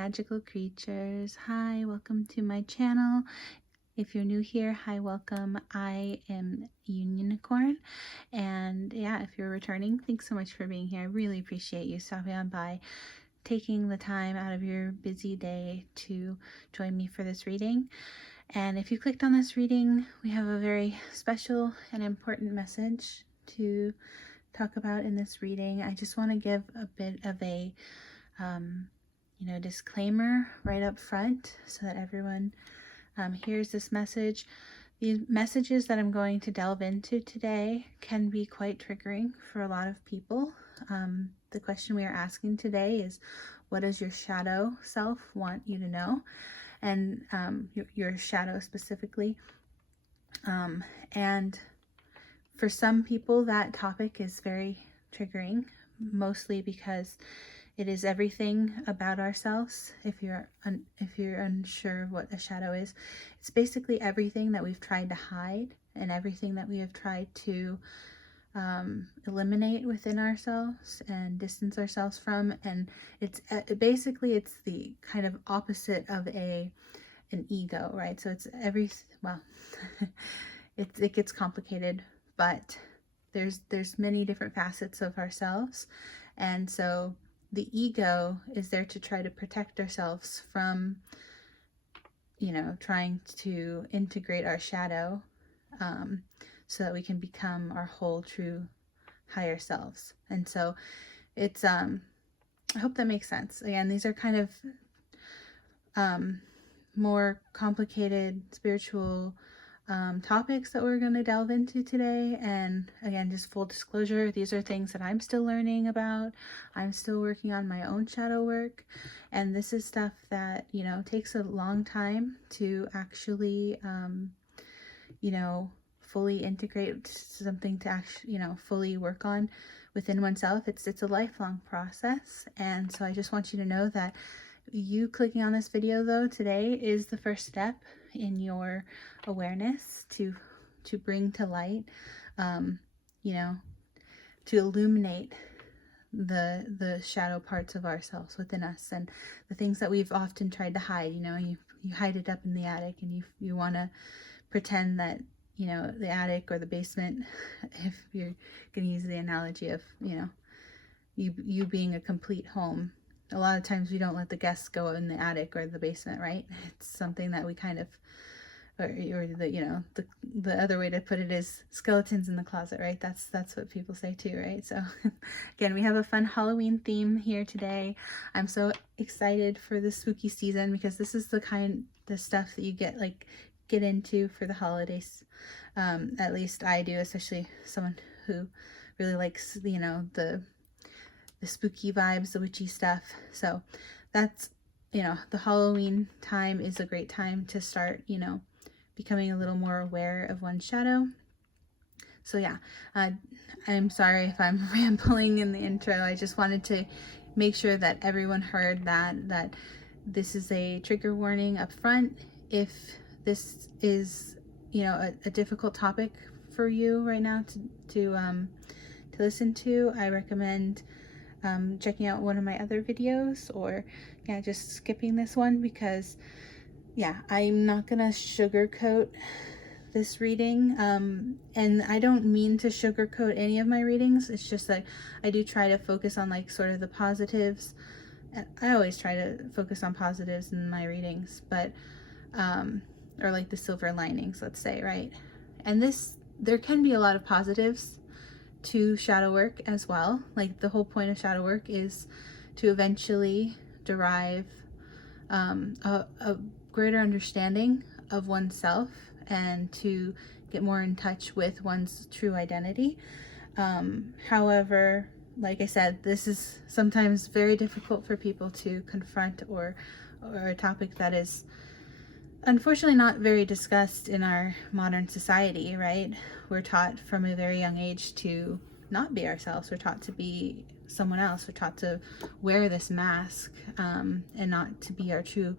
magical creatures. Hi, welcome to my channel. If you're new here, hi, welcome. I am Unionicorn, and yeah, if you're returning, thanks so much for being here. I really appreciate you stopping on by, taking the time out of your busy day to join me for this reading. And if you clicked on this reading, we have a very special and important message to talk about in this reading. I just want to give a bit of a disclaimer right up front so that everyone hears this message. These messages that I'm going to delve into today can be quite triggering for a lot of people. The question we are asking today is, what does your shadow self want you to know? And your shadow specifically. And for some people, that topic is very triggering, mostly because it is everything about ourselves. If you're unsure of what a shadow is, it's basically everything that we've tried to hide and everything that we have tried to eliminate within ourselves and distance ourselves from. And it's basically it's the kind of opposite of an ego, right? So it's it gets complicated, but there's many different facets of ourselves, and so the ego is there to try to protect ourselves from, trying to integrate our shadow, so that we can become our whole, true, higher selves. And so it's, I hope that makes sense. Again, these are kind of more complicated spiritual topics that we're going to delve into today. And again, just full disclosure, these are things that I'm still learning about. I'm still working on my own shadow work, and this is stuff that takes a long time to actually fully integrate, something to actually fully work on within oneself. It's a lifelong process. And so I just want you to know that you clicking on this video though today is the first step in your awareness to bring to light, to illuminate the shadow parts of ourselves within us, and the things that we've often tried to hide. You hide it up in the attic, and you want to pretend that the attic or the basement, if you're going to use the analogy of you being a complete home. A lot of times we don't let the guests go in the attic or the basement, right? It's something that we kind of, or the other way to put it is skeletons in the closet, right? That's what people say too, right? So again, we have a fun Halloween theme here today. I'm so excited for the spooky season because this is the stuff that you get into for the holidays. At least I do, especially someone who really likes the spooky vibes, the witchy stuff. So that's, the Halloween time is a great time to start, becoming a little more aware of one's shadow. So yeah, I'm sorry if I'm rambling in the intro. I just wanted to make sure that everyone heard that this is a trigger warning up front. If this is, a difficult topic for you right now to listen to, I recommend checking out one of my other videos, or just skipping this one, because I'm not gonna sugarcoat this reading, and I don't mean to sugarcoat any of my readings. It's just that I do try to focus on sort of the positives, and I always try to focus on positives in my readings, but or the silver linings, let's say, right? And there can be a lot of positives to shadow work as well. The whole point of shadow work is to eventually derive a greater understanding of oneself and to get more in touch with one's true identity. However, like I said, this is sometimes very difficult for people to confront, or a topic that is unfortunately not very discussed in our modern society, right? We're taught from a very young age to not be ourselves. We're taught to be someone else. We're taught to wear this mask, and not to be our true,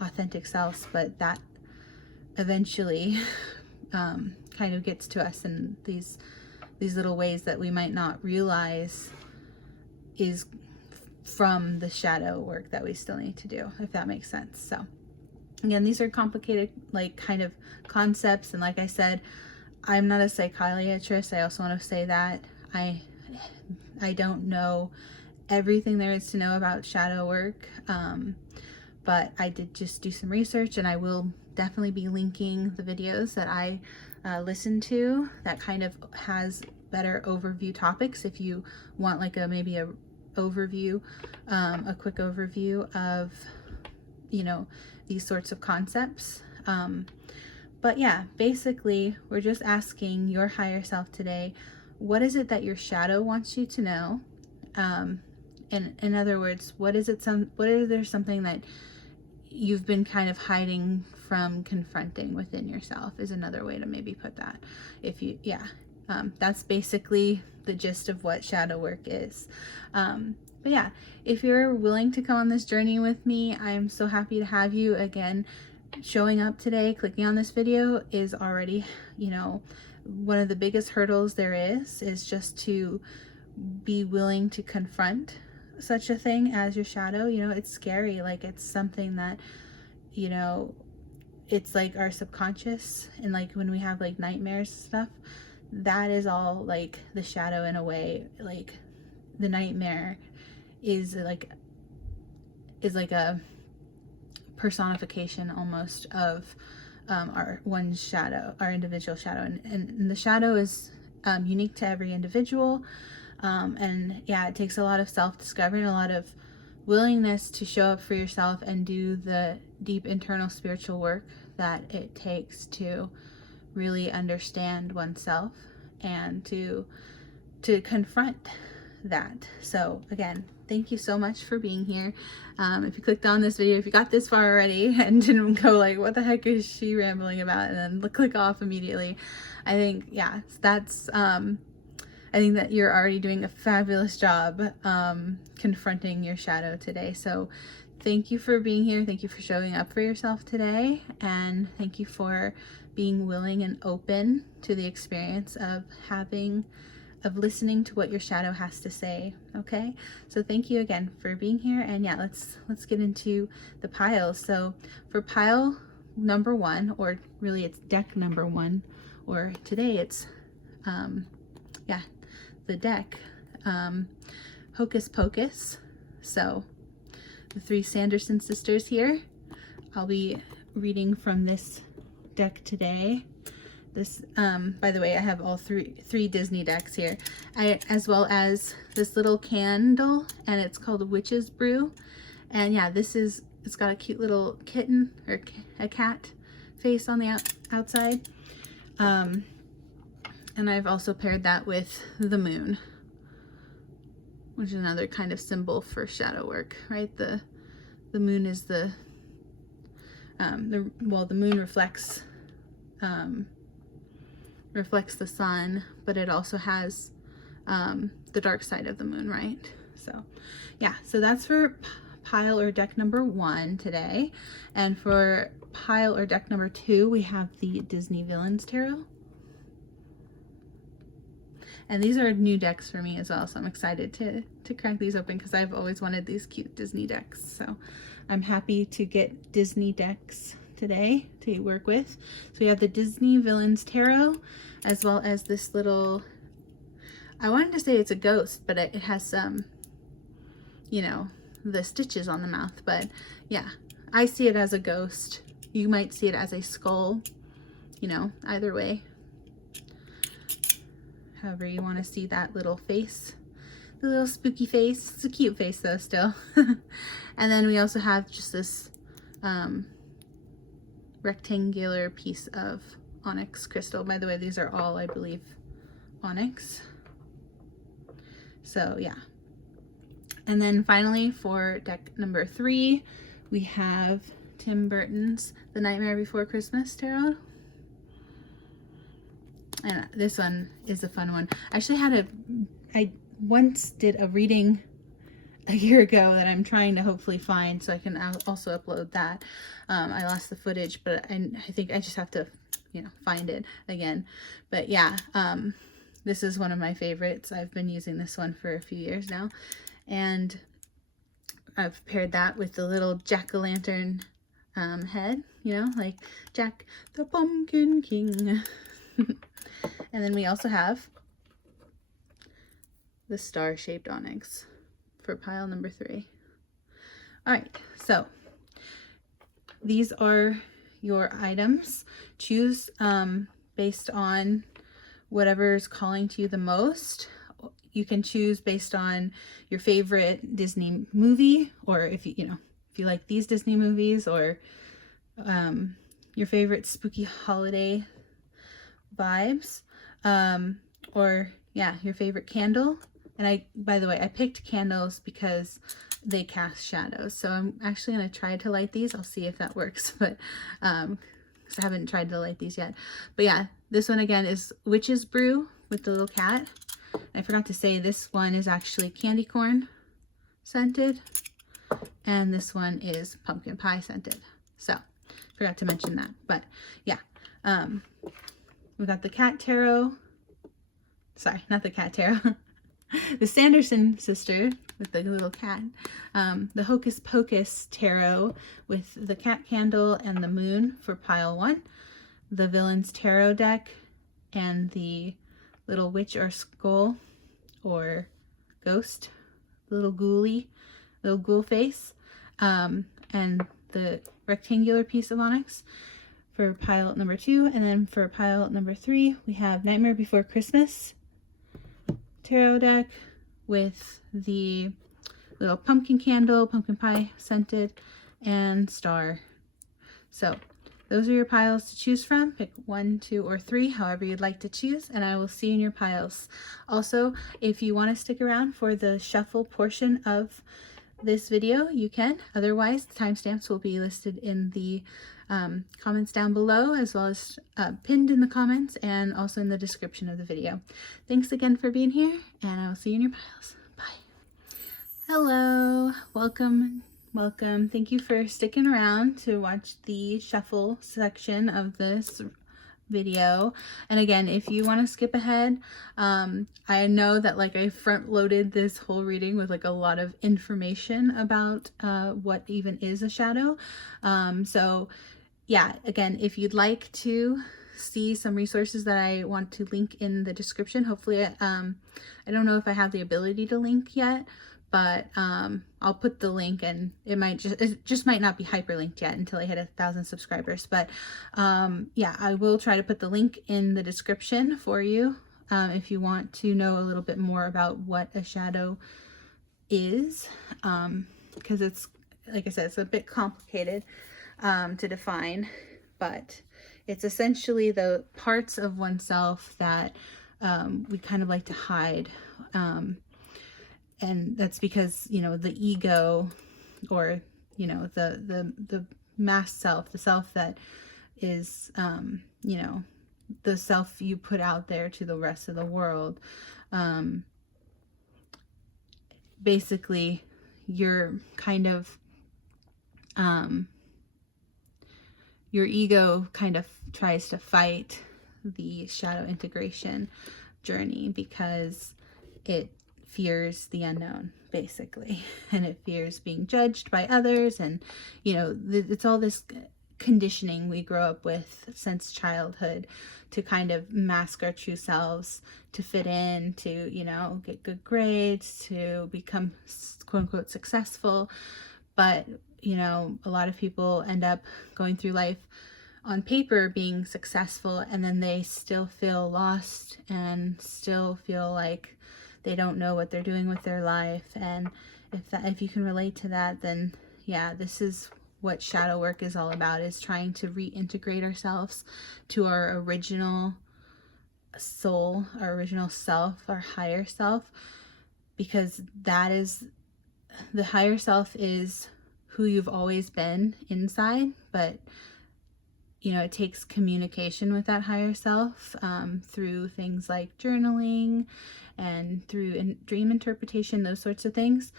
authentic selves. But that eventually kind of gets to us in these little ways that we might not realize is from the shadow work that we still need to do, if that makes sense. So again, these are complicated, like, kind of concepts, and like I said, I'm not a psychiatrist. I also want to say that I don't know everything there is to know about shadow work, but I did just do some research, and I will definitely be linking the videos that I listen to that kind of has better overview topics if you want, like, maybe a overview, a quick overview of, you know, these sorts of concepts. But yeah, basically we're just asking your higher self today, what is it that your shadow wants you to know? In other words, what is there something that you've been kind of hiding from confronting within yourself, is another way to maybe put that. That's basically the gist of what shadow work is. But yeah, if you're willing to come on this journey with me, I'm so happy to have you. Again, showing up today, clicking on this video is already, you know, one of the biggest hurdles there is just to be willing to confront such a thing as your shadow. You know, it's scary. Like, it's something that, you know, it's like our subconscious, and like when we have like nightmares and stuff, that is all like the shadow in a way. Like, the nightmare is like a personification almost of our one shadow, our individual shadow, and the shadow is unique to every individual, and yeah, it takes a lot of self-discovery and a lot of willingness to show up for yourself and do the deep internal spiritual work that it takes to really understand oneself and to confront that. So again, thank you so much for being here. If you clicked on this video, if you got this far already and didn't go like, what the heck is she rambling about, and then click off immediately, I think, yeah, that's I think that you're already doing a fabulous job confronting your shadow today. So thank you for being here. Thank you for showing up for yourself today, and thank you for being willing and open to the experience of listening to what your shadow has to say. Okay, so thank you again for being here, and yeah, let's get into the piles. So for pile number 1, or really it's deck number 1, or today it's the deck, Hocus Pocus. So the 3 Sanderson sisters here, I'll be reading from this deck today. This, by the way, I have all three Disney decks here, as well as this little candle, and it's called Witch's Brew. And yeah, it's got a cute little kitten, or a cat face on the outside. And I've also paired that with the moon, which is another kind of symbol for shadow work, right? The moon is the moon reflects the sun, but it also has the dark side of the moon, right? So yeah, so that's for pile or deck number 1 today. And for pile or deck number 2, we have the Disney Villains Tarot. And these are new decks for me as well, so I'm excited to crack these open, because I've always wanted these cute Disney decks. So I'm happy to get Disney decks today to work with. So we have the Disney Villains Tarot, as well as this little, I wanted to say it's a ghost, but it has some, you know, the stitches on the mouth. But yeah, I see it as a ghost. You might see it as a skull, you know, either way. However you want to see that little face, the little spooky face. It's a cute face though still. And then we also have just this rectangular piece of onyx crystal. By the way, these are all, I believe, onyx. So yeah. And then finally for deck number 3, we have Tim Burton's The Nightmare Before Christmas Tarot. And this one is a fun one. I actually I once did a reading a year ago that I'm trying to hopefully find, so I can also upload that. I lost the footage, but I think I just have to, you know, find it again. But yeah, this is one of my favorites. I've been using this one for a few years now. And I've paired that with the little jack-o'-lantern head, you know, like Jack the Pumpkin King. And then we also have the star-shaped onyx for pile number 3. All right, so these are your items. Choose based on whatever's calling to you the most. You can choose based on your favorite Disney movie, or if you like these Disney movies, or your favorite spooky holiday vibes, or yeah, your favorite candle. And by the way, I picked candles because they cast shadows. So I'm actually going to try to light these. I'll see if that works, but because I haven't tried to light these yet. But yeah, this one again is Witch's Brew with the little cat. I forgot to say this one is actually candy corn scented, and this one is pumpkin pie scented. So forgot to mention that. But yeah, we got the cat tarot. Sorry, not the cat tarot. The Sanderson sister with the little cat. The Hocus Pocus tarot with the cat candle and the moon for pile 1. The Villains tarot deck and the little witch or skull or ghost, little ghoul face, and the rectangular piece of onyx for pile number 2. And then for pile number 3, we have Nightmare Before Christmas tarot deck with the little pumpkin candle, pumpkin pie scented, and star. So those are your piles to choose from. Pick 1, 2, or 3, however you'd like to choose, and I will see you in your piles. Also, if you want to stick around for the shuffle portion of this video, you can. Otherwise, the timestamps will be listed in the comments down below, as well as pinned in the comments and also in the description of the video. Thanks again for being here, and I will see you in your piles. Bye. Hello, welcome. Thank you for sticking around to watch the shuffle section of this video. And again, if you want to skip ahead, I know that like I front loaded this whole reading with like a lot of information about what even is a shadow. So yeah, again, if you'd like to see some resources that I want to link in the description, hopefully I don't know if I have the ability to link yet, but I'll put the link, and it just might not be hyperlinked yet until I hit 1,000 subscribers. But yeah, I will try to put the link in the description for you if you want to know a little bit more about what a shadow is, because it's, like I said, it's a bit complicated to define, but it's essentially the parts of oneself that we kind of like to hide. And that's because, you know, the ego, or, you know, the mass self, the self that is, you know, the self you put out there to the rest of the world. Basically, you're kind of, your ego kind of tries to fight the shadow integration journey because it fears the unknown, basically, and it fears being judged by others, and you know, it's all this conditioning we grow up with since childhood to kind of mask our true selves, to fit in, to, you know, get good grades, to become quote unquote successful. But you know, a lot of people end up going through life on paper being successful, and then they still feel lost and still feel like they don't know what they're doing with their life. And if you can relate to that, then yeah, this is what shadow work is all about, is trying to reintegrate ourselves to our original soul, our original self, our higher self, because that is, the higher self is who you've always been inside, but you know, it takes communication with that higher self through things like journaling and through dream interpretation, those sorts of things,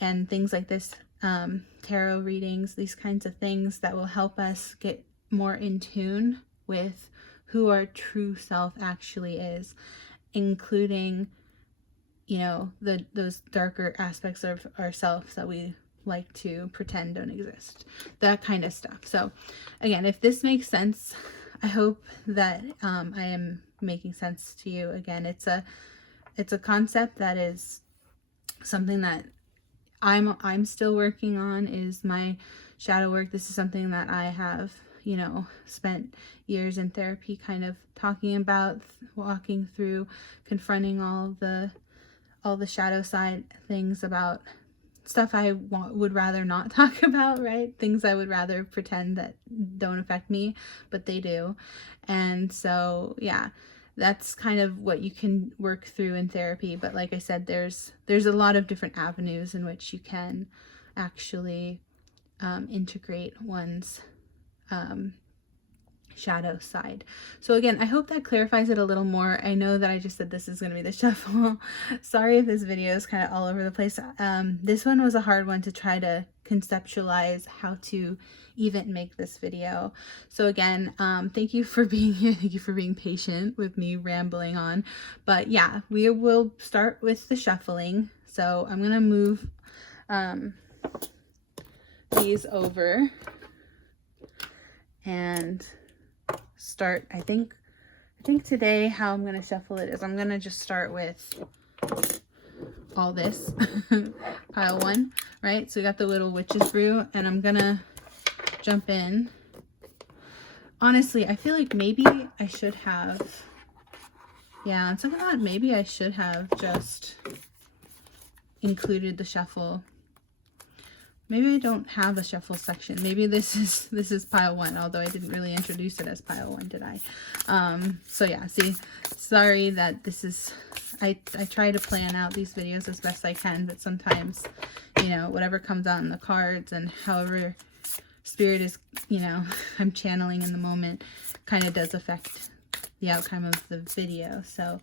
and things like this, tarot readings, these kinds of things that will help us get more in tune with who our true self actually is, including, you know, those darker aspects of ourselves that we like to pretend don't exist, that kind of stuff. So again, if this makes sense, I hope that I am making sense to you. Again, it's a concept that is something that I'm still working on, is my shadow work. This is something that I have, you know, spent years in therapy kind of talking about, walking through, confronting all the shadow side things, about stuff I would rather not talk about, right? Things I would rather pretend that don't affect me, but they do. And so, yeah, that's kind of what you can work through in therapy. But like I said, there's a lot of different avenues in which you can actually integrate one's shadow side. So again, I hope that clarifies it a little more. I know that I just said this is going to be the shuffle. Sorry if this video is kind of all over the place. This one was a hard one to try to conceptualize how to even make this video. So again, thank you for being here. Thank you for being patient with me rambling on. But yeah, we will start with the shuffling. So I'm going to move these over and start. I think today how I'm going to shuffle it is I'm going to just start with all this pile 1, right? So we got the little witch's brew, and I'm going to jump in. Honestly, I feel like maybe I should have, yeah, on some of that, maybe I should have just included the shuffle. Maybe I don't have a shuffle section. Maybe this is pile 1, although I didn't really introduce it as pile 1, did I? So yeah, see, sorry that this is, I try to plan out these videos as best I can, but sometimes, you know, whatever comes out in the cards and however spirit is, you know, I'm channeling in the moment, kind of does affect the outcome of the video. So,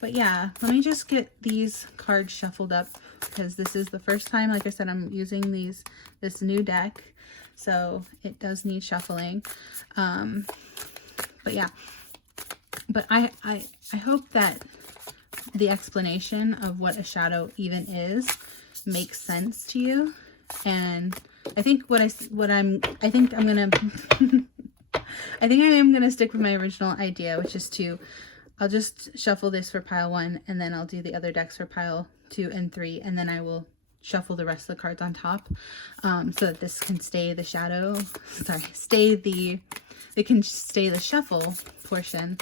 but yeah, let me just get these cards shuffled up, because this is the first time, like I said, I'm using this new deck, so it does need shuffling. But yeah, but I hope that the explanation of what a shadow even is makes sense to you. And I think I think I am gonna stick with my original idea, which is I'll just shuffle this for pile 1, and then I'll do the other decks for pile 2 and 3, and then I will shuffle the rest of the cards on top, so that this can stay the shadow, it can stay the shuffle portion.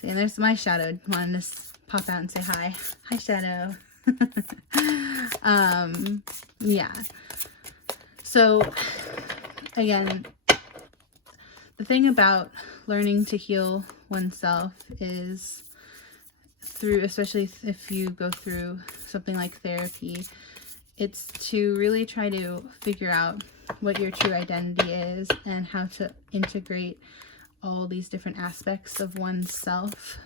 See, and there's my shadow. Wanted to pop out and say hi. Hi, shadow. Yeah. So again, the thing about learning to heal oneself is through, especially if you go through something like therapy, it's to really try to figure out what your true identity is and how to integrate all these different aspects of oneself.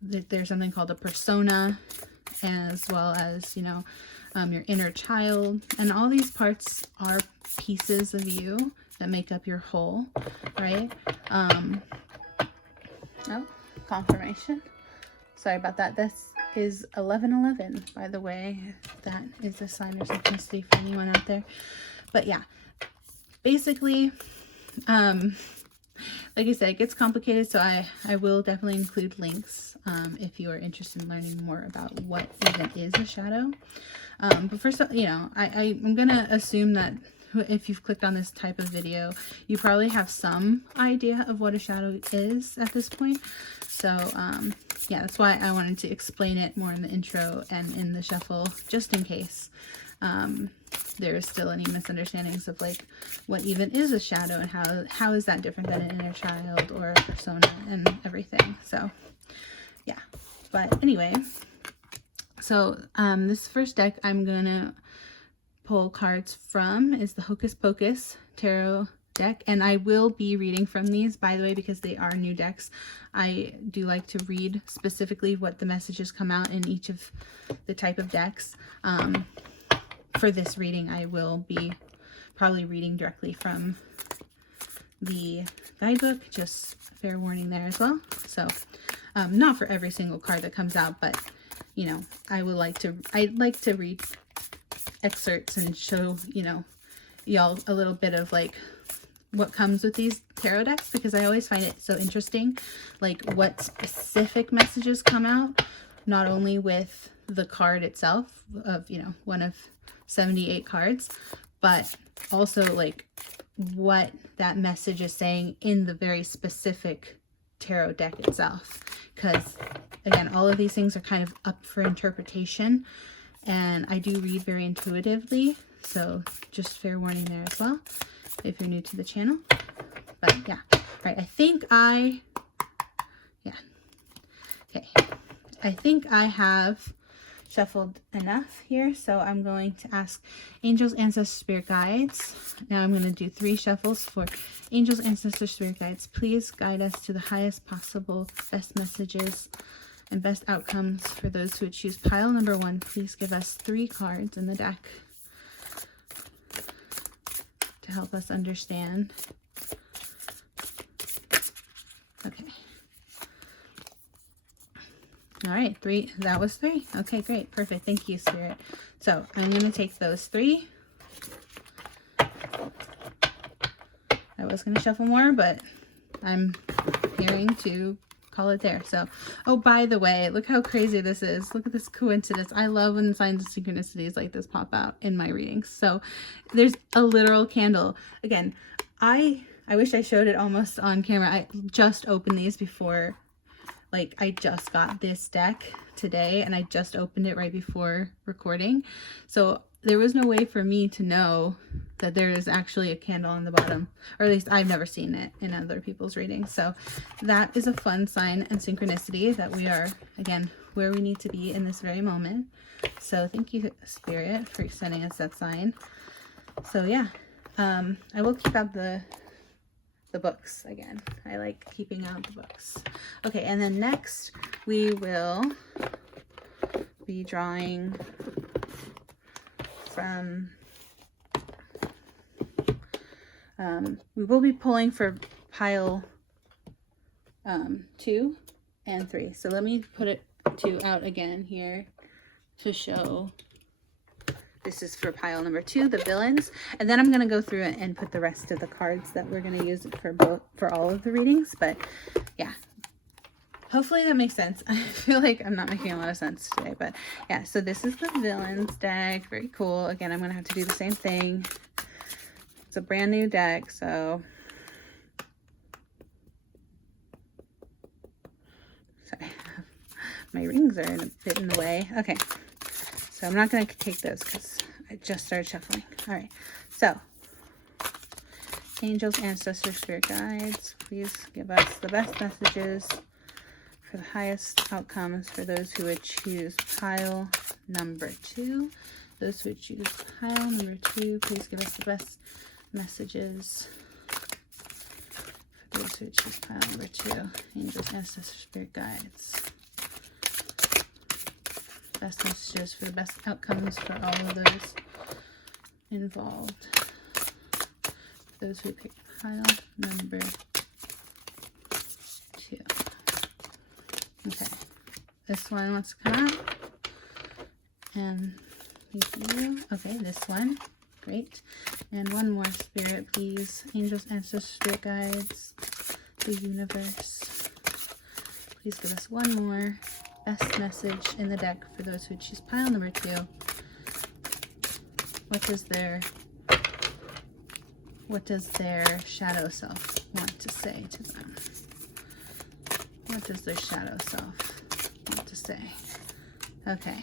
There's something called a persona, as well as, you know, your inner child, and all these parts are pieces of you that make up your whole, right? Oh, confirmation. Sorry about that. This is 11/11, by the way. That is a sign or synchronicity for anyone out there. But yeah, basically, like I said, it gets complicated, so I will definitely include links if you are interested in learning more about what even is a shadow. But first, you know, I'm gonna assume that if you've clicked on this type of video, you probably have some idea of what a shadow is at this point. So yeah, that's why I wanted to explain it more in the intro and in the shuffle, just in case there is still any misunderstandings of like what even is a shadow and how is that different than an inner child or a persona and everything. So yeah, but anyway, so this first deck I'm gonna pull cards from is the Hocus Pocus Tarot deck, and I will be reading from these, by the way, because they are new decks. I do like to read specifically what the messages come out in each of the type of decks. For this reading, I will be probably reading directly from the guidebook, just fair warning there as well. So not for every single card that comes out, but you know, I'd like to read excerpts and show, you know, y'all a little bit of like what comes with these tarot decks, because I always find it so interesting, like what specific messages come out, not only with the card itself of, you know, one of 78 cards, but also like what that message is saying in the very specific tarot deck itself. Because again, all of these things are kind of up for interpretation, and I do read very intuitively, so just fair warning there as well if you're new to the channel. But yeah, all right, I think I have shuffled enough here, so I'm going to ask angels, ancestors, spirit guides. Now I'm going to do 3 shuffles for angels, ancestors, spirit guides. Please guide us to the highest possible best messages and best outcomes for those who would choose pile number 1. Please give us 3 cards in the deck to help us understand. Okay. All right, 3. That was 3. Okay, great. Perfect. Thank you, Spirit. So I'm going to take those 3. I was going to shuffle more, but I'm hearing to call it there. So, oh, by the way, look how crazy this is. Look at this coincidence. I love when signs of synchronicities like this pop out in my readings. So there's a literal candle. Again, I wish I showed it almost on camera. I just opened these before. Like, I just got this deck today and I just opened it right before recording. So there was no way for me to know that there is actually a candle on the bottom, or at least I've never seen it in other people's readings. So that is a fun sign and synchronicity that we are, again, where we need to be in this very moment. So thank you, Spirit, for sending us that sign. So yeah, I will keep out the books again. I like keeping out the books. Okay, and then next we will be drawing from we will be pulling for pile 2 and 3. So let me put it 2 out again here to show. This is for pile number 2, the villains, and then I'm going to go through and put the rest of the cards that we're going to use for all of the readings. But yeah, hopefully that makes sense. I feel like I'm not making a lot of sense today, but yeah. So this is the villains deck. Very cool. Again, I'm going to have to do the same thing. It's a brand new deck, so sorry, my rings are a bit in the way. Okay. So I'm not going to take those because I just started shuffling. All right. So, angels, ancestors, spirit guides, please give us the best messages for the highest outcomes for those who would choose pile number 2. Those who would choose pile number 2, please give us the best messages for those who would choose pile number 2. Angels, ancestors, spirit guides. Best messages for the best outcomes for all of those involved. Those who pick pile number 2. Okay, this one wants to come out. And thank you. Okay, this one. Great. And one more, Spirit, please. Angels, ancestors, spirit guides, the universe. Please give us one more best message in the deck for those who choose pile number 2. What does their shadow self want to say to them? What does their shadow self want to say? Okay,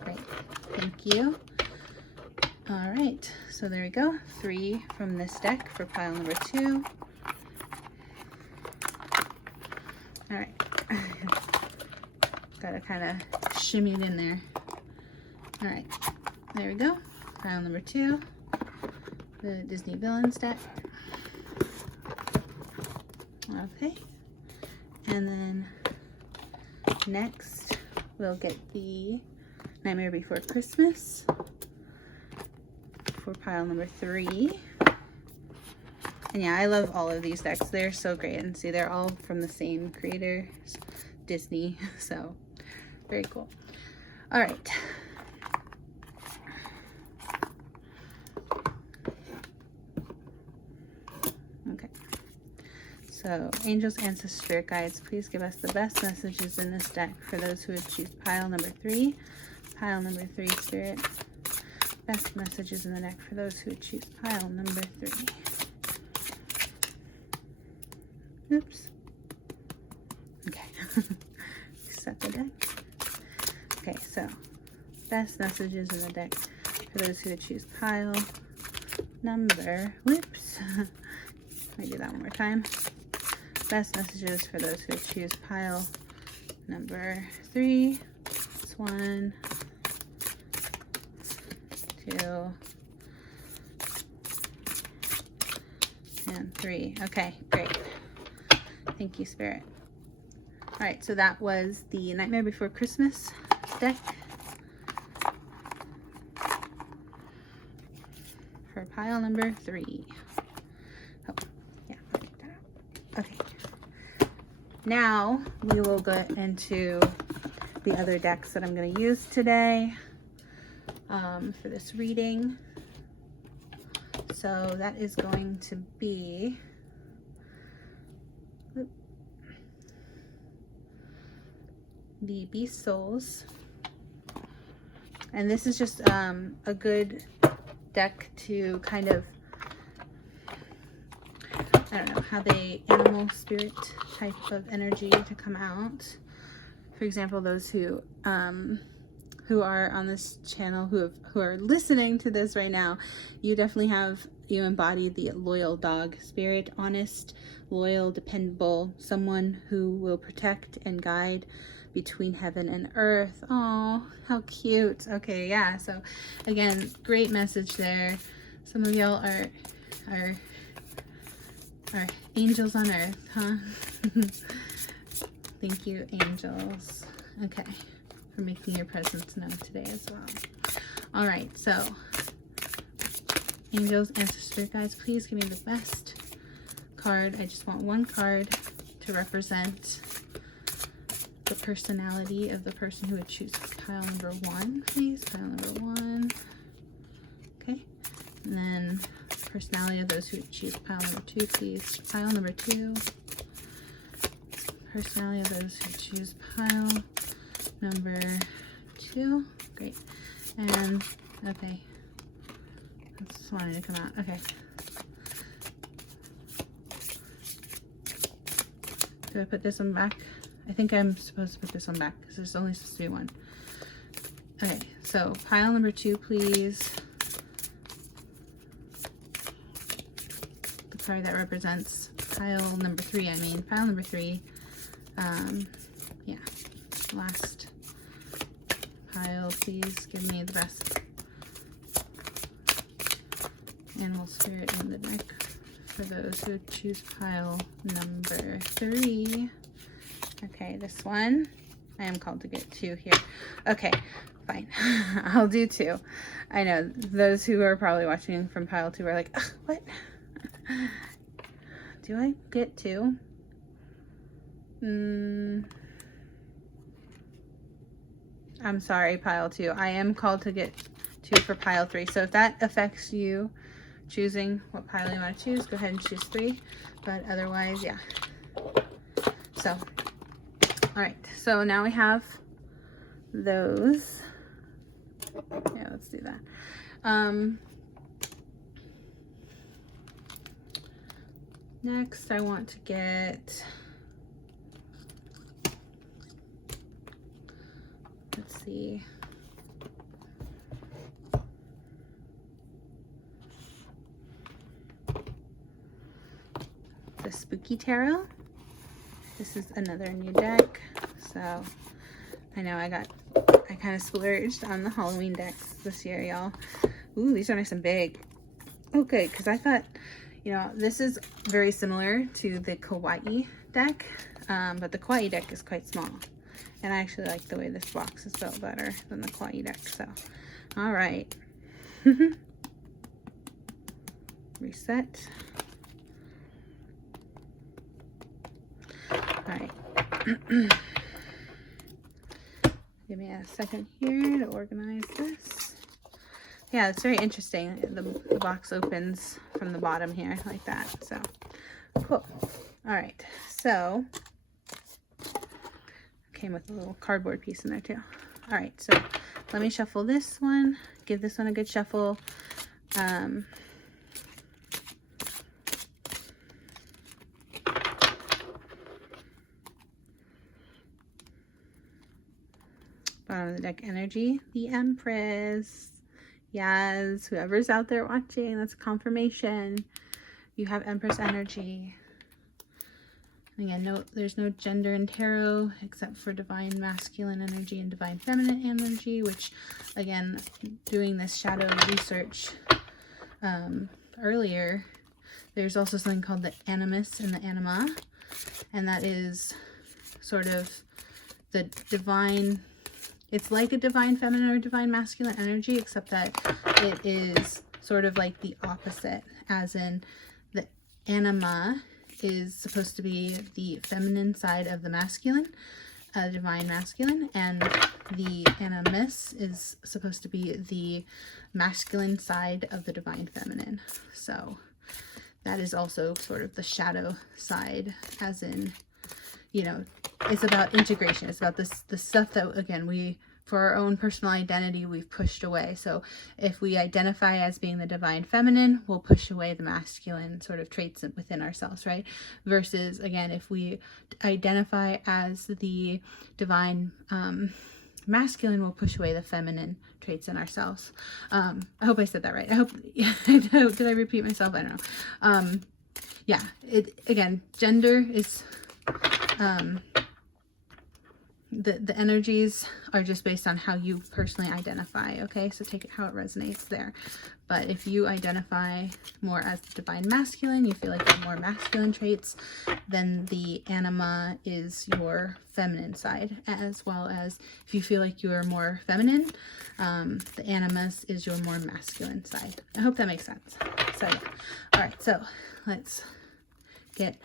great. Thank you. All right, so there we go. 3 from this deck for pile number 2. All right. Gotta kind of shimmy it in there. All right, there we go. Pile number 2, the Disney villains deck. Okay, and then next we'll get the Nightmare Before Christmas for pile number 3. And yeah, I love all of these decks. They're so great, and see, they're all from the same creator, Disney, so Very cool. All right. Okay. So, angels, ancestors, spirit guides, please give us the best messages in this deck for those who would choose pile number 3. Pile number 3, spirit. Best messages in the deck for those who would choose pile number 3. Oops. Okay. Set the deck. Okay, so best messages in the deck for those who would choose pile number. Whoops. Let me do that one more time. Best messages for those who would choose pile number 3. It's 1, 2, and 3. Okay, great. Thank you, Spirit. All right, so that was the Nightmare Before Christmas deck for pile number 3. Oh, yeah, I'll take that out. Okay. Now we will go into the other decks that I'm going to use today for this reading. So that is going to be the Beast Souls, and this is just a good deck to kind of, I don't know, have a animal spirit type of energy to come out. For example, those who are on this channel, who are listening to this right now, you definitely you embody the loyal dog spirit, honest, loyal, dependable, someone who will protect and guide between heaven and earth. Oh, how cute. Okay, yeah, so again, great message there. Some of y'all are angels on earth, huh? Thank you, angels. Okay, for making your presence known today as well. All right, so angels, ancestors, spirit guides, please give me the best card. I just want one card to represent the personality of the person who would choose pile number 1, please. Pile number 1. Okay. And then personality of those who would choose pile number 2, please. Pile number 2. Personality of those who choose pile number 2. Great. And, okay. I just wanted to come out. Okay. Do I put this one back? I think I'm supposed to put this one back because there's only supposed to be one. Okay, so pile number 2, please. The card that represents pile number 3, I mean. Pile number 3. Yeah. Last pile, please. Give me the best animal spirit in the deck for those who choose pile number 3. Okay, this one, I am called to get 2 here. Okay, fine. I'll do 2. I know those who are probably watching from pile 2 are like, ugh, what? Do I get 2? I'm sorry, pile 2. I am called to get 2 for pile 3. So if that affects you choosing what pile you want to choose, go ahead and choose 3. But otherwise, yeah. So, all right, so now we have those. Yeah, let's do that. Next, I want to get, let's see. The Spooky Tarot. This is another new deck, so I know I kind of splurged on the Halloween decks this year, y'all. Ooh, these are nice and big. Oh, good, because I thought, you know, this is very similar to the Kawaii deck, but the Kawaii deck is quite small, and I actually like the way this box is built better than the Kawaii deck. So, all right. Reset. All right. Give me a second here to organize this. Yeah, it's very interesting. The box opens from the bottom here like that. So cool. All right, so came with a little cardboard piece in there too. All right, so let me shuffle this one. Give this one a good shuffle. Bottom of the deck energy, the Empress. Yes, whoever's out there watching, that's confirmation. You have Empress energy. And again, no, there's no gender in tarot except for divine masculine energy and divine feminine energy, which, again, doing this shadow research earlier, there's also something called the animus and the anima, and that is sort of the divine. It's like a divine feminine or divine masculine energy, except that it is sort of like the opposite, as in the anima is supposed to be the feminine side of the masculine, divine masculine, and the animus is supposed to be the masculine side of the divine feminine. So that is also sort of the shadow side, as in, you know, it's about integration. It's about the stuff that, again, for our own personal identity, we've pushed away. So if we identify as being the divine feminine, we'll push away the masculine sort of traits within ourselves, right? Versus, again, if we identify as the divine masculine, we'll push away the feminine traits in ourselves. I hope I said that right. I hope, did I repeat myself? I don't know. Yeah, again, gender is, the energies are just based on how you personally identify, okay? So take it how it resonates there. But if you identify more as the divine masculine, you feel like you have more masculine traits, then the anima is your feminine side, as well as if you feel like you are more feminine, the animus is your more masculine side. I hope that makes sense. So yeah. All right, so let's get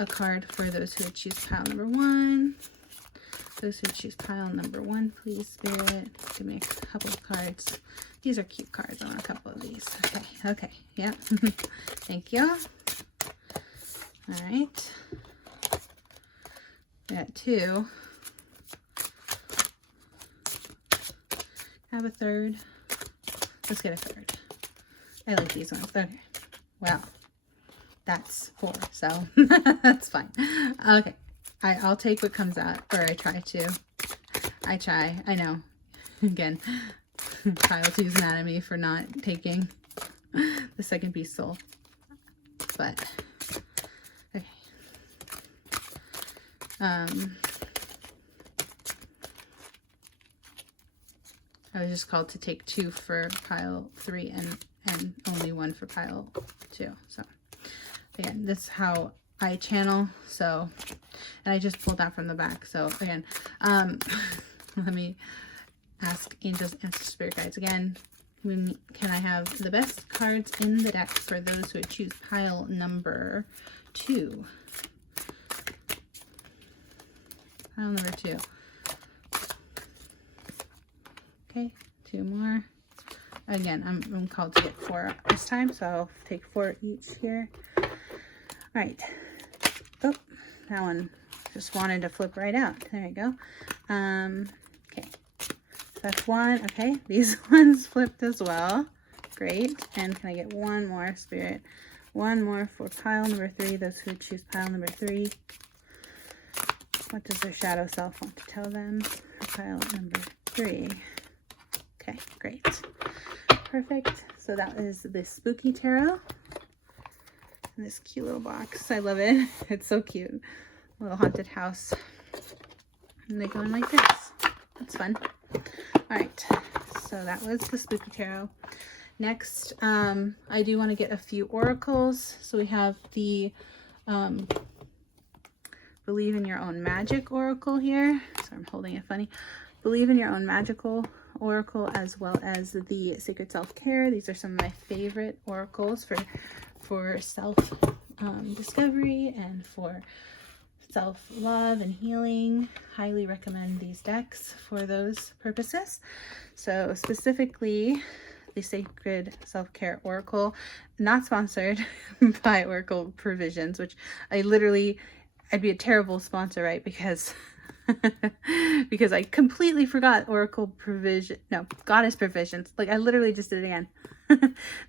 a card for those who would choose pile number 1. Those who choose pile number 1, please, Spirit, give me a couple of cards. These are cute cards. I want a couple of these. Okay, yeah. Thank you. All right. We got 2. Have a third. Let's get a third. I like these ones. Okay. Well, that's 4, so that's fine. Okay. I'll take what comes out, or I try to. I know. Again, Pile 2's mad at me for not taking the second piece soul. But, okay. I was just called to take 2 for pile 3 and only 1 for pile 2. So, again, this is how I channel, so, and I just pulled that from the back. So again, let me ask angels, ancestors, spirit guides again. Can I have the best cards in the deck for those who would choose pile number 2? Pile number 2. Okay, 2 more. Again, I'm called to get 4 this time, so I'll take 4 each here. All right. Oh, that one just wanted to flip right out. There you go. Okay, that's 1. Okay, these ones flipped as well. Great. And can I get 1 more, Spirit? 1 more for pile number 3. Those who choose pile number 3. What does their shadow self want to tell them for pile number 3? Okay, great. Perfect. So that is the Spooky Tarot. This cute little box. I love it. It's so cute. Little haunted house. And they go in like this. That's fun. Alright. So that was the Spooky Tarot. Next, I do want to get a few oracles. So we have the Believe in Your Own Magic Oracle here. So I'm holding it funny. Believe in Your Own Magical Oracle, as well as the Sacred Self-Care. These are some of my favorite oracles for self discovery and for self-love and healing. Highly recommend these decks for those purposes. So specifically, the Sacred Self-Care Oracle, not sponsored by Oracle Provisions, which I'd be a terrible sponsor, right? Because because I completely forgot Goddess Provisions. Like, I literally just did it again.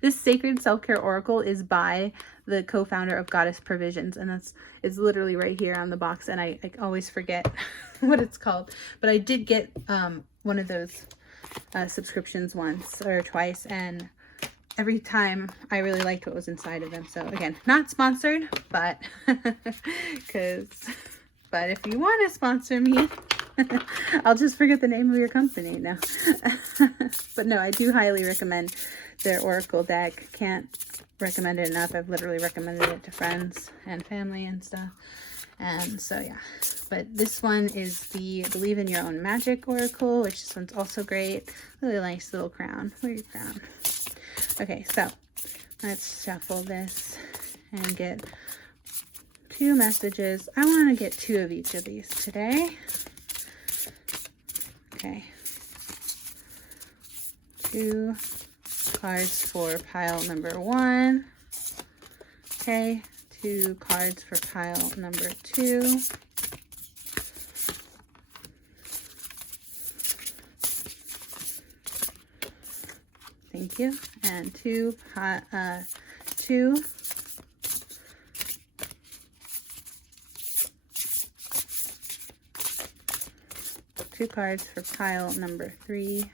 This Sacred Self-Care Oracle is by the co-founder of Goddess Provisions, and it's literally right here on the box, and I always forget what it's called. But I did get one of those subscriptions once or twice, and every time I really liked what was inside of them. So again, not sponsored, but but if you want to sponsor me, I'll just forget the name of your company now. But no, I do highly recommend their Oracle deck. Can't recommend it enough. I've literally recommended it to friends and family and stuff. And so yeah, but this one is the Believe in Your Own Magic Oracle, which this one's also great. Really nice little crown. Where's your crown? Okay, so let's shuffle this and get 2 messages. I want to get 2 of each of these today. Okay. 2 cards for pile number 1. Okay. 2 cards for pile number 2. Thank you. And 2 cards for pile number 3.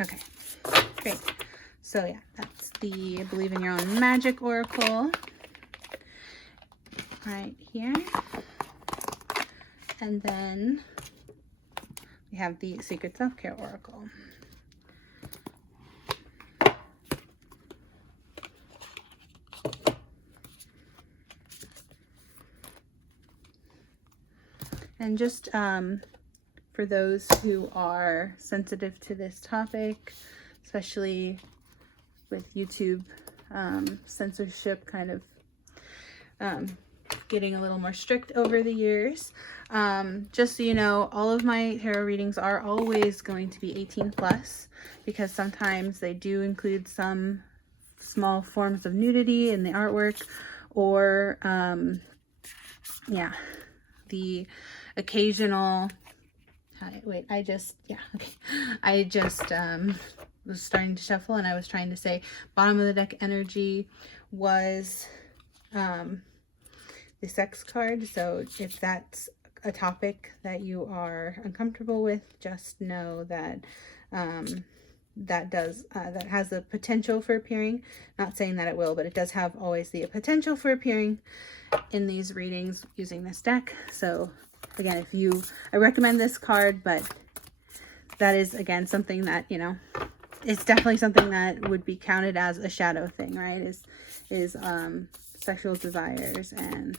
Okay, great. So yeah, that's the Believe in Your Own Magic Oracle right here. And then we have the Sacred Self-Care Oracle. And just for those who are sensitive to this topic, especially with YouTube censorship kind of getting a little more strict over the years, just so you know, all of my tarot readings are always going to be 18 plus, because sometimes they do include some small forms of nudity in the artwork, or yeah, the occasional I just was starting to shuffle, and I was trying to say bottom of the deck energy was the sex card. So if that's a topic that you are uncomfortable with, just know that that has the potential for appearing. Not saying that it will, but it does have always the potential for appearing in these readings using this deck. So again, I recommend this card, but that is, again, something that, you know, it's definitely something that would be counted as a shadow thing, right? Is sexual desires and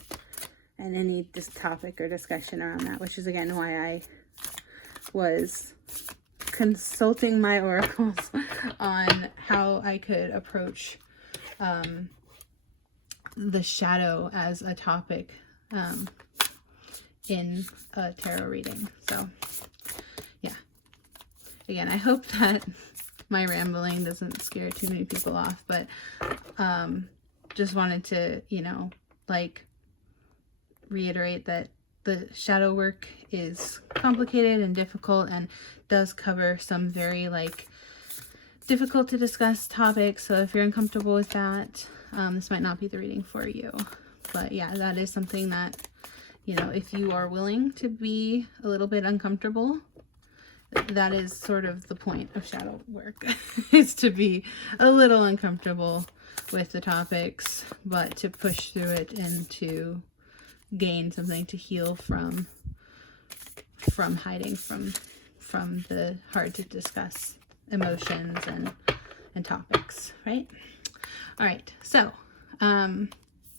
any topic or discussion around that, which is again why I was consulting my oracles on how I could approach the shadow as a topic in a tarot reading. So yeah, again, I hope that my rambling doesn't scare too many people off, but just wanted to, you know, like, reiterate that the shadow work is complicated and difficult and does cover some very, like, difficult to discuss topics. So if you're uncomfortable with that, this might not be the reading for you. But yeah, that is something that, you know, if you are willing to be a little bit uncomfortable, that is sort of the point of shadow work, is to be a little uncomfortable with the topics, but to push through it and to gain something to heal from hiding from the hard to discuss emotions and topics, right? All right, so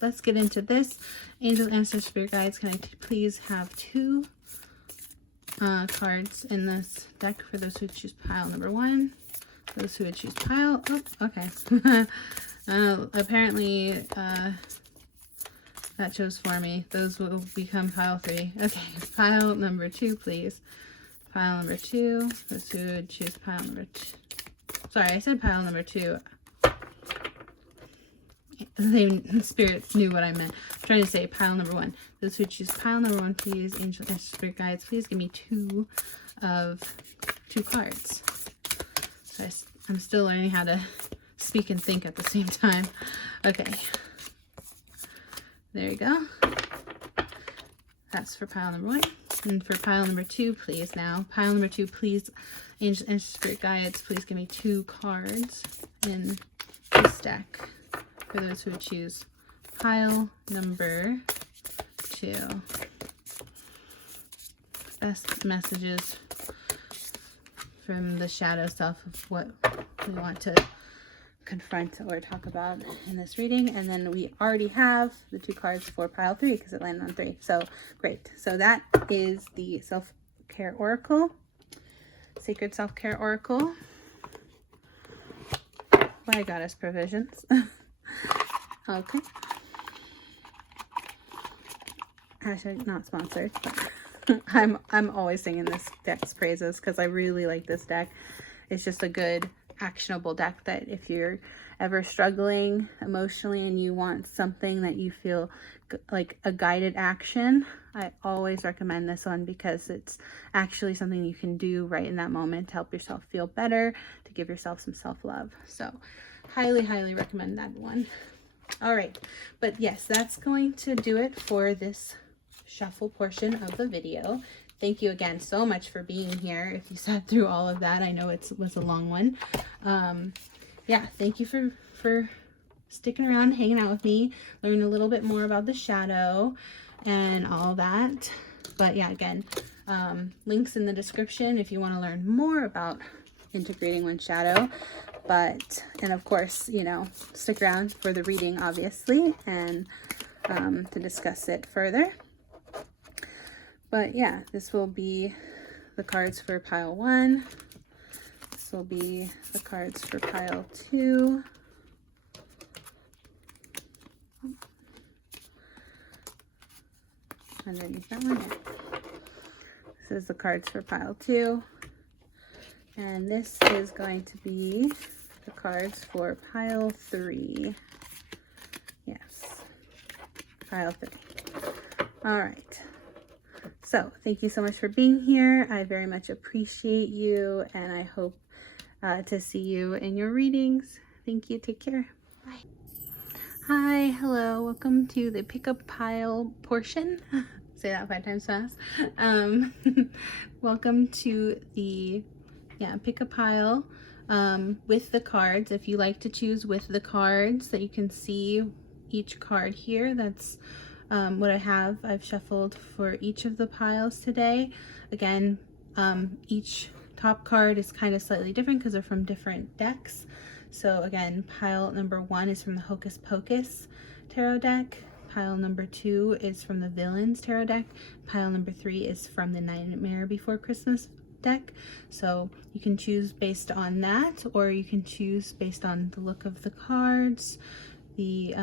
let's get into this. Angels, Ancestors, Spirit Guides, can I please have 2 cards in this deck for those who choose pile number 1, those who would choose pile, oh, okay, Apparently, that chose for me. Those will become pile 3. Okay, pile number 2, please. Pile number 2. Those who would choose pile number 2. Sorry, I said pile number 2. The spirits knew what I meant. I'm trying to say pile number 1. Those who choose pile number 1, please. Angel and spirit guides, please give me 2 cards. So I'm still learning how to speak and think at the same time. Okay. There you go. That's for pile number 1. And for pile number 2, please now. Pile number 2, please. Angel and spirit guides, please give me 2 cards in this deck. For those who would choose pile number 2. Best messages from the shadow self of what we want to confront or talk about in this reading. And then we already have the 2 cards for pile 3 because it landed on 3. So great. So that is the self-care oracle, sacred self-care oracle by Goddess Provisions. Okay. Hashtag not sponsored, but I'm always singing this deck's praises because I really like this deck. It's just a good actionable deck that if you're ever struggling emotionally and you want something that you feel like a guided action, I always recommend this one because it's actually something you can do right in that moment to help yourself feel better, to give yourself some self-love. So highly, highly recommend that one. All right, but yes, that's going to do it for this shuffle portion of the video. Thank you again so much for being here. If you sat through all of that, I know it was a long one. Yeah, thank you for sticking around, hanging out with me, learning a little bit more about the shadow and all that. But yeah, again, links in the description if you want to learn more about integrating one's shadow. And of course, you know, stick around for the reading, obviously, and to discuss it further. But yeah, this will be the cards for pile 1. This will be the cards for pile 2. Underneath that one, yeah. This is the cards for pile 2. And this is going to be the cards for pile 3. Yes, pile 3. All right. So thank you so much for being here. I very much appreciate you, and I hope to see you in your readings. Thank you. Take care. Bye. Hi. Hello. Welcome to the pickup pile portion. Say that 5 times fast. Welcome to the pick a pile with the cards. If you like to choose with the cards, that you can see each card here. That's what I have. I've shuffled for each of the piles today. Again, each top card is kind of slightly different because they're from different decks. So again, pile number 1 is from the Hocus Pocus tarot deck. Pile number 2 is from the Villains tarot deck. Pile number 3 is from the Nightmare Before Christmas deck. So you can choose based on that, or you can choose based on the look of the cards, the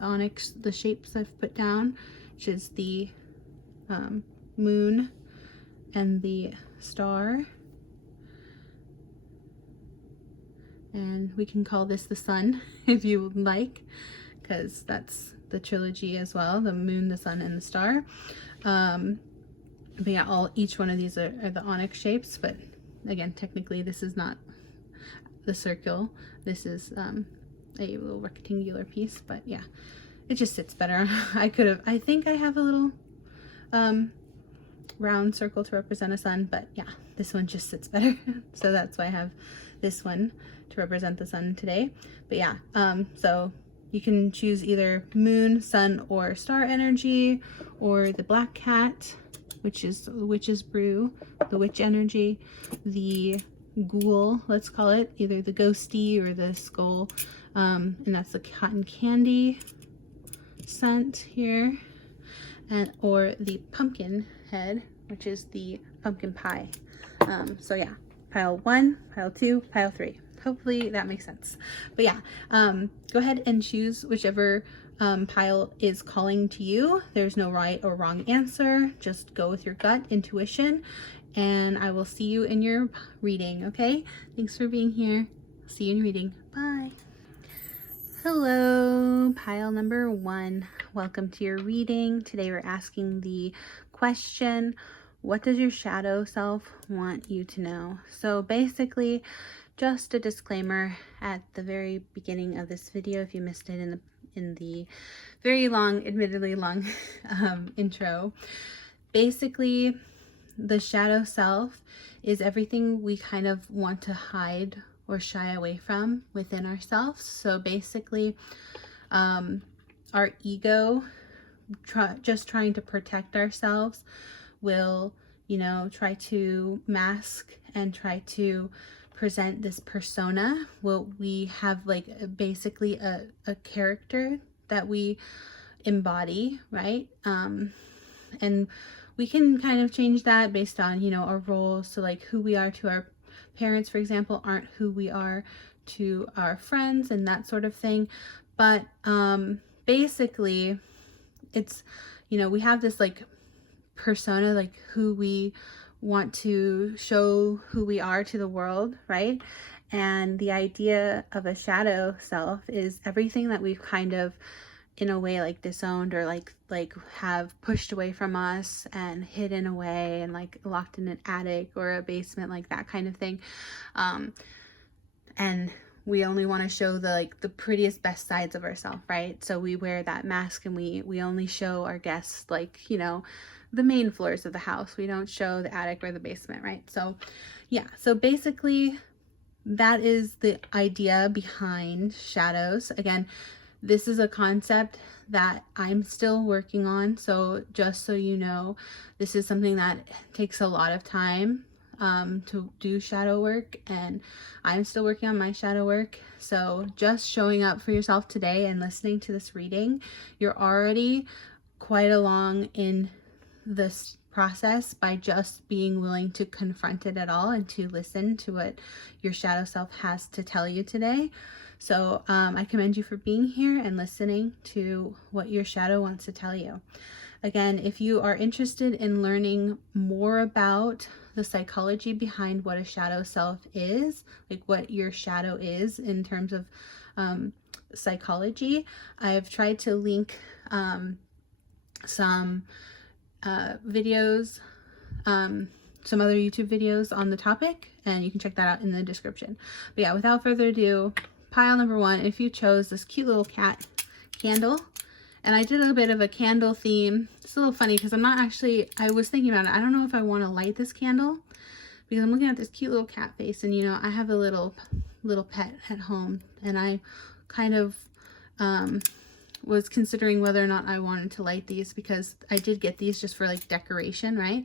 onyx, the shapes I've put down, which is the moon and the star. And we can call this the sun if you would like, because that's the trilogy as well, the moon, the sun, and the star. But yeah, each one of these are the onyx shapes, but again, technically this is not the circle. This is a little rectangular piece, but yeah, it just sits better. I think I have a little round circle to represent a sun, but yeah, this one just sits better. So that's why I have this one to represent the sun today. But yeah, so you can choose either moon, sun, or star energy, or the black cat, which is the witch's brew, the witch energy, the ghoul, let's call it, either the ghosty or the skull, and that's the cotton candy scent here, or the pumpkin head, which is the pumpkin pie. So yeah, pile 1, pile 2, pile 3. hopefully that makes sense. But yeah, go ahead and choose whichever pile is calling to you. There's no right or wrong answer. Just go with your gut intuition, and I will see you in your reading. Okay, thanks for being here. See you in your reading. Bye. Hello, pile number 1. Welcome to your reading. Today we're asking the question, what does your shadow self want you to know? So basically, just a disclaimer at the very beginning of this video, if you missed it in the very long, admittedly long intro. Basically, the shadow self is everything we kind of want to hide or shy away from within ourselves. So basically, our ego, just trying to protect ourselves, will, you know, try to mask and try to present this persona. Well, we have like basically a character that we embody, right? And we can kind of change that based on, you know, our roles. So like who we are to our parents, for example, aren't who we are to our friends and that sort of thing. But basically, it's, you know, we have this like persona, like who we want to show who we are to the world, right? And the idea of a shadow self is everything that we've kind of, in a way, like disowned or like have pushed away from us and hidden away and like locked in an attic or a basement, like that kind of thing. And we only want to show the prettiest, best sides of ourselves, right? So we wear that mask and we only show our guests, like, you know, the main floors of the house. We don't show the attic or the basement, right? So yeah, so basically that is the idea behind shadows. Again, this is a concept that I'm still working on. So just so you know, this is something that takes a lot of time to do shadow work, and I'm still working on my shadow work. So just showing up for yourself today and listening to this reading, you're already quite along in this process by just being willing to confront it at all and to listen to what your shadow self has to tell you today. So I commend you for being here and listening to what your shadow wants to tell you. Again, if you are interested in learning more about the psychology behind what a shadow self is, like what your shadow is in terms of psychology, I've tried to link some videos, some other YouTube videos on the topic, and you can check that out in the description. But yeah, without further ado, pile number 1, if you chose this cute little cat candle, and I did a bit of a candle theme. It's a little funny because I'm not actually, I was thinking about it. I don't know if I want to light this candle because I'm looking at this cute little cat face, and you know, I have a little pet at home, and I kind of was considering whether or not I wanted to light these because I did get these just for like decoration, right?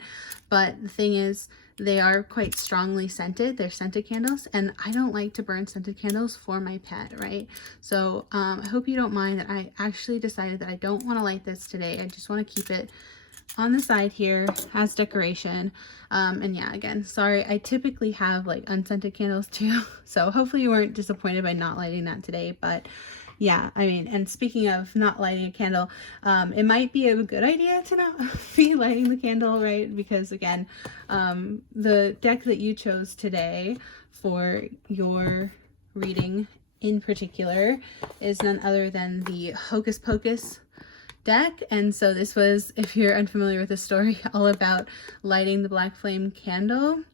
But the thing is, they are quite strongly scented. They're scented candles, and I don't like to burn scented candles for my pet, right? So I hope you don't mind that I actually decided that I don't want to light this today. I just want to keep it on the side here as decoration. And yeah, again, sorry, I typically have like unscented candles too, so hopefully you weren't disappointed by not lighting that today. But yeah, I mean, and speaking of not lighting a candle, it might be a good idea to not be lighting the candle, right? Because again, the deck that you chose today for your reading in particular is none other than the Hocus Pocus deck. And so this was, if you're unfamiliar with the story, all about lighting the black flame candle.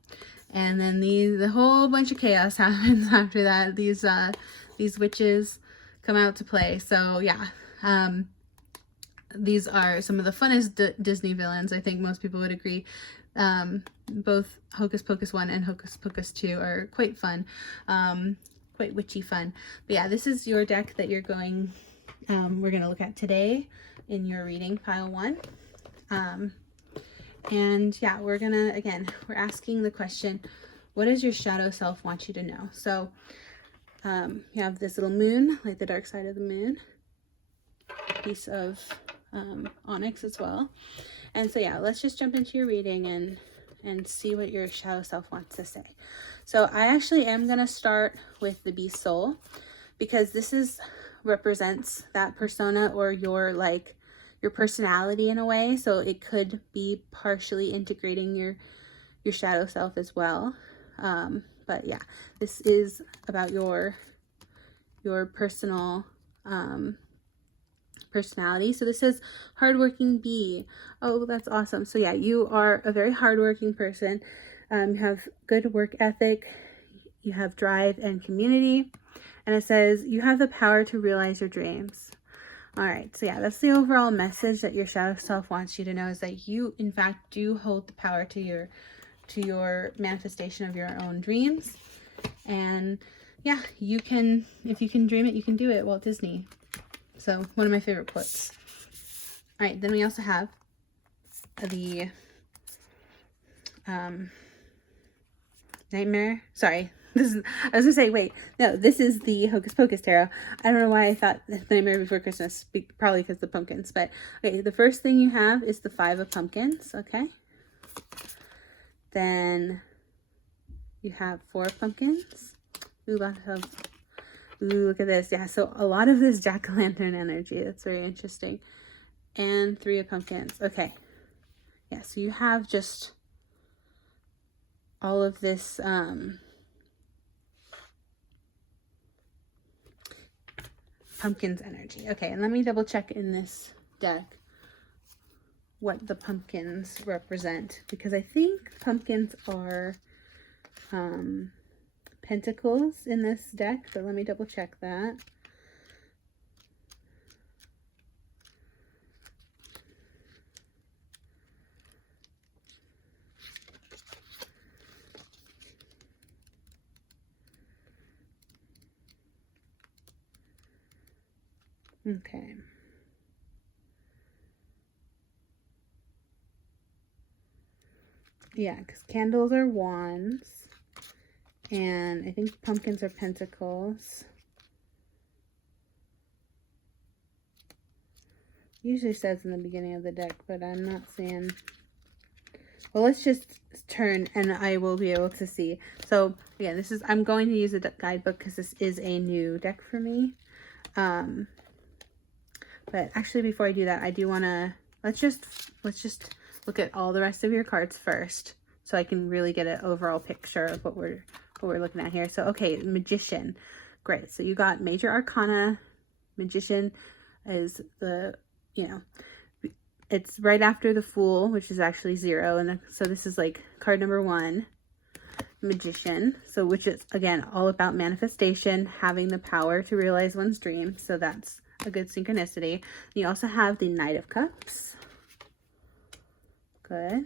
And then the whole bunch of chaos happens after that. These witches come out to play. So yeah, these are some of the funnest Disney villains. I think most people would agree. Both Hocus Pocus 1 and Hocus Pocus 2 are quite fun, quite witchy fun. But yeah, this is your deck that we're going to look at today in your reading, pile 1. And yeah, we're asking the question, what does your shadow self want you to know? So you have this little moon, like the dark side of the moon, piece of onyx as well. And so yeah, let's just jump into your reading and see what your shadow self wants to say. So I actually am going to start with the Beast Soul, because this represents that persona, or your personality in a way. So it could be partially integrating your shadow self as well. But yeah, this is about your personal personality. So this says hardworking bee. Oh, that's awesome. So yeah, you are a very hardworking person. You have good work ethic, you have drive and community, and it says you have the power to realize your dreams. All right, so yeah, that's the overall message that your shadow self wants you to know, is that you in fact do hold the power to your manifestation of your own dreams. And yeah, you can, if you can dream it, you can do it. Walt Disney. So one of my favorite quotes. All right, then we also have the Nightmare. Sorry, I was gonna say, wait, no, this is the Hocus Pocus Tarot. I don't know why I thought Nightmare Before Christmas, probably because of the pumpkins. But okay, the first thing you have is the 5 of pumpkins. Okay, then you have 4 of pumpkins. Ooh, look at this. Yeah, so a lot of this jack-o'-lantern energy. That's very interesting. And 3 of pumpkins. Okay, yeah, so you have just all of this pumpkins energy. Okay, and let me double check in this deck what the pumpkins represent, because I think pumpkins are pentacles in this deck, but let me double check that. Okay. Yeah, because candles are wands, and I think pumpkins are pentacles. Usually says in the beginning of the deck, but I'm not seeing. Well, let's just turn and I will be able to see. So again, I'm going to use a guidebook because this is a new deck for me. But actually, before I do that, I do want to, let's just look at all the rest of your cards first, so I can really get an overall picture of what we're looking at here. So, okay, Magician. Great. So you got Major Arcana. Magician is it's right after the Fool, which is actually 0. And so this is like card number 1, Magician. So which is, again, all about manifestation, having the power to realize one's dream. So that's a good synchronicity. You also have the Knight of Cups. Good.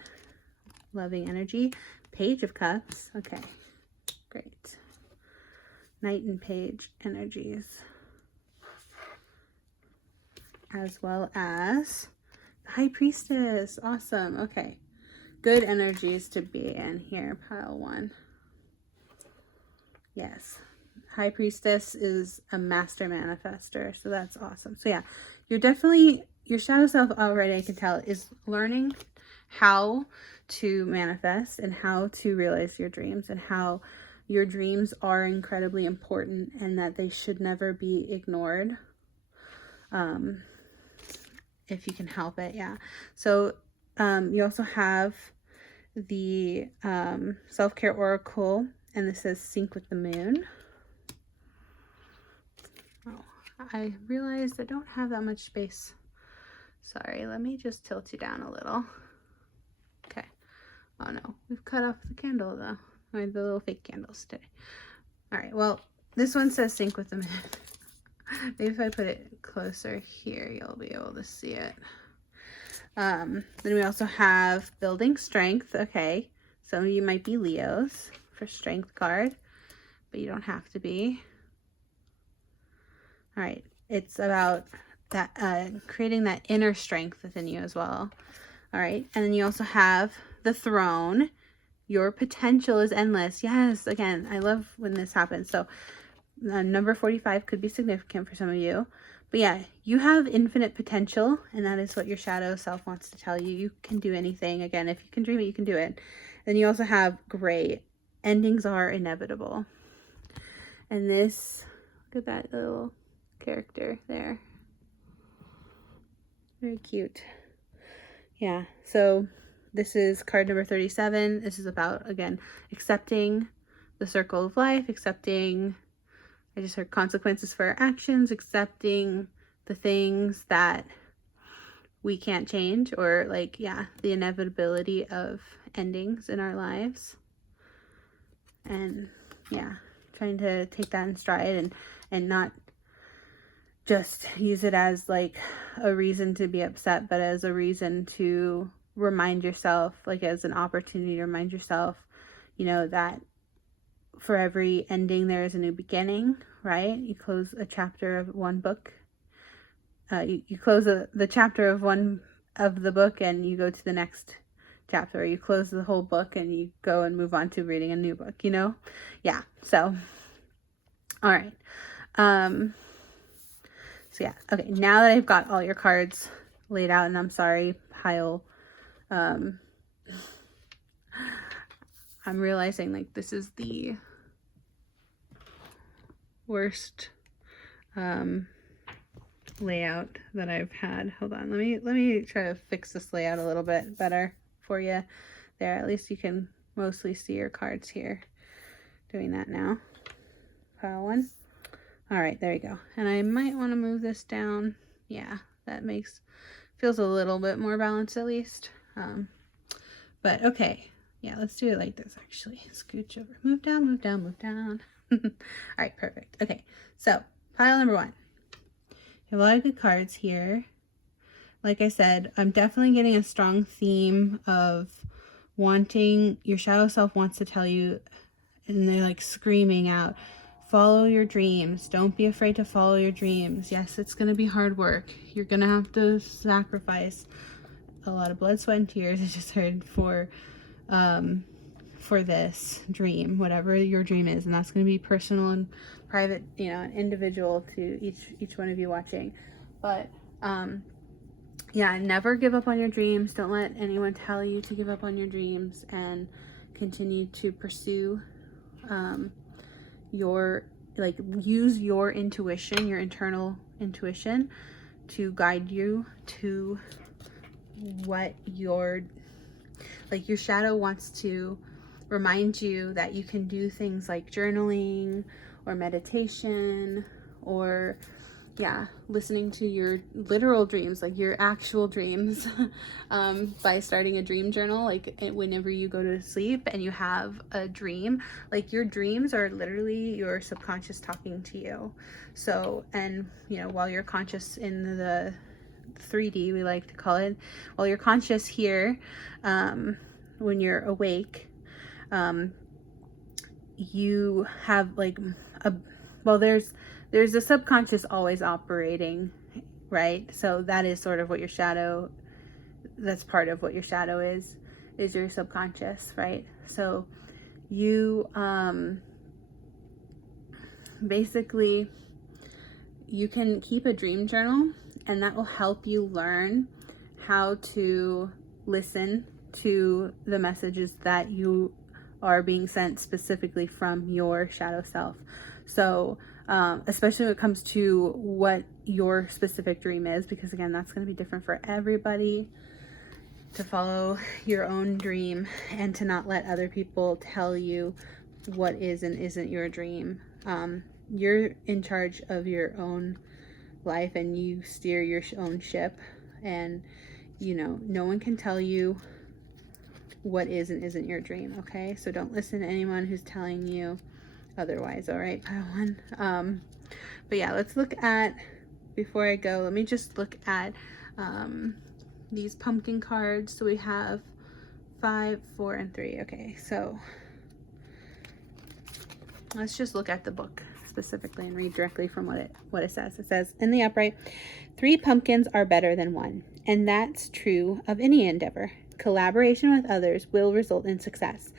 Loving energy. Page of Cups. Okay. Great. Knight and Page energies. As well as the High Priestess. Awesome. Okay. Good energies to be in here. Pile 1. Yes. High Priestess is a master manifester, so that's awesome. So yeah, you're definitely, your shadow self already, I can tell, is learning how to manifest and how to realize your dreams, and how your dreams are incredibly important and that they should never be ignored, if you can help it. Yeah. So you also have the self-care oracle, and this says sync with the moon. I realized I don't have that much space. Sorry, let me just tilt you down a little. Okay. Oh no, we've cut off the candle though. Or the little fake candles today. Alright, well, this one says sync with the moon. Maybe if I put it closer here, you'll be able to see it. Then we also have building strength. Okay, some of you might be Leos for strength card, but you don't have to be. All right, it's about that creating that inner strength within you as well. All right, and then you also have the Throne. Your potential is endless. Yes, again, I love when this happens. So number 45 could be significant for some of you. But yeah, you have infinite potential, and that is what your shadow self wants to tell you. You can do anything. Again, if you can dream it, you can do it. Then you also have Gray endings are inevitable. And this, look at that little character there. Very cute. Yeah, so this is card number 37. This is about, again, accepting the circle of life, accepting, I just heard, consequences for our actions, accepting the things that we can't change, or like, yeah, the inevitability of endings in our lives. And yeah, trying to take that in stride and not just use it as like a reason to be upset, but as a reason to remind yourself, like as an opportunity to remind yourself, you know, that for every ending there is a new beginning, right? You close a chapter of one book, you close the chapter of one of the book and you go to the next chapter, or you close the whole book and you go and move on to reading a new book, you know? Yeah, so all right. So yeah, okay, now that I've got all your cards laid out, and I'm sorry, pile, I'm realizing like this is the worst layout that I've had. Hold on, let me try to fix this layout a little bit better for you there. At least you can mostly see your cards here. Doing that now. Pile one. All right, there you go. And I might want to move this down. Yeah, that feels a little bit more balanced at least. But okay, yeah, let's do it like this actually. Scooch over, move down, move down, move down. All right, perfect. Okay, so pile number one. You have a lot of good cards here. Like I said, I'm definitely getting a strong theme of wanting, your shadow self wants to tell you, and they're like screaming out, follow your dreams. Don't be afraid to follow your dreams. Yes, it's going to be hard work. You're going to have to sacrifice a lot of blood, sweat, and tears, I just heard, for this dream, whatever your dream is. And that's going to be personal and private, you know, and individual to each one of you watching. But yeah, never give up on your dreams. Don't let anyone tell you to give up on your dreams, and continue to pursue use your intuition, your internal intuition, to guide you to what your shadow wants to remind you that you can do things like journaling or meditation, or yeah, listening to your literal dreams, like your actual dreams, by starting a dream journal. Like whenever you go to sleep and you have a dream, like your dreams are literally your subconscious talking to you. So, and you know, while you're conscious in the 3D, we like to call it, while you're conscious here, when you're awake, you have like there's a subconscious always operating, right? So that is sort of what your shadow, that's part of what your shadow is your subconscious, right? So you, basically, you can keep a dream journal, and that will help you learn how to listen to the messages that you are being sent specifically from your shadow self. So especially when it comes to what your specific dream is, because again, that's going to be different for everybody. To follow your own dream and to not let other people tell you what is and isn't your dream. You're in charge of your own life, and you steer your own ship, and you know, no one can tell you what is and isn't your dream. Okay, so don't listen to anyone who's telling you otherwise. All right, pile one. But yeah, let's look at, before I go, let me just look at these pumpkin cards. So we have 5, 4, and 3. Okay, so let's just look at the book specifically and read directly from what it says. It says, in the upright, 3 pumpkins are better than 1, and that's true of any endeavor. Collaboration with others will result in success,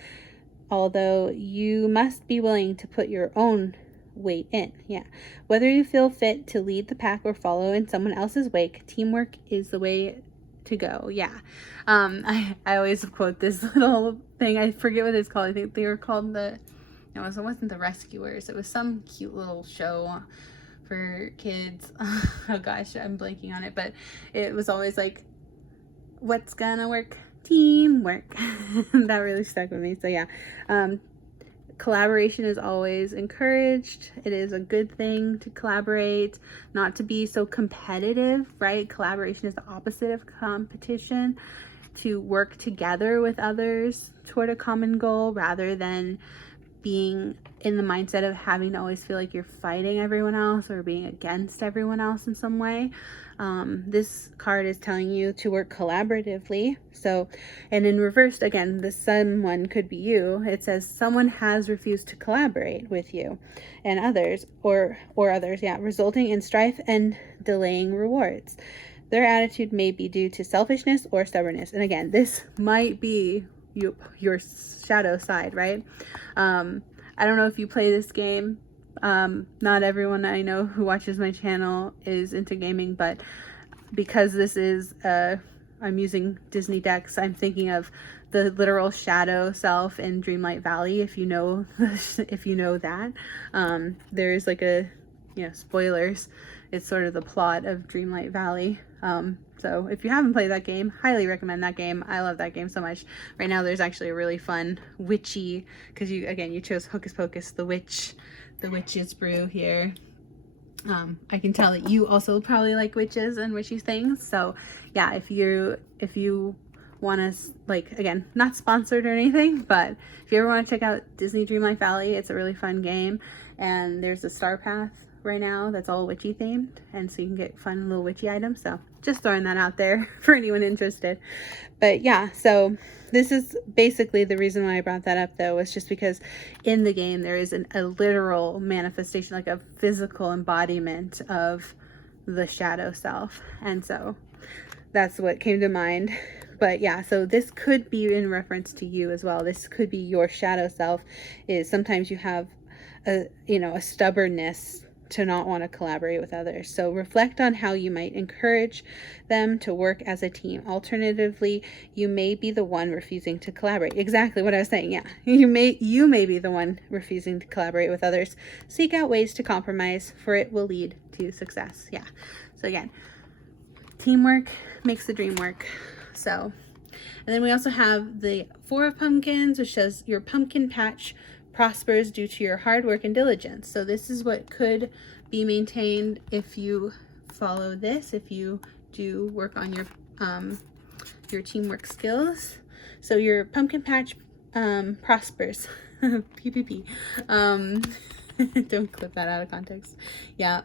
although you must be willing to put your own weight in. Yeah. Whether you feel fit to lead the pack or follow in someone else's wake, teamwork is the way to go. Yeah. I always quote this little thing. I forget what it's called. I think they were called it wasn't the Rescuers. It was some cute little show for kids. Oh gosh, I'm blanking on it, but it was always like, what's gonna work? Teamwork. That really stuck with me. So yeah, collaboration is always encouraged. It is a good thing to collaborate, not to be so competitive, right? Collaboration is the opposite of competition, to work together with others toward a common goal rather than being in the mindset of having to always feel like you're fighting everyone else or being against everyone else in some way. This card is telling you to work collaboratively. So, and in reversed, again, the someone could be you. It says someone has refused to collaborate with you and others, or others, yeah, resulting in strife and delaying rewards. Their attitude may be due to selfishness or stubbornness. And again, this might be your shadow side, right? I don't know if you play this game. Not everyone I know who watches my channel is into gaming, but because this is I'm using Disney decks, I'm thinking of the literal shadow self in Dreamlight Valley. If you know that, there's like spoilers. It's sort of the plot of Dreamlight Valley. So if you haven't played that game, highly recommend that game. I love that game so much. Right now there's actually a really fun witchy, because you chose Hocus Pocus, the witch's brew here. I can tell that you also probably like witches and witchy things. So yeah, if you want to, like, again, not sponsored or anything, but if you ever want to check out Disney Dreamlight Valley, it's a really fun game. And there's a star path right now that's all witchy themed, and so you can get fun little witchy items. So just throwing that out there for anyone interested. But yeah, so this is basically the reason why I brought that up, though, was just because in the game there is a literal manifestation, like a physical embodiment of the shadow self, and so that's what came to mind. But yeah, so this could be in reference to you as well. This could be your shadow self. Is sometimes you have a stubbornness to not want to collaborate with others. So reflect on how you might encourage them to work as a team. Alternatively, you may be the one refusing to collaborate. Exactly what I was saying. Yeah, you may be the one refusing to collaborate with others. Seek out ways to compromise, for it will lead to success. Yeah. So again, teamwork makes the dream work. So, and then we also have the Four of Pumpkins, which says your pumpkin patch prospers due to your hard work and diligence. So this is what could be maintained if you follow this, if you do work on your teamwork skills. So your pumpkin patch prospers. PPP. Don't clip that out of context. Yeah.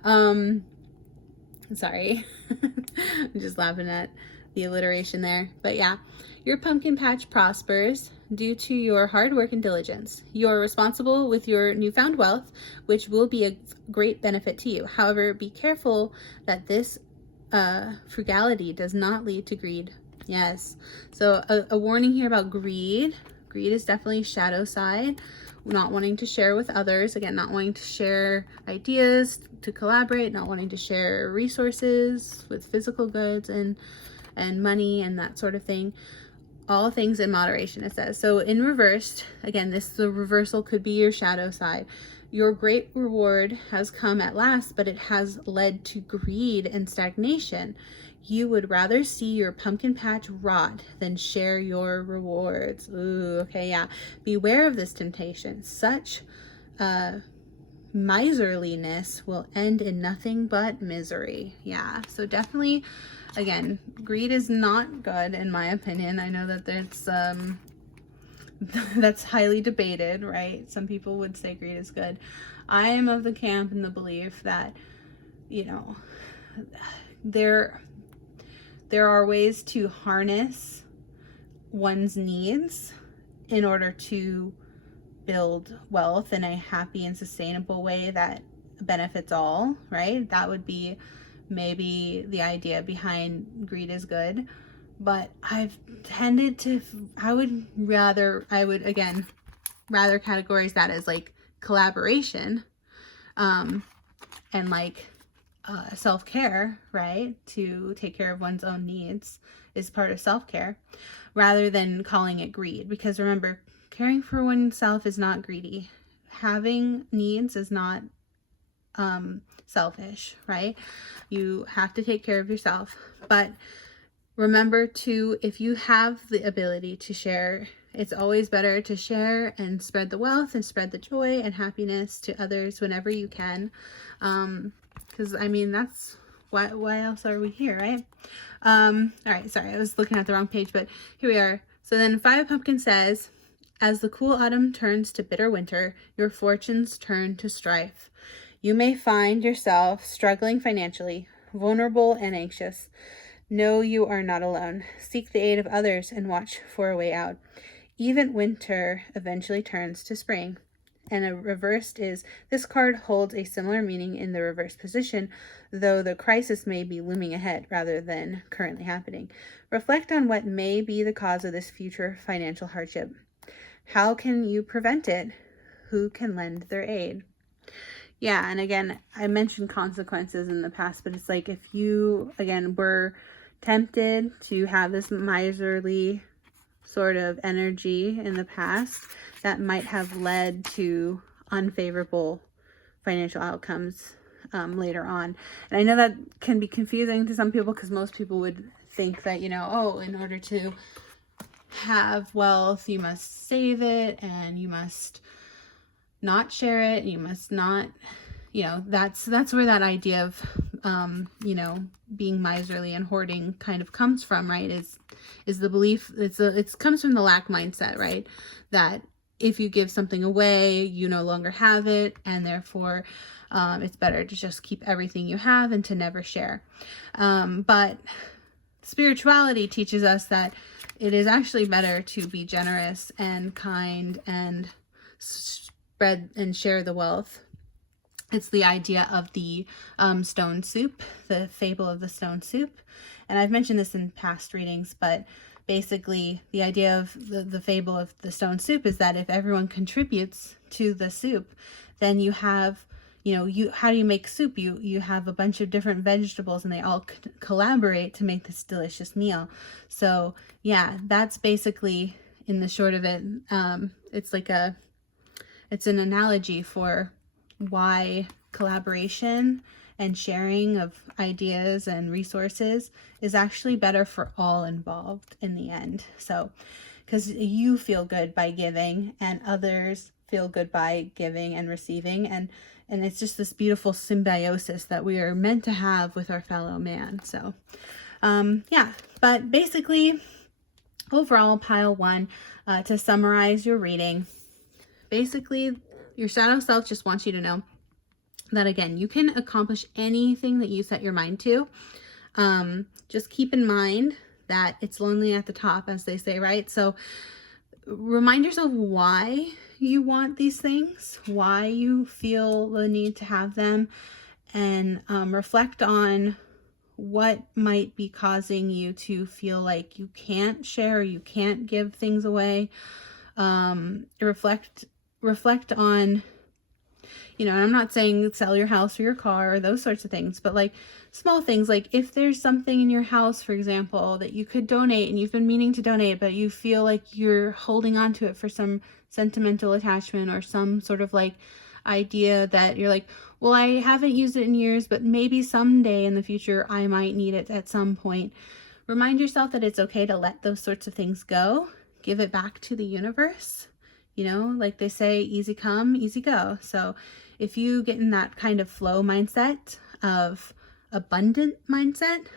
Sorry. I'm just laughing at the alliteration there. But yeah, your pumpkin patch prospers due to your hard work and diligence. You're responsible with your newfound wealth, which will be a great benefit to you. However, be careful that this frugality does not lead to greed. Yes. So a warning here about greed. Greed is definitely shadow side. Not wanting to share with others. Again, not wanting to share ideas, to collaborate, not wanting to share resources with physical goods and money and that sort of thing. All things in moderation, it says. So in reversed, again, the reversal could be your shadow side. Your great reward has come at last, but it has led to greed and stagnation. You would rather see your pumpkin patch rot than share your rewards. Ooh, okay, yeah. Beware of this temptation. Such miserliness will end in nothing but misery. Yeah, so definitely, again, greed is not good in my opinion. I know that that's highly debated, right? Some people would say greed is good. I am of the camp and the belief that, there are ways to harness one's needs in order to build wealth in a happy and sustainable way that benefits all, right? That would be maybe the idea behind greed is good. But I've tended to, I would rather categorize that as like collaboration, and like self-care, right? To take care of one's own needs is part of self-care, rather than calling it greed. Because remember, caring for oneself is not greedy. Having needs is not selfish, right? You have to take care of yourself. But remember to, if you have the ability to share, it's always better to share and spread the wealth and spread the joy and happiness to others whenever you can. Because I mean, that's why else are we here, right? All right, sorry, I was looking at the wrong page, but here we are. So then 5 of Pumpkins says, as the cool autumn turns to bitter winter, your fortunes turn to strife. You may find yourself struggling financially, vulnerable and anxious. No, you are not alone. Seek the aid of others and watch for a way out. Even winter eventually turns to spring. And a reversed is, this card holds a similar meaning in the reverse position, though the crisis may be looming ahead rather than currently happening. Reflect on what may be the cause of this future financial hardship. How can you prevent it? Who can lend their aid? Yeah, and again, I mentioned consequences in the past, but it's like if you, again, were tempted to have this miserly sort of energy in the past, that might have led to unfavorable financial outcomes later on. And I know that can be confusing to some people, because most people would think that, you know, oh, in order to have wealth, you must save it and you must not share it. You must not, you know, that's where that idea of, you know, being miserly and hoarding kind of comes from, right? Is the belief, it comes from the lack mindset, right? That if you give something away, you no longer have it, and therefore it's better to just keep everything you have and to never share. But spirituality teaches us that it is actually better to be generous and kind and spread and share the wealth. It's the idea of the stone soup, the fable of the stone soup. And I've mentioned this in past readings, but basically the idea of the fable of the stone soup is that if everyone contributes to the soup, then you have, you know, how do you make soup? You have a bunch of different vegetables and they all collaborate to make this delicious meal. So yeah, that's basically, in the short of it, it's an analogy for why collaboration and sharing of ideas and resources is actually better for all involved in the end. So, because you feel good by giving and others feel good by giving and receiving, and it's just this beautiful symbiosis that we are meant to have with our fellow man. So yeah, but basically overall, pile 1, to summarize your reading, basically your shadow self just wants you to know that, again, you can accomplish anything that you set your mind to. Just keep in mind that it's lonely at the top, as they say, right? So remind yourself why you want these things, why you feel the need to have them, and reflect on what might be causing you to feel like you can't share, you can't give things away. Reflect on, you know, and I'm not saying sell your house or your car or those sorts of things, but like small things, like if there's something in your house, for example, that you could donate and you've been meaning to donate, but you feel like you're holding on to it for some sentimental attachment or some sort of like idea that you're like, well, I haven't used it in years, but maybe someday in the future I might need it at some point. Remind yourself that it's okay to let those sorts of things go. Give it back to the universe. You know, like they say, easy come, easy go. So if you get in that kind of flow mindset, of abundant mindset,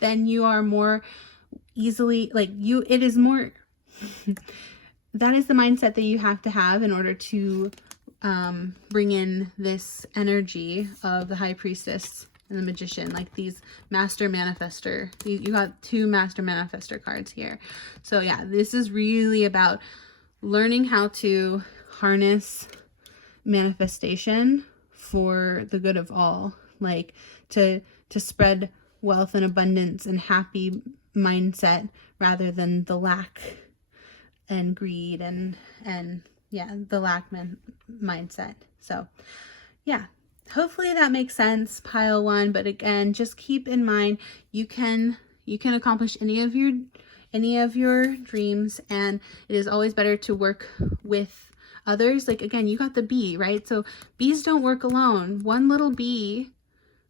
then you are more easily, like it is more, that is the mindset that you have to have in order to bring in this energy of the High Priestess and the Magician, like these Master Manifester. You got 2 Master Manifester cards here. So yeah, this is really about learning how to harness manifestation for the good of all, like to spread wealth and abundance and happy mindset rather than the lack and greed and yeah, the lack mindset. So yeah, hopefully that makes sense, pile 1. But again, just keep in mind, you can You can accomplish any of your dreams, and it is always better to work with others. Like, again, you got the bee, right? So bees don't work alone. One little bee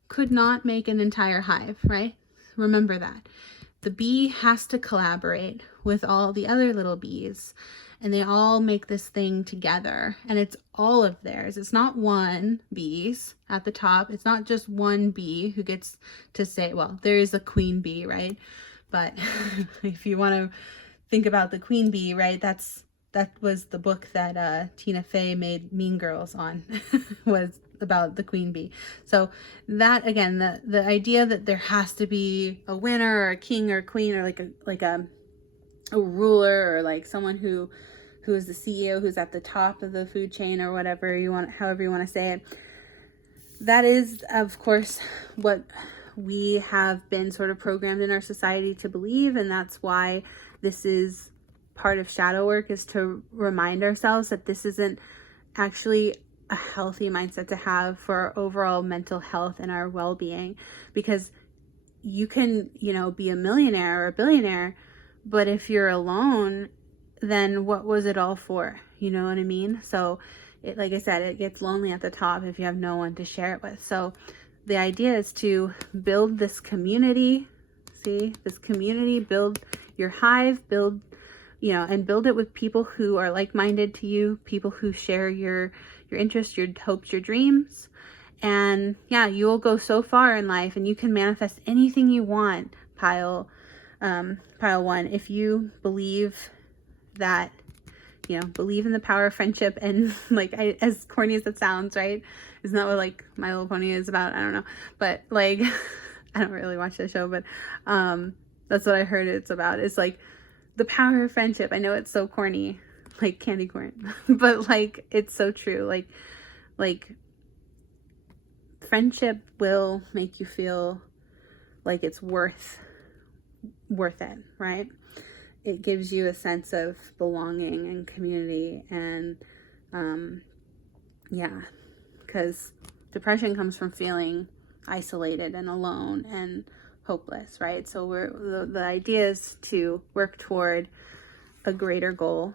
could not make an entire hive, right? Remember that. The bee has to collaborate with all the other little bees, and they all make this thing together, and it's all of theirs. It's not one bee's at the top. It's not just one bee who gets to say, well, there is a queen bee, right? But if you want to think about the queen bee, right, that was the book that Tina Fey made Mean Girls on, was about the queen bee. So that, again, the idea that there has to be a winner or a king or a queen, or like a ruler, or like someone who is the CEO, who's at the top of the food chain, or whatever you want, however you want to say it. That is, of course, what we have been sort of programmed in our society to believe, and that's why this is part of shadow work, is to remind ourselves that this isn't actually a healthy mindset to have for our overall mental health and our well-being. Because you can, you know, be a millionaire or a billionaire, but if you're alone, then what was it all for? You know what I mean? So it, like I said, it gets lonely at the top if you have no one to share it with. So the idea is to build this community, build your hive, build, you know, and build it with people who are like-minded to you, people who share your interests, your hopes, your dreams. And yeah, you will go so far in life, and you can manifest anything you want, pile one, if you believe that, you know, believe in the power of friendship. And like, as corny as it sounds, right? Isn't that what like My Little Pony is about? I don't know, but like, I don't really watch the show, but that's what I heard it's about. It's like the power of friendship. I know it's so corny, like candy corn, but like, it's so true. Like friendship will make you feel like it's worth it, right? It gives you a sense of belonging and community, and yeah, because depression comes from feeling isolated and alone and hopeless, right? So the idea is to work toward a greater goal,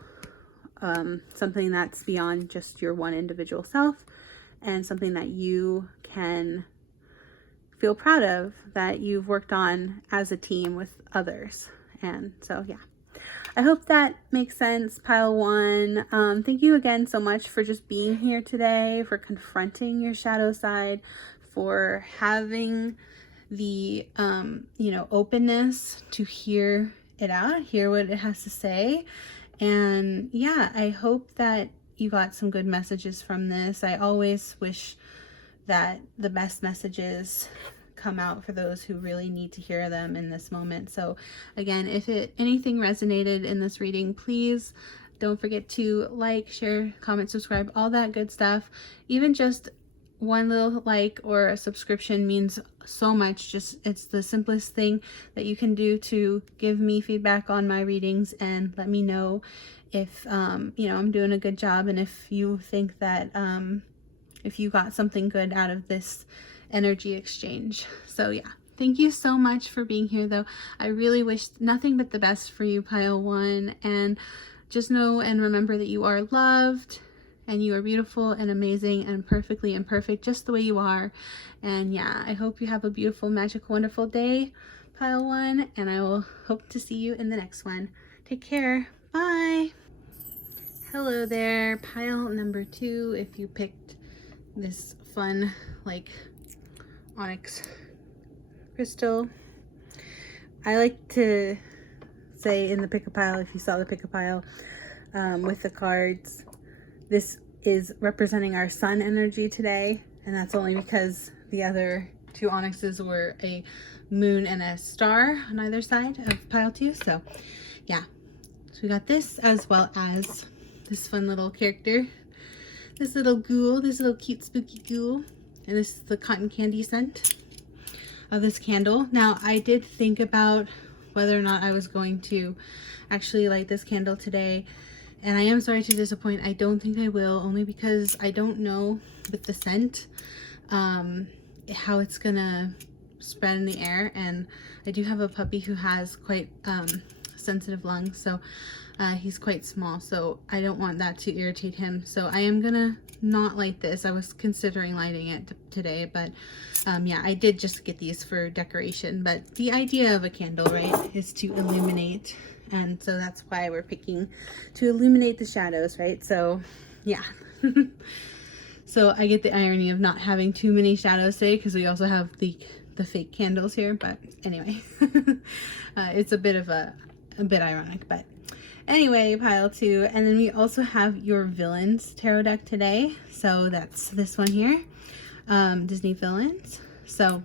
something that's beyond just your one individual self, and something that you can feel proud of, that you've worked on as a team with others. And so yeah, I hope that makes sense, pile one. Thank you again so much for just being here today, for confronting your shadow side, for having the you know, openness to hear it out, hear what it has to say. And yeah, I hope that you got some good messages from this. I always wish that the best messages come out for those who really need to hear them in this moment. So again, if anything resonated in this reading, please don't forget to like, share, comment, subscribe, all that good stuff. Even just one little like or a subscription means so much. Just, it's the simplest thing that you can do to give me feedback on my readings and let me know if you know, I'm doing a good job, and if you think that if you got something good out of this energy exchange. So yeah, thank you so much for being here, though. I really wish nothing but the best for you, pile one, and just know and remember that you are loved, and you are beautiful and amazing and perfectly imperfect just the way you are. And yeah, I hope you have a beautiful, magical, wonderful day, pile one, and I will hope to see you in the next one. Take care. Bye. Hello there, pile number 2. If you picked this fun, like, onyx crystal, I like to say in the pick a pile, if you saw the pick a pile with the cards, this is representing our sun energy today, and that's only because the other 2 onyxes were a moon and a star on either side of pile 2. So yeah, so we got this, as well as this fun little character, this little ghoul, this little cute spooky ghoul. And this is the cotton candy scent of this candle. Now, I did think about whether or not I was going to actually light this candle today, and I am sorry to disappoint. I don't think I will, only because I don't know with the scent how it's gonna spread in the air, and I do have a puppy who has quite sensitive lungs, so he's quite small, so I don't want that to irritate him. So I am gonna not light this. I was considering lighting it today, but yeah, I did just get these for decoration. But the idea of a candle, right, is to illuminate, and so that's why we're picking to illuminate the shadows, right? So yeah. So I get the irony of not having too many shadows today, because we also have the fake candles here, but anyway. It's a bit ironic, but anyway, pile 2. And then we also have your Villains tarot deck today. So that's this one here, Disney Villains. So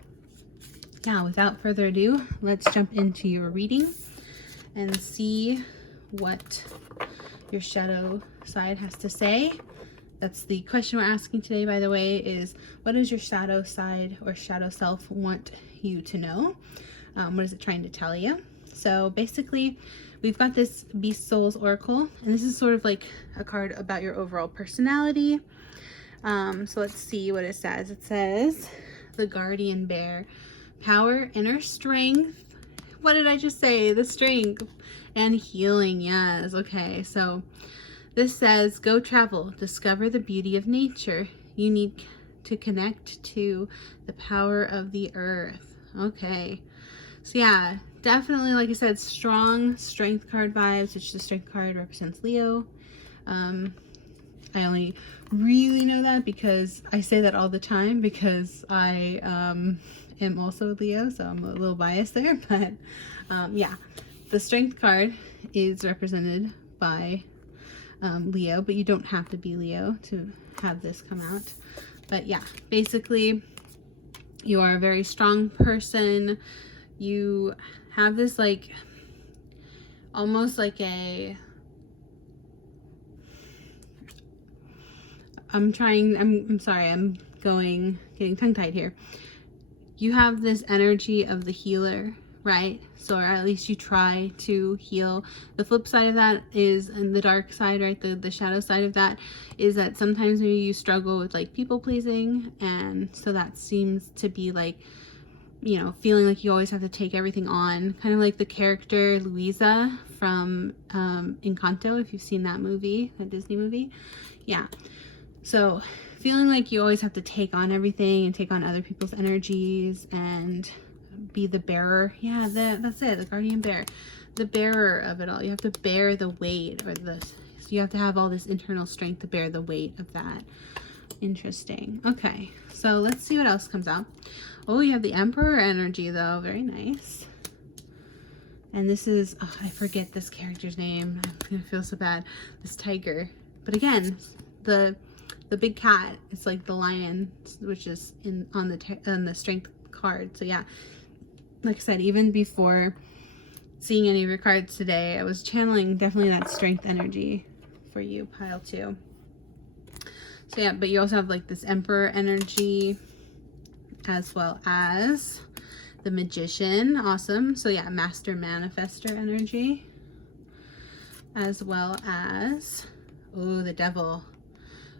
yeah, without further ado, let's jump into your reading and see what your shadow side has to say. That's the question we're asking today, by the way, is what does your shadow side or shadow self want you to know? What is it trying to tell you? So basically, we've got this Beast Souls Oracle, and this is sort of like a card about your overall personality. So let's see what it says. It says, the Guardian Bear, power, inner strength. What did I just say? The strength and healing. Yes. Okay. So this says, go travel, discover the beauty of nature. You need to connect to the power of the earth. Okay. So yeah, definitely, like I said, strong strength card vibes, which the strength card represents Leo. I only really know that because I say that all the time, because I am also Leo, so I'm a little biased there. But yeah, the strength card is represented by Leo, but you don't have to be Leo to have this come out. But yeah, basically, you are a very strong person. You have this like almost like a I'm sorry, I'm getting tongue-tied here. You have this energy of the healer, right? So, or at least you try to heal. The flip side of that is, and the dark side, right, the shadow side of that is that sometimes maybe you struggle with like people pleasing, and so that seems to be like, you know, feeling like you always have to take everything on, kind of like the character Louisa from Encanto, if you've seen that movie, that Disney movie. Yeah, so feeling like you always have to take on everything and take on other people's energies and be the bearer. Yeah, that's it, the guardian bear, the bearer of it all. You have to bear the weight, or so you have to have all this internal strength to bear the weight of that. Interesting. Okay, so let's see what else comes out. Oh, you have the Emperor energy though. Very nice. And this is, oh, I forget this character's name. I'm gonna feel so bad. This tiger. But again, the big cat is like the lion, which is on the strength card. So yeah, like I said, even before seeing any of your cards today, I was channeling definitely that strength energy for you, pile 2. So yeah, but you also have like this Emperor energy, as well as the Magician. Awesome. So yeah, Master Manifester energy, as well as, oh, the Devil.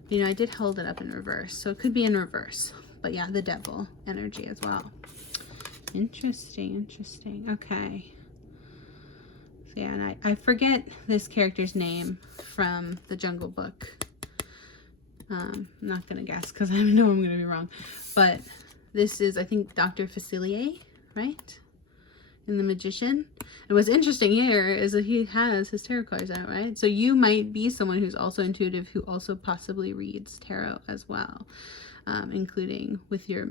You know, I did hold it up in reverse, so it could be in reverse, but yeah, the Devil energy as well. Interesting, interesting. Okay. So yeah, and I forget this character's name from the Jungle Book. I'm not gonna guess because I know I'm gonna be wrong, but this is, I think, Dr. Facilier, right? In the Magician. And what's interesting here is that he has his tarot cards out, right? So you might be someone who's also intuitive, who also possibly reads tarot as well, including with your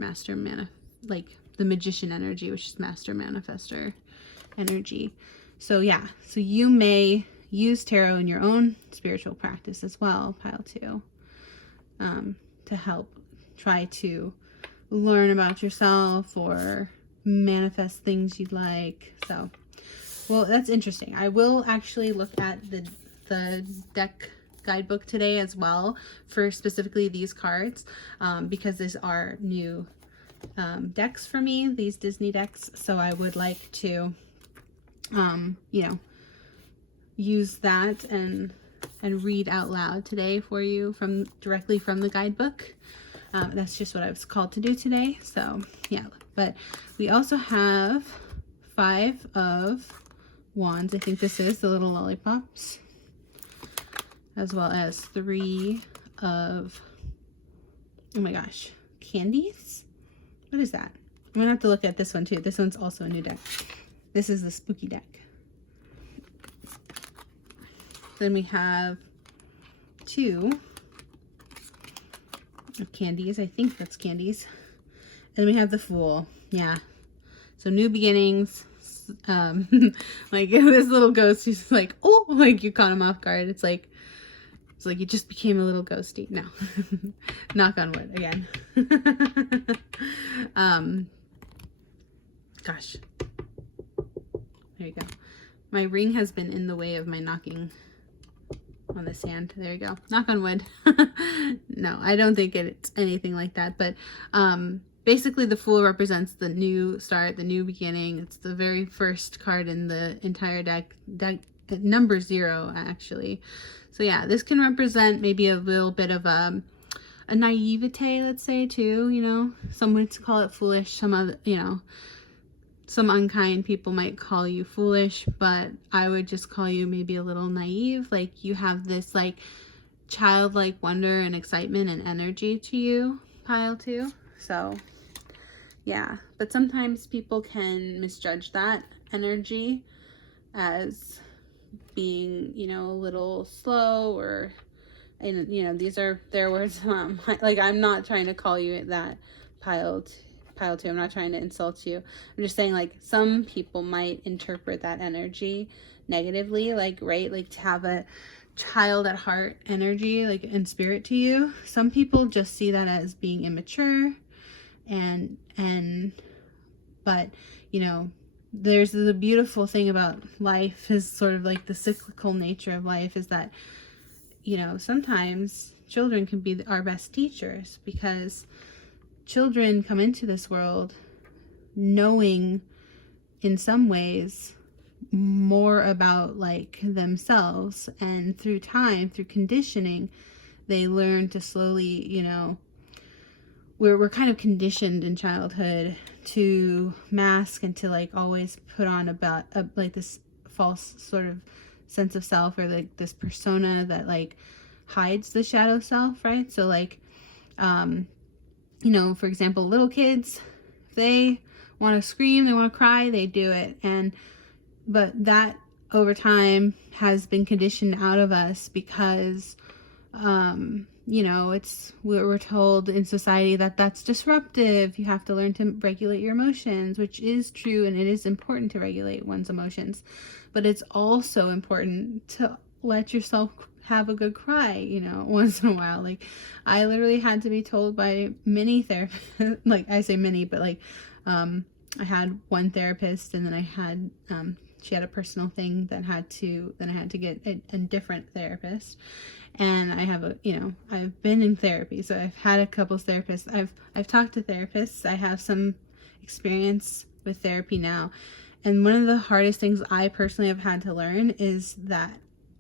like the Magician energy, which is Master Manifester energy. So yeah, so you may use tarot in your own spiritual practice as well, pile 2, to help try to learn about yourself or manifest things you'd like. So, well, that's interesting. I will actually look at the deck guidebook today as well for specifically these cards, because these are new decks for me, these Disney decks. So I would like to, you know, use that and read out loud today for you directly from the guidebook. That's just what I was called to do today. So yeah, But we also have 5 of Wands. I think this is the little lollipops, as well as 3 of, oh my gosh, candies. What is that? I'm gonna have to look at this one too. This one's also a new deck. This is the spooky deck. Then we have 2 of candies. I think that's candies. And we have the Fool. Yeah. So new beginnings. Like this little ghost, he's like, oh, like you caught him off guard. It's like you just became a little ghosty. No. Knock on wood again. Gosh. There you go. My ring has been in the way of my knocking on the sand. There you go. Knock on wood. No, I don't think it's anything like that. But basically the Fool represents the new start, the new beginning. It's the very first card in the entire deck number 0, actually. So yeah, this can represent maybe a little bit of a naivete, let's say, too. You know, some would call it foolish. Some other, you know, some unkind people might call you foolish, but I would just call you maybe a little naive. Like you have this like childlike wonder and excitement and energy to you, pile 2. So yeah, but sometimes people can misjudge that energy as being, you know, a little slow, or, and you know, these are their words. Like I'm not trying to call you that, pile 2. I'm not trying to insult you. I'm just saying, like, some people might interpret that energy negatively, like, right, like to have a child at heart energy, like in spirit to you. Some people just see that as being immature, but you know, there's the beautiful thing about life is sort of like the cyclical nature of life is that, you know, sometimes children can be our best teachers, because children come into this world knowing in some ways more about like themselves, and through time, through conditioning, they learn to slowly, you know, we're kind of conditioned in childhood to mask and to like always put on about like this false sort of sense of self, or like this persona that like hides the shadow self, right? So like you know, for example, little kids, if they want to scream, they want to cry, they do it. But that over time has been conditioned out of us because, you know, we're told in society that that's disruptive. You have to learn to regulate your emotions, which is true. And it is important to regulate one's emotions, but it's also important to let yourself have a good cry, you know, once in a while. Like I literally had to be told by many therapists, like I say many, but like I had one therapist, and then I had she had a personal thing that I had to get a different therapist. And I have I've been in therapy, so I've had a couple of therapists. I've talked to therapists. I have some experience with therapy now. And one of the hardest things I personally have had to learn is that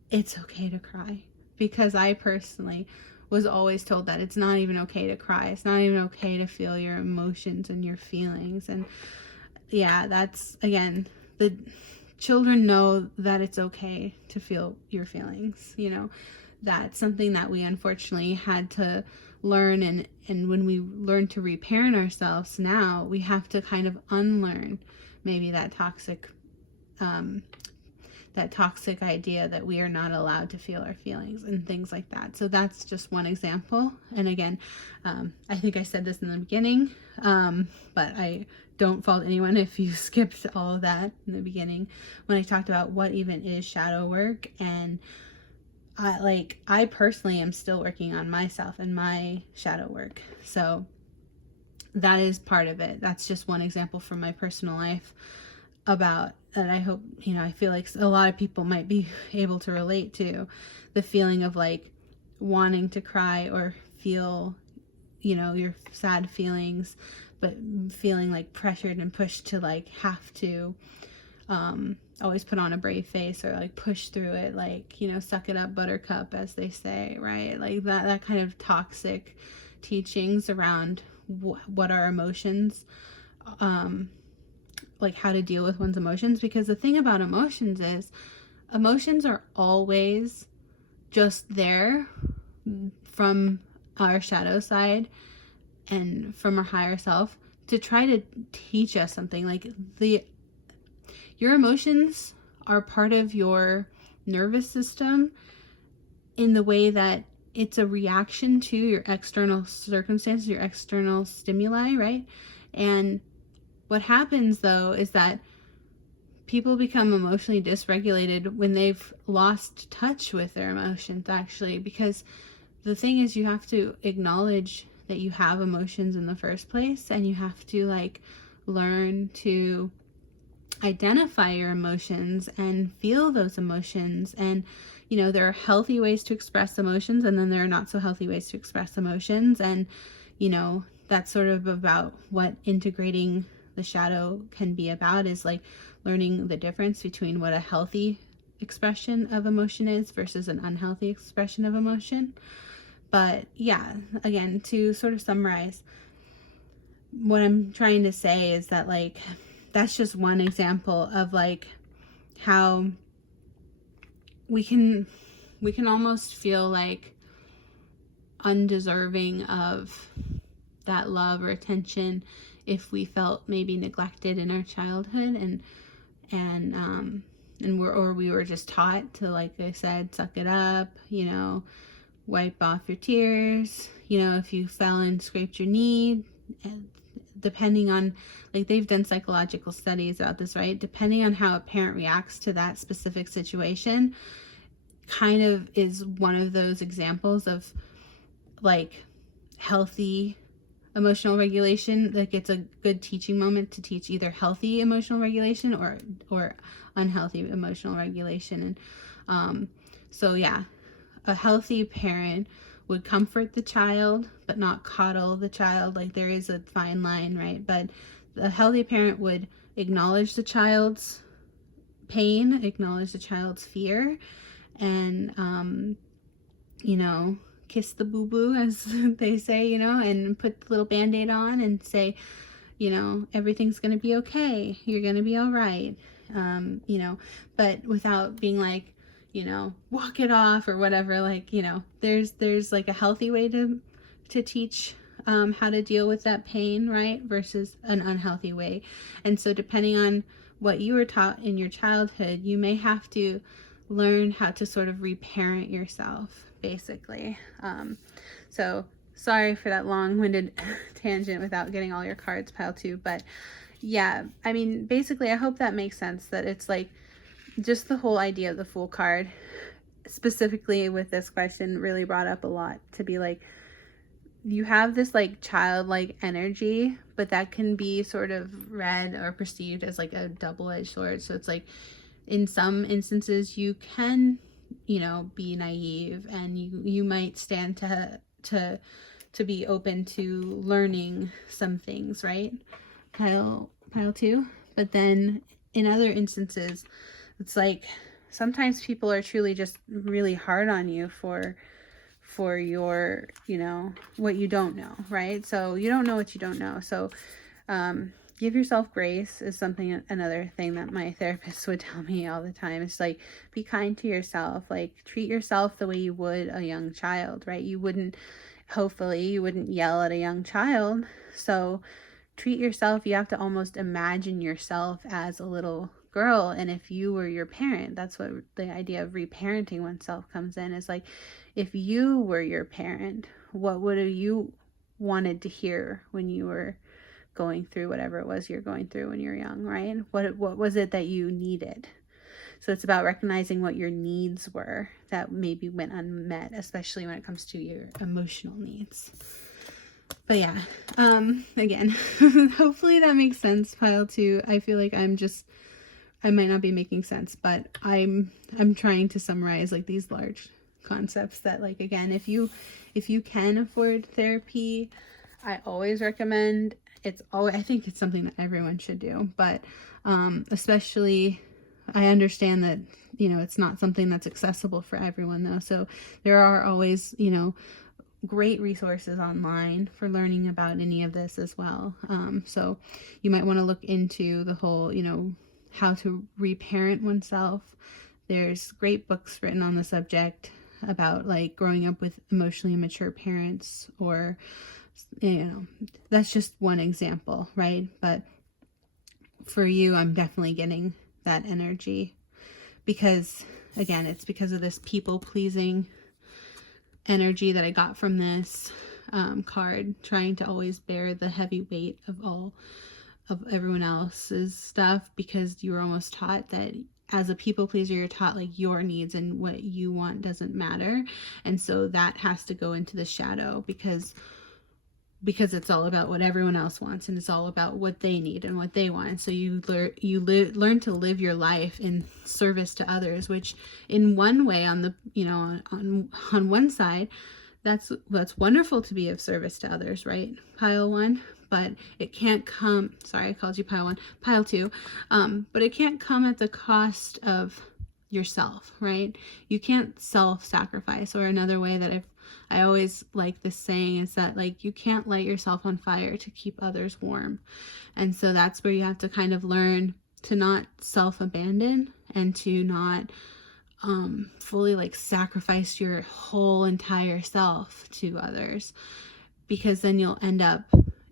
it's okay to cry, because I personally was always told that it's not even okay to cry. It's not even okay to feel your emotions and your feelings. And yeah, that's, again, the children know that it's okay to feel your feelings, you know. That's something that we unfortunately had to learn, and when we learn to reparent ourselves now, we have to kind of unlearn maybe that toxic idea that we are not allowed to feel our feelings and things like that. So that's just one example. And again, I think I said this in the beginning, but I don't fault anyone if you skipped all of that in the beginning when I talked about what even is shadow work. And I personally am still working on myself and my shadow work. So that is part of it. That's just one example from my personal life about that. I hope, you know, I feel like a lot of people might be able to relate to the feeling of like wanting to cry or feel, you know, your sad feelings, but feeling like pressured and pushed to like have to always put on a brave face or like push through it, like, you know, suck it up, buttercup, as they say, right? Like that kind of toxic teachings around what our emotions like how to deal with one's emotions, because the thing about emotions is emotions are always just there from our shadow side and from our higher self to try to teach us something. Like your emotions are part of your nervous system in the way that it's a reaction to your external circumstances, your external stimuli, right? And what happens though is that people become emotionally dysregulated when they've lost touch with their emotions, actually, because the thing is, you have to acknowledge that you have emotions in the first place, and you have to like learn to identify your emotions and feel those emotions. And you know, there are healthy ways to express emotions, and then there are not so healthy ways to express emotions. And you know, that's sort of about what integrating the shadow can be about, is like learning the difference between what a healthy expression of emotion is versus an unhealthy expression of emotion. But yeah, again, to sort of summarize, what I'm trying to say is that like that's just one example of like how we can almost feel like undeserving of that love or attention if we felt maybe neglected in our childhood, or we were just taught to, like I said, suck it up, you know, wipe off your tears, you know, if you fell and scraped your knee, depending on, like, they've done psychological studies about this, right? Depending on how a parent reacts to that specific situation, kind of is one of those examples of like healthy emotional regulation. Like, it's a good teaching moment to teach either healthy emotional regulation or unhealthy emotional regulation. And so yeah, a healthy parent would comfort the child but not coddle the child. Like, there is a fine line, right? But a healthy parent would acknowledge the child's pain, acknowledge the child's fear, and you know, kiss the boo-boo, as they say, you know, and put the little band-aid on and say, you know, everything's gonna be okay, you're gonna be all right, you know, but without being like, you know, walk it off or whatever. Like, you know, there's like a healthy way to teach how to deal with that pain, right, versus an unhealthy way. And so depending on what you were taught in your childhood, you may have to learn how to sort of reparent yourself, basically. So sorry for that long-winded tangent without getting all your cards piled too, but yeah, I mean, basically, I hope that makes sense, that it's like just the whole idea of the Fool card, specifically with this question, really brought up a lot, to be like, you have this like childlike energy, but that can be sort of read or perceived as like a double-edged sword. So it's like, in some instances you can, you know, be naive, and you might stand to be open to learning some things, right? Pile 2. But then in other instances, it's like sometimes people are truly just really hard on you for your, you know, what you don't know, right? So you don't know what you don't know. So give yourself grace is something, another thing that my therapist would tell me all the time. It's like, be kind to yourself, like treat yourself the way you would a young child, right? Hopefully you wouldn't yell at a young child. So treat yourself. You have to almost imagine yourself as a little girl. And if you were your parent, that's what the idea of reparenting oneself comes in, is like, if you were your parent, what would you wanted to hear when you were going through whatever it was you're going through when you're young, right? What was it that you needed? So it's about recognizing what your needs were that maybe went unmet, especially when it comes to your emotional needs. But yeah, again, hopefully that makes sense, pile 2. I feel like I might not be making sense, but I'm trying to summarize like these large concepts that, like, again, if you can afford therapy, I always recommend. I think it's something that everyone should do, but especially, I understand that, you know, it's not something that's accessible for everyone though. So there are always, you know, great resources online for learning about any of this as well. So you might want to look into the whole, you know, how to reparent oneself. There's great books written on the subject about like growing up with emotionally immature parents, or, you know, that's just one example, right? But for you, I'm definitely getting that energy because, again, it's because of this people-pleasing energy that I got from this card, trying to always bear the heavy weight of all of everyone else's stuff, because you were almost taught that as a people pleaser, you're taught like your needs and what you want doesn't matter. And so that has to go into the shadow because it's all about what everyone else wants, and it's all about what they need and what they want. So you learn to live your life in service to others, which in one way, on the, you know, on one side, that's wonderful to be of service to others, right? Pile one. But it can't come, sorry, I called you pile one, pile two. But it can't come at the cost of yourself, right? You can't self-sacrifice. Or another way that I always like this saying is that, like, you can't light yourself on fire to keep others warm. And so that's where you have to kind of learn to not self-abandon and to not fully like sacrifice your whole entire self to others, because then you'll end up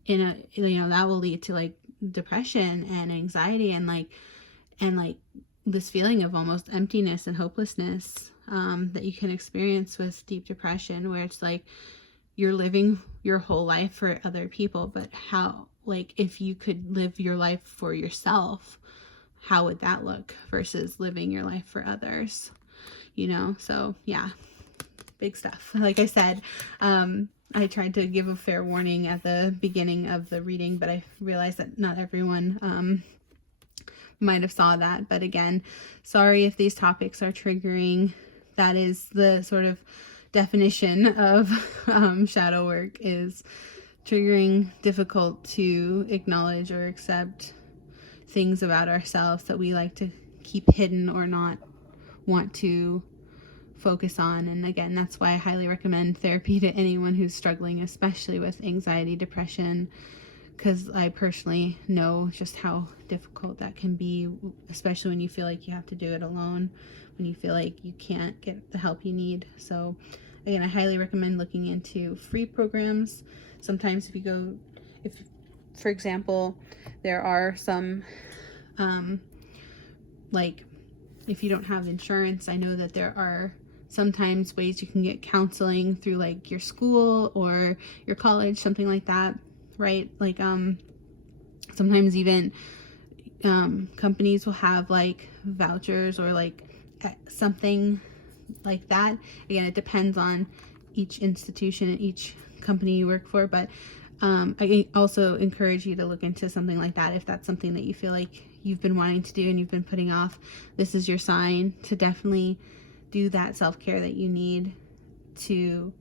in a, you know, that will lead to like depression and anxiety and like this feeling of almost emptiness and hopelessness that you can experience with deep depression, where it's like you're living your whole life for other people, but how, like, if you could live your life for yourself, how would that look versus living your life for others, you know? So yeah, big stuff. Like I said, I tried to give a fair warning at the beginning of the reading, but I realized that not everyone might have saw that. But again, sorry if these topics are triggering. That is the sort of definition of shadow work, is triggering, difficult to acknowledge or accept things about ourselves that we like to keep hidden or not want to focus on. And again, that's why I highly recommend therapy to anyone who's struggling, especially with anxiety, depression, because I personally know just how difficult that can be, especially when you feel like you have to do it alone, when you feel like you can't get the help you need. So again, I highly recommend looking into free programs. Sometimes if for example, there are some like, if you don't have insurance, I know that there are sometimes ways you can get counseling through like your school or your college, something like that, right? Like sometimes even companies will have like vouchers or like something like that. Again, it depends on each institution and each company you work for, but I also encourage you to look into something like that if that's something that you feel like you've been wanting to do and you've been putting off. This is your sign to definitely do that self-care that you need to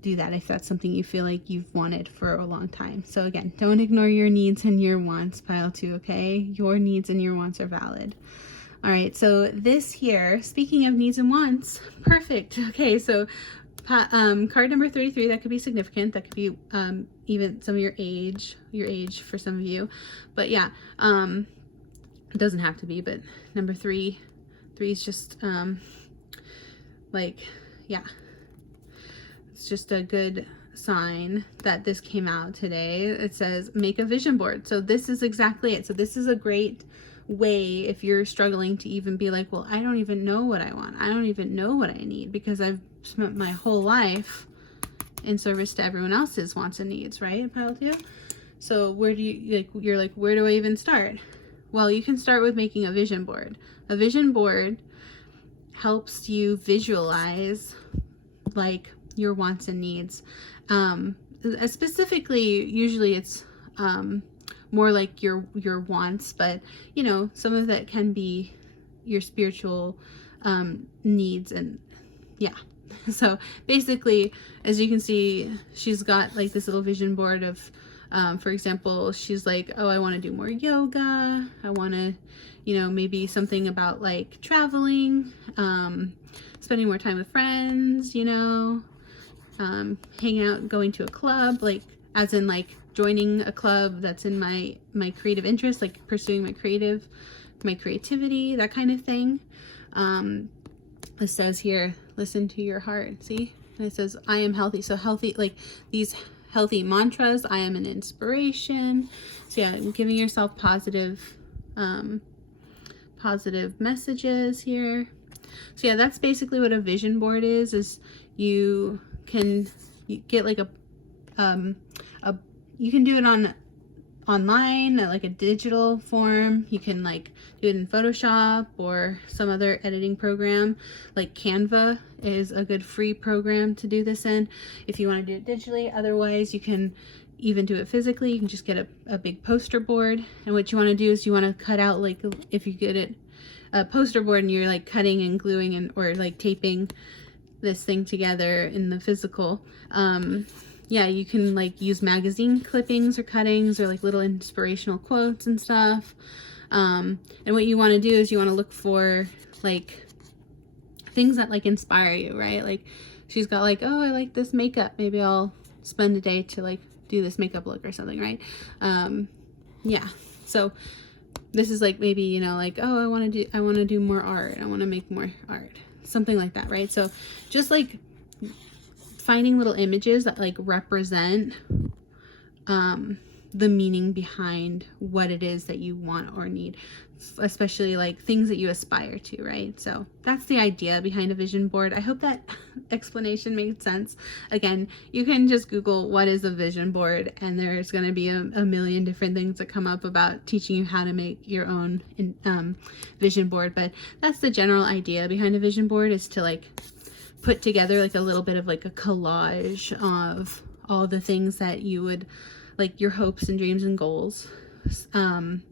do that, if that's something you feel like you've wanted for a long time. So again, don't ignore your needs and your wants, pile two, okay? Your needs and your wants are valid. All right, so this here, speaking of needs and wants, perfect. Okay, so card number 33, that could be significant. That could be even some of your age for some of you. But yeah, it doesn't have to be, but number three is just like, yeah, it's just a good sign that this came out today. It says make a vision board. So this is exactly it. So this is a great way if you're struggling to even be like, well, I don't even know what I want. I don't even know what I need, because I've spent my whole life in service to everyone else's wants and needs, right? Pile two. So where do you, like, you're like, where do I even start? Well, you can start with making a vision board. A vision board helps you visualize like your wants and needs. Specifically, usually it's more like your wants, but you know, some of that can be your spiritual needs. And yeah, so basically, as you can see, she's got like this little vision board of for example, she's like, oh, I want to do more yoga, I want to, you know, maybe something about like traveling, spending more time with friends, you know, hanging out, going to a club, like as in like joining a club that's in my creative interest, like pursuing my creativity, that kind of thing. It says here, listen to your heart. See, and it says I am healthy. So healthy, like these healthy mantras. I am an inspiration. So yeah, giving yourself positive messages here. So yeah, that's basically what a vision board is you get like you can do it online, like a digital form. You can like do it in Photoshop or some other editing program. Like Canva is a good free program to do this in if you want to do it digitally. Otherwise, you can even do it physically. You can just get a big poster board, and what you want to do is you want to cut out, like if you get it a poster board and you're like cutting and gluing and or like taping this thing together in the physical, yeah, you can like use magazine clippings or cuttings or like little inspirational quotes and stuff. And what you want to do is you want to look for like things that like inspire you, right? Like she's got like, oh, I like this makeup. Maybe I'll spend a day to like do this makeup look or something, right? Yeah. So this is like maybe, you know, like, oh, I want to do more art. I want to make more art. Something like that, right? So just like finding little images that like represent the meaning behind what it is that you want or need, especially like things that you aspire to, right? So that's the idea behind a vision board. I hope that explanation made sense. Again, you can just Google what is a vision board, and there's going to be a million different things that come up about teaching you how to make your own vision board. But that's the general idea behind a vision board, is to like put together like a little bit of like a collage of all the things that you would like, your hopes and dreams and goals. And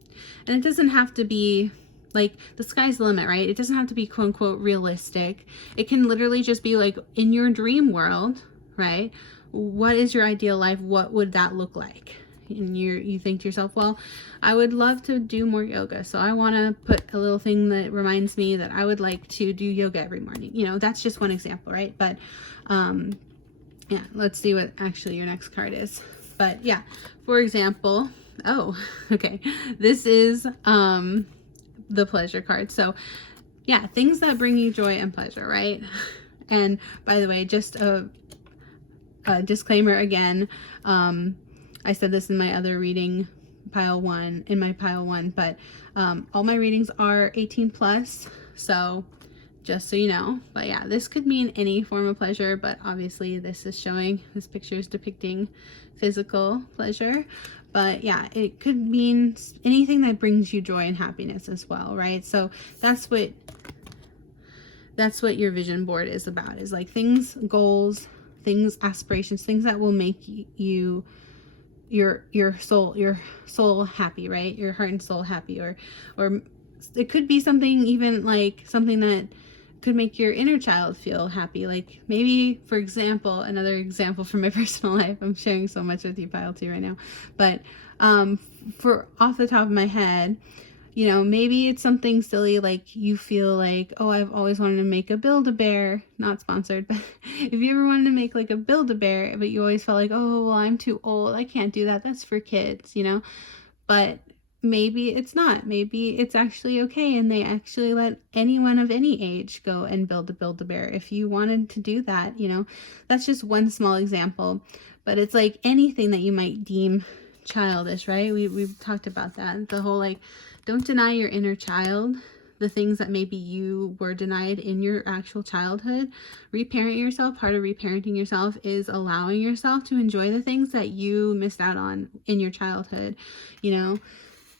it doesn't have to be like the sky's the limit, right? It doesn't have to be quote unquote realistic. It can literally just be like in your dream world, right? What is your ideal life? What would that look like? And you think to yourself, well, I would love to do more yoga, so I want to put a little thing that reminds me that I would like to do yoga every morning. You know, that's just one example, right? But yeah, let's see what actually your next card is. But yeah, for example, oh, okay, this is the pleasure card. So yeah, things that bring you joy and pleasure, right? And by the way, just a disclaimer again, I said this in my other reading pile one, but all my readings are 18 plus, so just so you know. But yeah, this could mean any form of pleasure, but obviously this picture is depicting physical pleasure. But yeah, it could mean anything that brings you joy and happiness as well, right? So that's what your vision board is about, is like things, goals, things, aspirations, things that will make you your soul happy, right? Your heart and soul happy. Or it could be something, even like something that could make your inner child feel happy. Like maybe, for example, another example from my personal life, I'm sharing so much with you, pile 2 right now, but for off the top of my head, you know, maybe it's something silly, like you feel like, oh, I've always wanted to make a Build-A-Bear, not sponsored, but if you ever wanted to make like a Build-A-Bear, but you always felt like, oh, well, I'm too old, I can't do that, that's for kids, you know. But maybe it's not, maybe it's actually okay, and they actually let anyone of any age go and build a Build-A-Bear if you wanted to do that, you know. That's just one small example, but it's like anything that you might deem childish, right? We've talked about that, the whole like, don't deny your inner child, the things that maybe you were denied in your actual childhood. Reparent yourself. Part of reparenting yourself is allowing yourself to enjoy the things that you missed out on in your childhood, you know.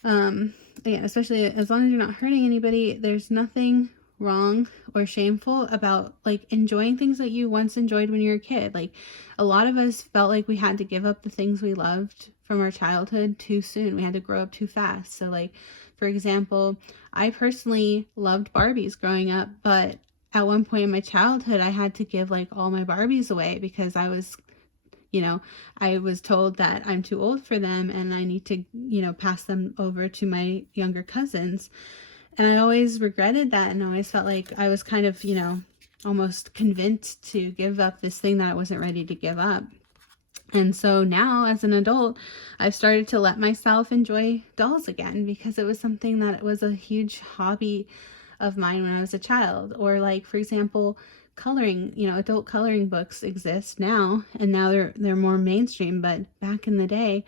Again, especially as long as you're not hurting anybody, there's nothing wrong or shameful about like enjoying things that you once enjoyed when you were a kid. Like a lot of us felt like we had to give up the things we loved from our childhood too soon. We had to grow up too fast. So like, for example, I personally loved Barbies growing up, but at one point in my childhood, I had to give like all my Barbies away because I was, you know, I was told that I'm too old for them and I need to, you know, pass them over to my younger cousins. And I always regretted that, and always felt like I was kind of, you know, almost convinced to give up this thing that I wasn't ready to give up. And so now as an adult, I've started to let myself enjoy dolls again, because it was something that was a huge hobby of mine when I was a child. Or like, for example, coloring, you know, adult coloring books exist now, and now they're more mainstream. But back in the day,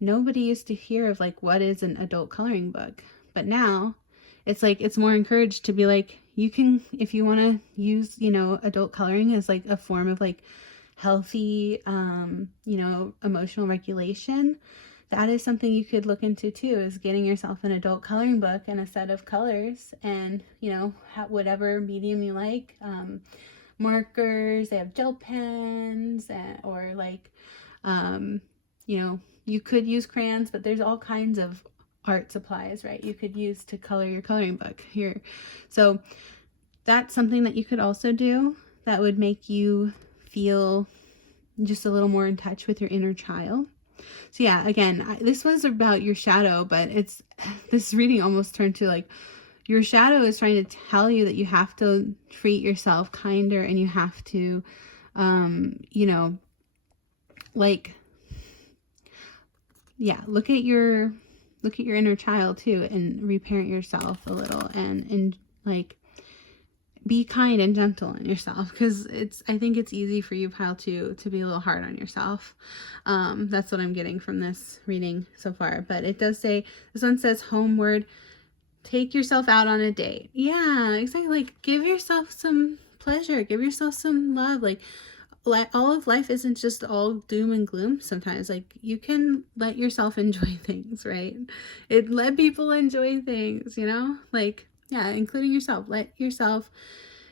nobody used to hear of like, what is an adult coloring book? But now it's like, it's more encouraged to be like, you can, if you want to use, you know, adult coloring as like a form of like healthy, you know, emotional regulation, that is something you could look into too, is getting yourself an adult coloring book and a set of colors, and, you know, whatever medium you like, markers, they have gel pens, or like, you know, you could use crayons, but there's all kinds of art supplies, right, you could use to color your coloring book here. So that's something that you could also do that would make you feel just a little more in touch with your inner child. So yeah, again, this was about your shadow, but it's, this reading almost turned to like, your shadow is trying to tell you that you have to treat yourself kinder, and you have to, you know, like, yeah, look at your inner child too, and reparent yourself a little, and like, be kind and gentle on yourself, because I think it's easy for you, pal, to be a little hard on yourself. That's what I'm getting from this reading so far. But it does say, this one says, homeward, take yourself out on a date. Yeah, exactly. Like, give yourself some pleasure, give yourself some love. Like all of life isn't just all doom and gloom sometimes. Like, you can let yourself enjoy things, right? Let people enjoy things, you know, like, yeah, including yourself. Let yourself,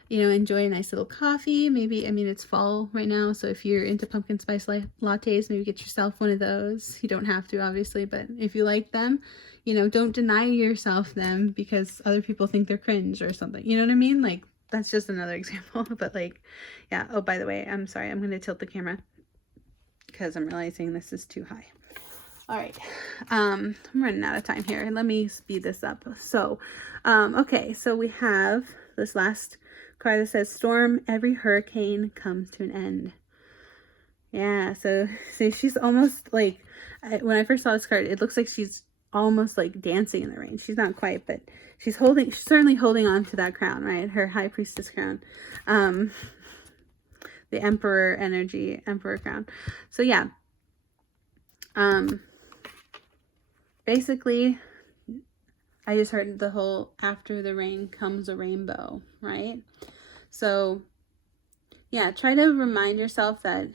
you know, enjoy a nice little coffee. Maybe, I mean, it's fall right now, so if you're into pumpkin spice lattes, maybe get yourself one of those. You don't have to, obviously, but if you like them, you know, don't deny yourself them because other people think they're cringe or something. You know what I mean? Like, that's just another example. But like, yeah. Oh, by the way, I'm sorry. I'm going to tilt the camera because I'm realizing this is too high. All right, I'm running out of time here. Let me speed this up. So, okay, so we have this last card that says, storm, every hurricane comes to an end. Yeah, so see, she's almost like, when I first saw this card, it looks like she's almost like dancing in the rain. She's not quite, but she's certainly holding on to that crown, right? Her high priestess crown. The emperor energy, emperor crown. So yeah. Basically, I just heard the whole, after the rain comes a rainbow, right? So yeah, try to remind yourself that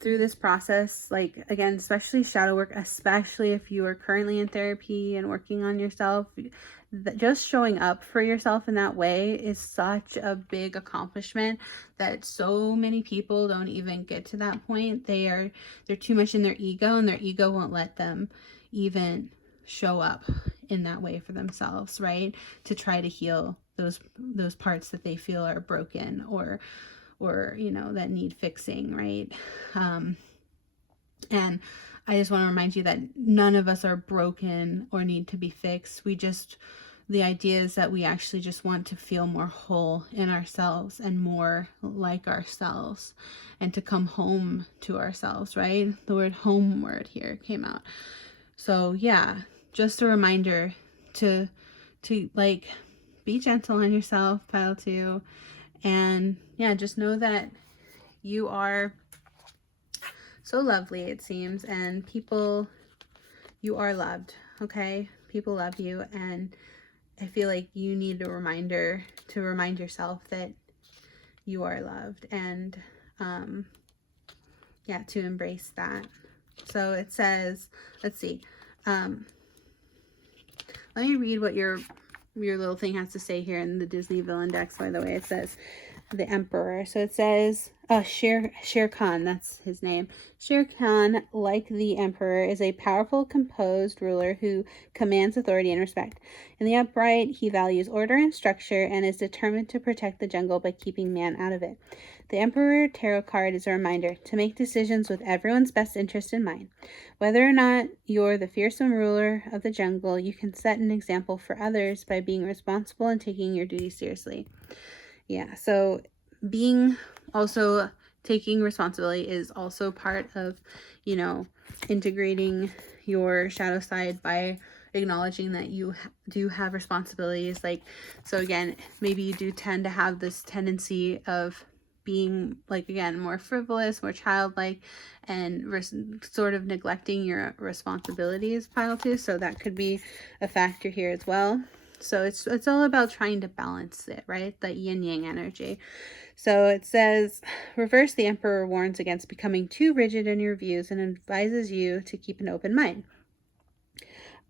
through this process, like, again, especially shadow work, especially if you are currently in therapy and working on yourself, just showing up for yourself in that way is such a big accomplishment that so many people don't even get to that point. They're too much in their ego, and their ego won't let them even show up in that way for themselves, right? To try to heal those parts that they feel are broken, or you know, that need fixing, right? And I just want to remind you that none of us are broken or need to be fixed. The idea is that we actually just want to feel more whole in ourselves and more like ourselves, and to come home to ourselves, right? The word homeward here came out. So yeah, just a reminder to like, be gentle on yourself, pile 2. And yeah, just know that you are so lovely, it seems, and you are loved, okay? People love you, and I feel like you need a reminder to remind yourself that you are loved, and yeah, to embrace that. So it says, let's see, let me read what your little thing has to say here in the Disney Villain Decks, by the way. It says, the Emperor. So it says, Shere Khan, that's his name. Shere Khan, like the Emperor, is a powerful, composed ruler who commands authority and respect. In the upright, he values order and structure and is determined to protect the jungle by keeping man out of it. The Emperor Tarot card is a reminder to make decisions with everyone's best interest in mind. Whether or not you're the fearsome ruler of the jungle, you can set an example for others by being responsible and taking your duty seriously. Yeah, so being also taking responsibility is also part of, you know, integrating your shadow side by acknowledging that you do have responsibilities. Like, so again, maybe you do tend to have this tendency of being, like, again, more frivolous, more childlike, and sort of neglecting your responsibilities, pile 2. So that could be a factor here as well. So it's all about trying to balance it, right? The yin yang energy. So it says, reverse, the Emperor warns against becoming too rigid in your views and advises you to keep an open mind.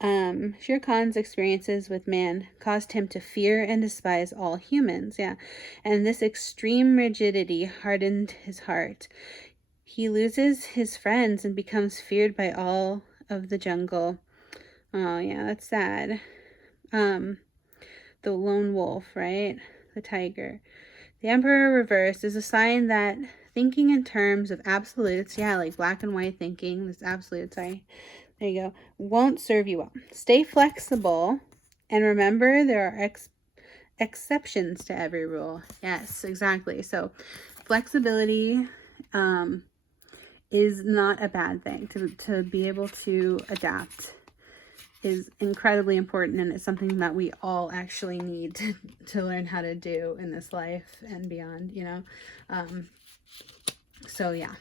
Shere Khan's experiences with man caused him to fear and despise all humans. Yeah. And this extreme rigidity hardened his heart. He loses his friends and becomes feared by all of the jungle. Oh, yeah, that's sad. The lone wolf, right? The tiger. The Emperor reversed is a sign that thinking in terms of absolutes, yeah, like black and white thinking, this absolute, sorry, there you go, won't serve you well. Stay flexible and remember there are exceptions to every rule. Yes, exactly. So flexibility is not a bad thing. To be able to adapt is incredibly important, and it's something that we all actually need to learn how to do in this life and beyond, you know. So yeah,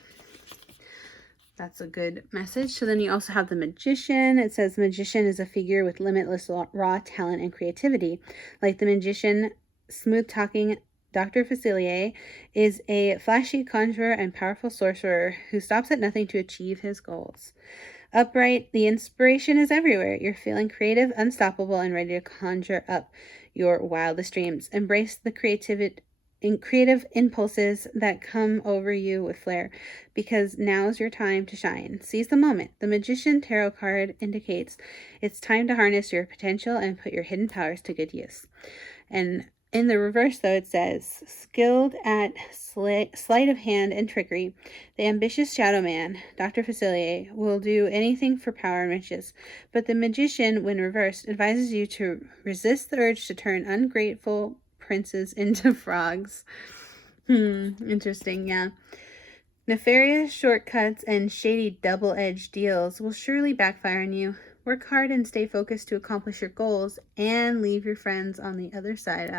that's a good message. So then you also have the Magician. It says magician is a figure with limitless raw talent and creativity. Like the magician, smooth talking Dr. Facilier is a flashy conjurer and powerful sorcerer who stops at nothing to achieve his goals. Upright, the inspiration is everywhere. You're feeling creative, unstoppable, and ready to conjure up your wildest dreams. Embrace the creative impulses that come over you with flair, because now's your time to shine. Seize the moment. The Magician Tarot card indicates it's time to harness your potential and put your hidden powers to good use. And in the reverse, though, it says, skilled at sleight of hand and trickery, the ambitious shadow man, Dr. Facilier, will do anything for power and riches. But the magician, when reversed, advises you to resist the urge to turn ungrateful princes into frogs. Interesting, yeah. Nefarious shortcuts and shady double-edged deals will surely backfire on you. Work hard and stay focused to accomplish your goals and leave your friends on the other side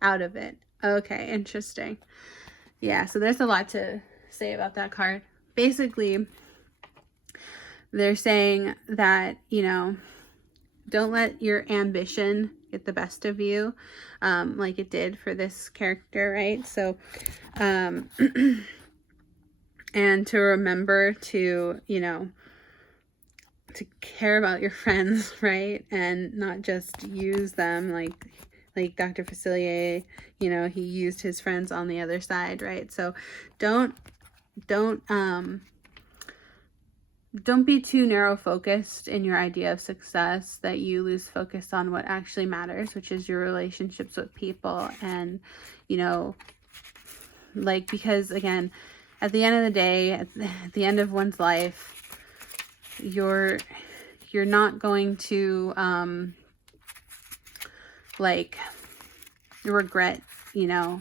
out of it. Okay, interesting. Yeah, so there's a lot to say about that card. Basically, they're saying that, you know, don't let your ambition get the best of you, like it did for this character, right? So, and to remember to, you know, to care about your friends, right? And not just use them like Dr. Facilier, you know, he used his friends on the other side, right? So don't be too narrow focused in your idea of success that you lose focus on what actually matters, which is your relationships with people. And, you know, like, because again, at the end of the day, at the end of one's life, you're not going to like regret, you know,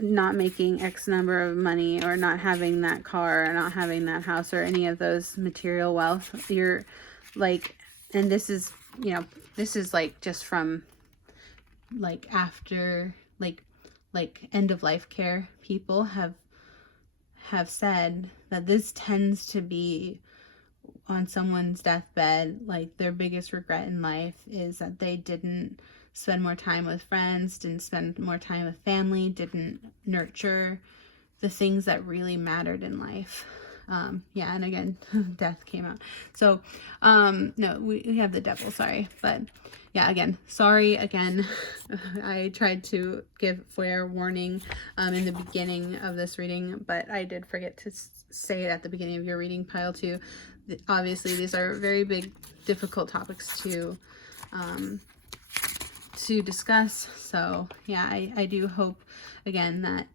not making X number of money, or not having that car, or not having that house, or any of those material wealth. You're like, and this is, you know, this is like just from like after like end of life care, people have said that this tends to be on someone's deathbed, like their biggest regret in life is that they didn't spend more time with friends, didn't spend more time with family, didn't nurture the things that really mattered in life. Yeah, and again, death came out. So, no, we have the devil, sorry. But yeah, again, sorry again. I tried to give fair warning in the beginning of this reading, but I did forget to say it at the beginning of your reading, pile 2. Obviously, these are very big, difficult topics to discuss. So yeah, I do hope, again, that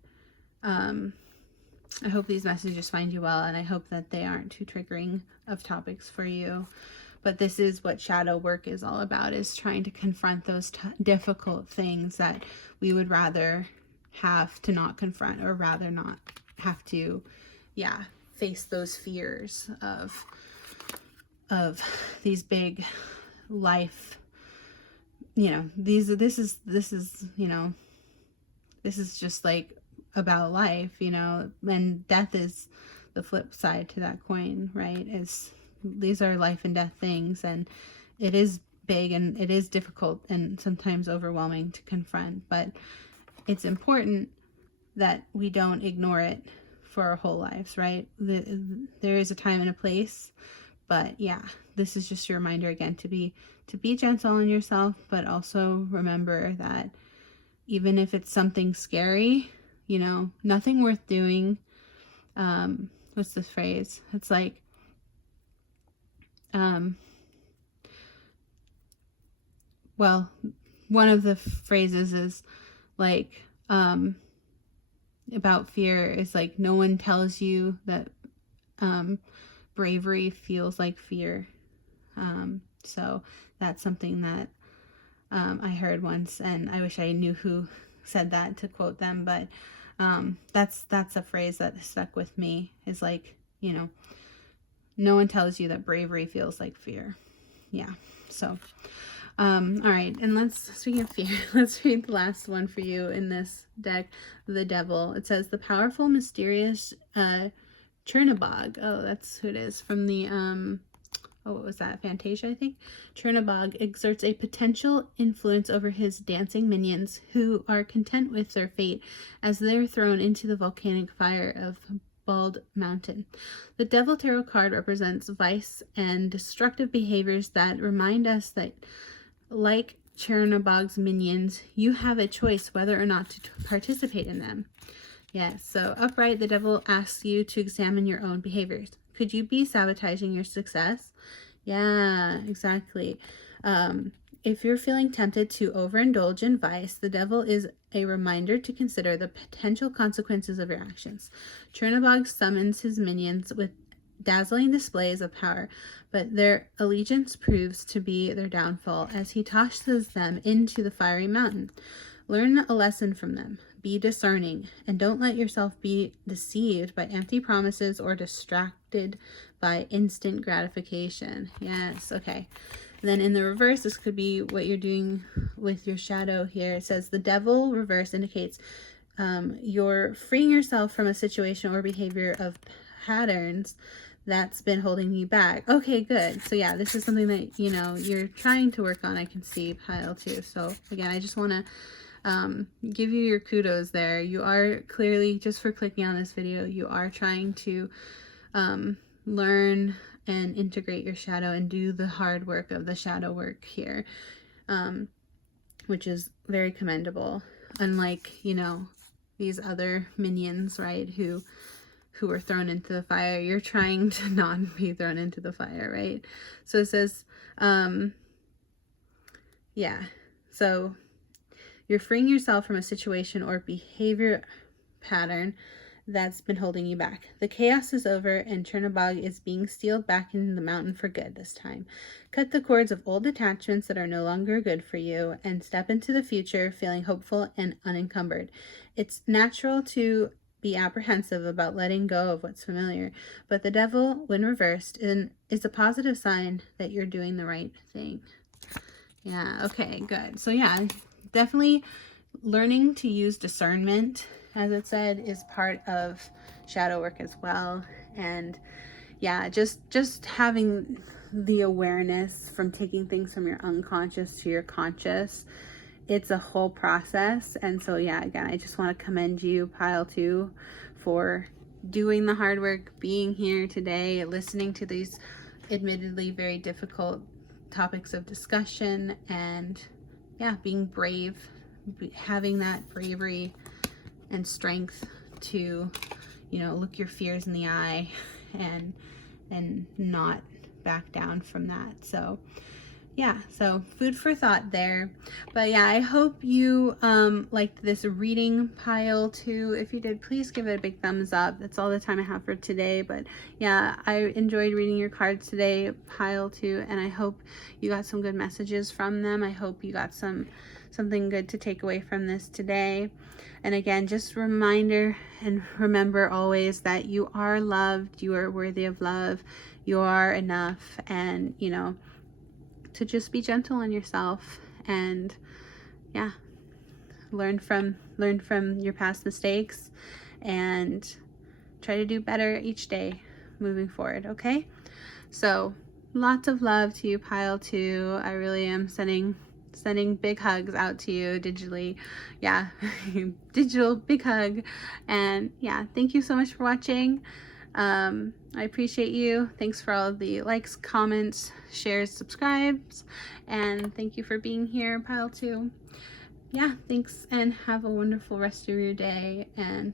I hope these messages find you well, and I hope that they aren't too triggering of topics for you. But this is what shadow work is all about, is trying to confront those difficult things that we would rather have to not confront, or rather not have to, yeah, face those fears of these big life, you know, this is, you know, this is just like about life, you know, and death is the flip side to that coin, right? These are life and death things, and it is big and it is difficult and sometimes overwhelming to confront, but it's important that we don't ignore it for our whole lives, right? There is a time and a place, but yeah, this is just a reminder again to be gentle on yourself, but also remember that even if it's something scary, you know, nothing worth doing. What's this phrase? It's like, well, one of the phrases is like, about fear is like, no one tells you that, bravery feels like fear. So that's something that, I heard once, and I wish I knew who said that to quote them, but that's a phrase that stuck with me, is like, you know, no one tells you that bravery feels like fear. Yeah. So all right, and speaking of fear, let's read the last one for you in this deck, the Devil. It says, the powerful, mysterious Chernabog. Oh, that's who it is, from the oh, what was that? Fantasia, I think. Chernabog exerts a potential influence over his dancing minions, who are content with their fate as they're thrown into the volcanic fire of Bald Mountain. The Devil Tarot card represents vice and destructive behaviors that remind us that, like Chernabog's minions, you have a choice whether or not to participate in them. Yes, so upright, the Devil asks you to examine your own behaviors. Could you be sabotaging your success? Yeah, exactly. If you're feeling tempted to overindulge in vice, the Devil is a reminder to consider the potential consequences of your actions. Chernabog summons his minions with dazzling displays of power, but their allegiance proves to be their downfall as he tosses them into the fiery mountain. Learn a lesson from them. Be discerning, and don't let yourself be deceived by empty promises or distracted by instant gratification. Yes, okay. And then in the reverse, this could be what you're doing with your shadow here. It says, the Devil reverse indicates you're freeing yourself from a situation or behavior of patterns that's been holding you back. Okay, good. So yeah, this is something that, you know, you're trying to work on. I can see pile 2. So again, I just want to give you your kudos there. You are clearly, just for clicking on this video, you are trying to learn and integrate your shadow and do the hard work of the shadow work here, which is very commendable. Unlike, you know, these other minions, right, who were thrown into the fire, you're trying to not be thrown into the fire, right? So it says, yeah, so you're freeing yourself from a situation or behavior pattern that's been holding you back. The chaos is over, and Chernabog is being sealed back in the mountain for good this time. Cut the cords of old attachments that are no longer good for you and step into the future feeling hopeful and unencumbered. It's natural to be apprehensive about letting go of what's familiar, but the Devil, when reversed, is a positive sign that you're doing the right thing. Yeah, okay, good. So yeah, definitely learning to use discernment, as it said, is part of shadow work as well. And yeah, just having the awareness from taking things from your unconscious to your conscious, it's a whole process. And so yeah, again, I just want to commend you, pile 2, for doing the hard work, being here today, listening to these admittedly very difficult topics of discussion, and yeah, being brave, having that bravery and strength to, you know, look your fears in the eye and not back down from that. So yeah, so food for thought there. But yeah, I hope you liked this reading, pile 2. If you did, please give it a big thumbs up. That's all the time I have for today. But yeah, I enjoyed reading your cards today, pile 2, and I hope you got some good messages from them. I hope you got something good to take away from this today. And again, just a reminder and remember always that you are loved, you are worthy of love, you are enough, and you know, to just be gentle on yourself, and yeah, learn from your past mistakes and try to do better each day moving forward. Okay, so lots of love to you, pile 2. I really am sending big hugs out to you digitally. Yeah, digital big hug. And yeah, thank you so much for watching. I appreciate you. Thanks for all the likes, comments, shares, subscribes, and thank you for being here, pile 2. Yeah, thanks, and have a wonderful rest of your day, and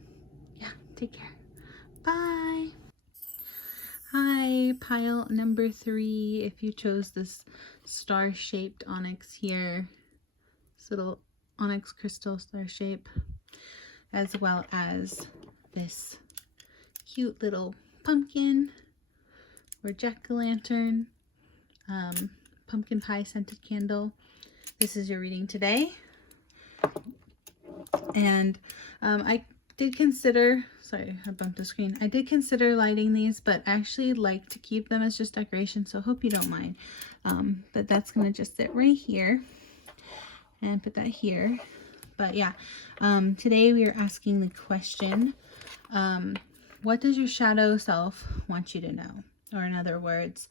yeah, take care. Bye. Hi, pile number 3. If you chose this star-shaped onyx here, this little onyx crystal star shape, as well as this cute little pumpkin or jack-o'-lantern, pumpkin pie scented candle. This is your reading today. And I did consider, sorry, I bumped the screen. I did consider lighting these, but I actually like to keep them as just decoration, so hope you don't mind. But that's going to just sit right here and put that here. But yeah, today we are asking the question, what does your shadow self want you to know? Or in other words,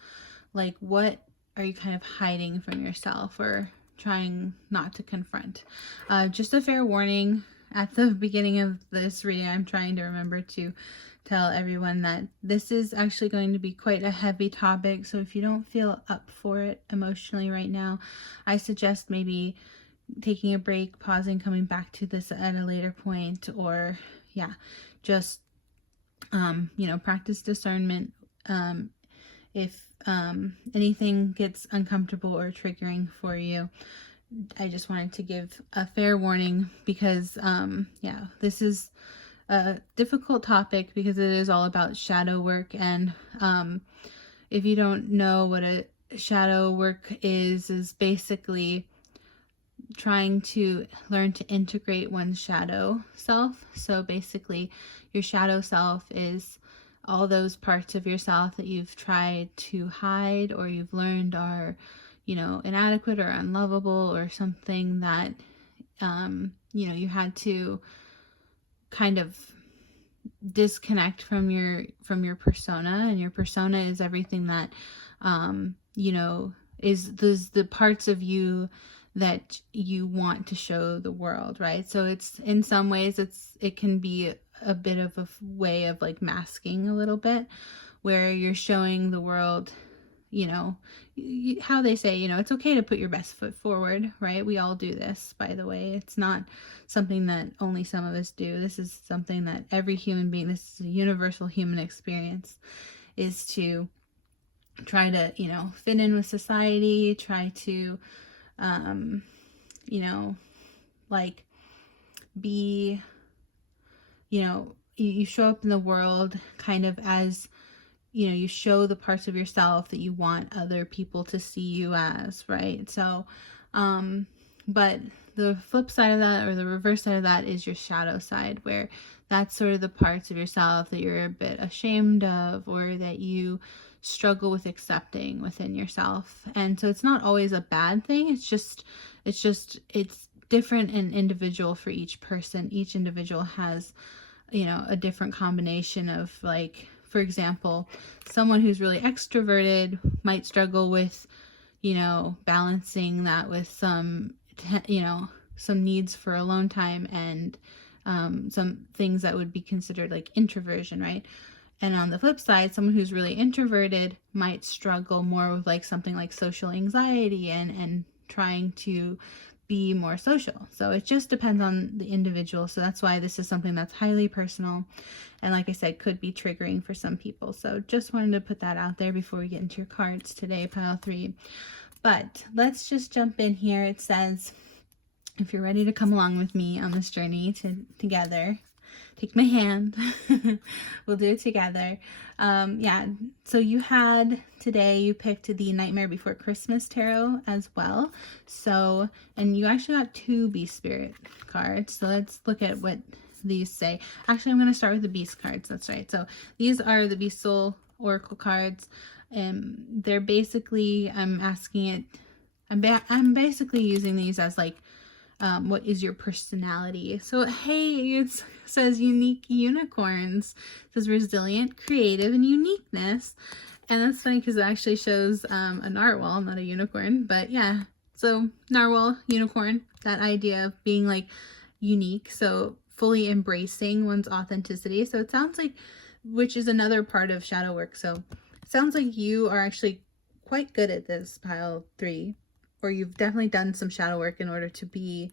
like, what are you kind of hiding from yourself or trying not to confront? Just a fair warning, at the beginning of this reading, I'm trying to remember to tell everyone that this is actually going to be quite a heavy topic. So if you don't feel up for it emotionally right now, I suggest maybe taking a break, pausing, coming back to this at a later point, or yeah, just you know, practice discernment. If anything gets uncomfortable or triggering for you, I just wanted to give a fair warning, because yeah, this is a difficult topic because it is all about shadow work. And if you don't know what a shadow work is basically trying to learn to integrate one's shadow self. So basically, your shadow self is all those parts of yourself that you've tried to hide, or you've learned are, you know, inadequate or unlovable, or something that you know, you had to kind of disconnect from your persona. And your persona is everything that you know, is the parts of you that you want to show the world, right? So it's, in some ways, it can be a bit of a way of like masking a little bit, where you're showing the world, you know, how they say, you know, it's okay to put your best foot forward, right? We all do this, by the way. It's not something that only some of us do. This is something that every human being, this is a universal human experience, is to try to, you know, fit in with society, try to you know, like, be, you know, you show up in the world kind of as, you know, you show the parts of yourself that you want other people to see you as, right? So, but the flip side of that, or the reverse side of that, is your shadow side, where that's sort of the parts of yourself that you're a bit ashamed of, or that you struggle with accepting within yourself. And so it's not always a bad thing. It's different and individual for each person. Each individual has, you know, a different combination of, like, for example, someone who's really extroverted might struggle with, you know, balancing that with some, you know, some needs for alone time, and some things that would be considered like introversion, right? And on the flip side, someone who's really introverted might struggle more with like something like social anxiety and trying to be more social. So it just depends on the individual. So that's why this is something that's highly personal, and like I said, could be triggering for some people. So just wanted to put that out there before we get into your cards today, pile 3. But let's just jump in here. It says, if you're ready to come along with me on this journey together, take my hand. We'll do it together. Yeah, so you had today, you picked the Nightmare Before Christmas tarot as well. So, and you actually got 2 Beast Spirit cards. So let's look at what these say. Actually, I'm going to start with the Beast cards. That's right. So these are the Beast Soul Oracle cards. They're basically, I'm basically using these as like, what is your personality? So, hey, it says unique unicorns. It says resilient, creative, and uniqueness. And that's funny because it actually shows a narwhal, not a unicorn. But yeah, so narwhal, unicorn, that idea of being like unique. So fully embracing one's authenticity. So it sounds like, which is another part of shadow work. So it sounds like you are actually quite good at this, pile 3. Or you've definitely done some shadow work in order to be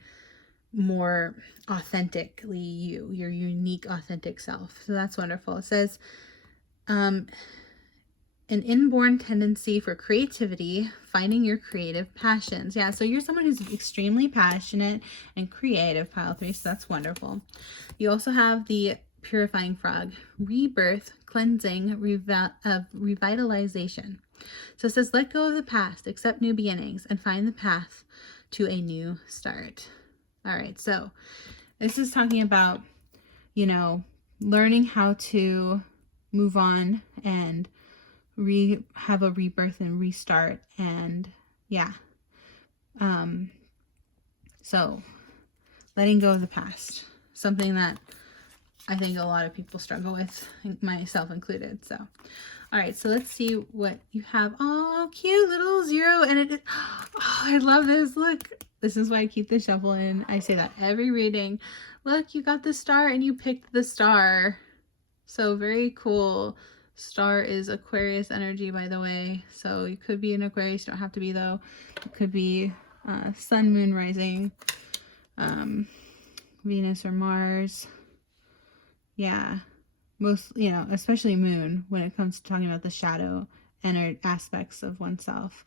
more authentically you, your unique, authentic self. So that's wonderful. It says, an inborn tendency for creativity, finding your creative passions. Yeah, so you're someone who's extremely passionate and creative, pile 3, so that's wonderful. You also have the Purifying Frog, rebirth, cleansing, revitalization. So it says, let go of the past, accept new beginnings, and find the path to a new start. All right, so this is talking about, you know, learning how to move on and have a rebirth and restart. And yeah, so letting go of the past, something that I think a lot of people struggle with, myself included. So all right, so let's see what you have. Oh, cute little 0. And oh, I love this. Look, this is why I keep the shuffle in. I say that every reading. Look, you got the star and you picked the star. So very cool. Star is Aquarius energy, by the way. So you could be an Aquarius. You don't have to be, though. It could be sun, moon, rising, Venus or Mars. Yeah. Most, you know, especially moon when it comes to talking about the shadow and aspects of oneself,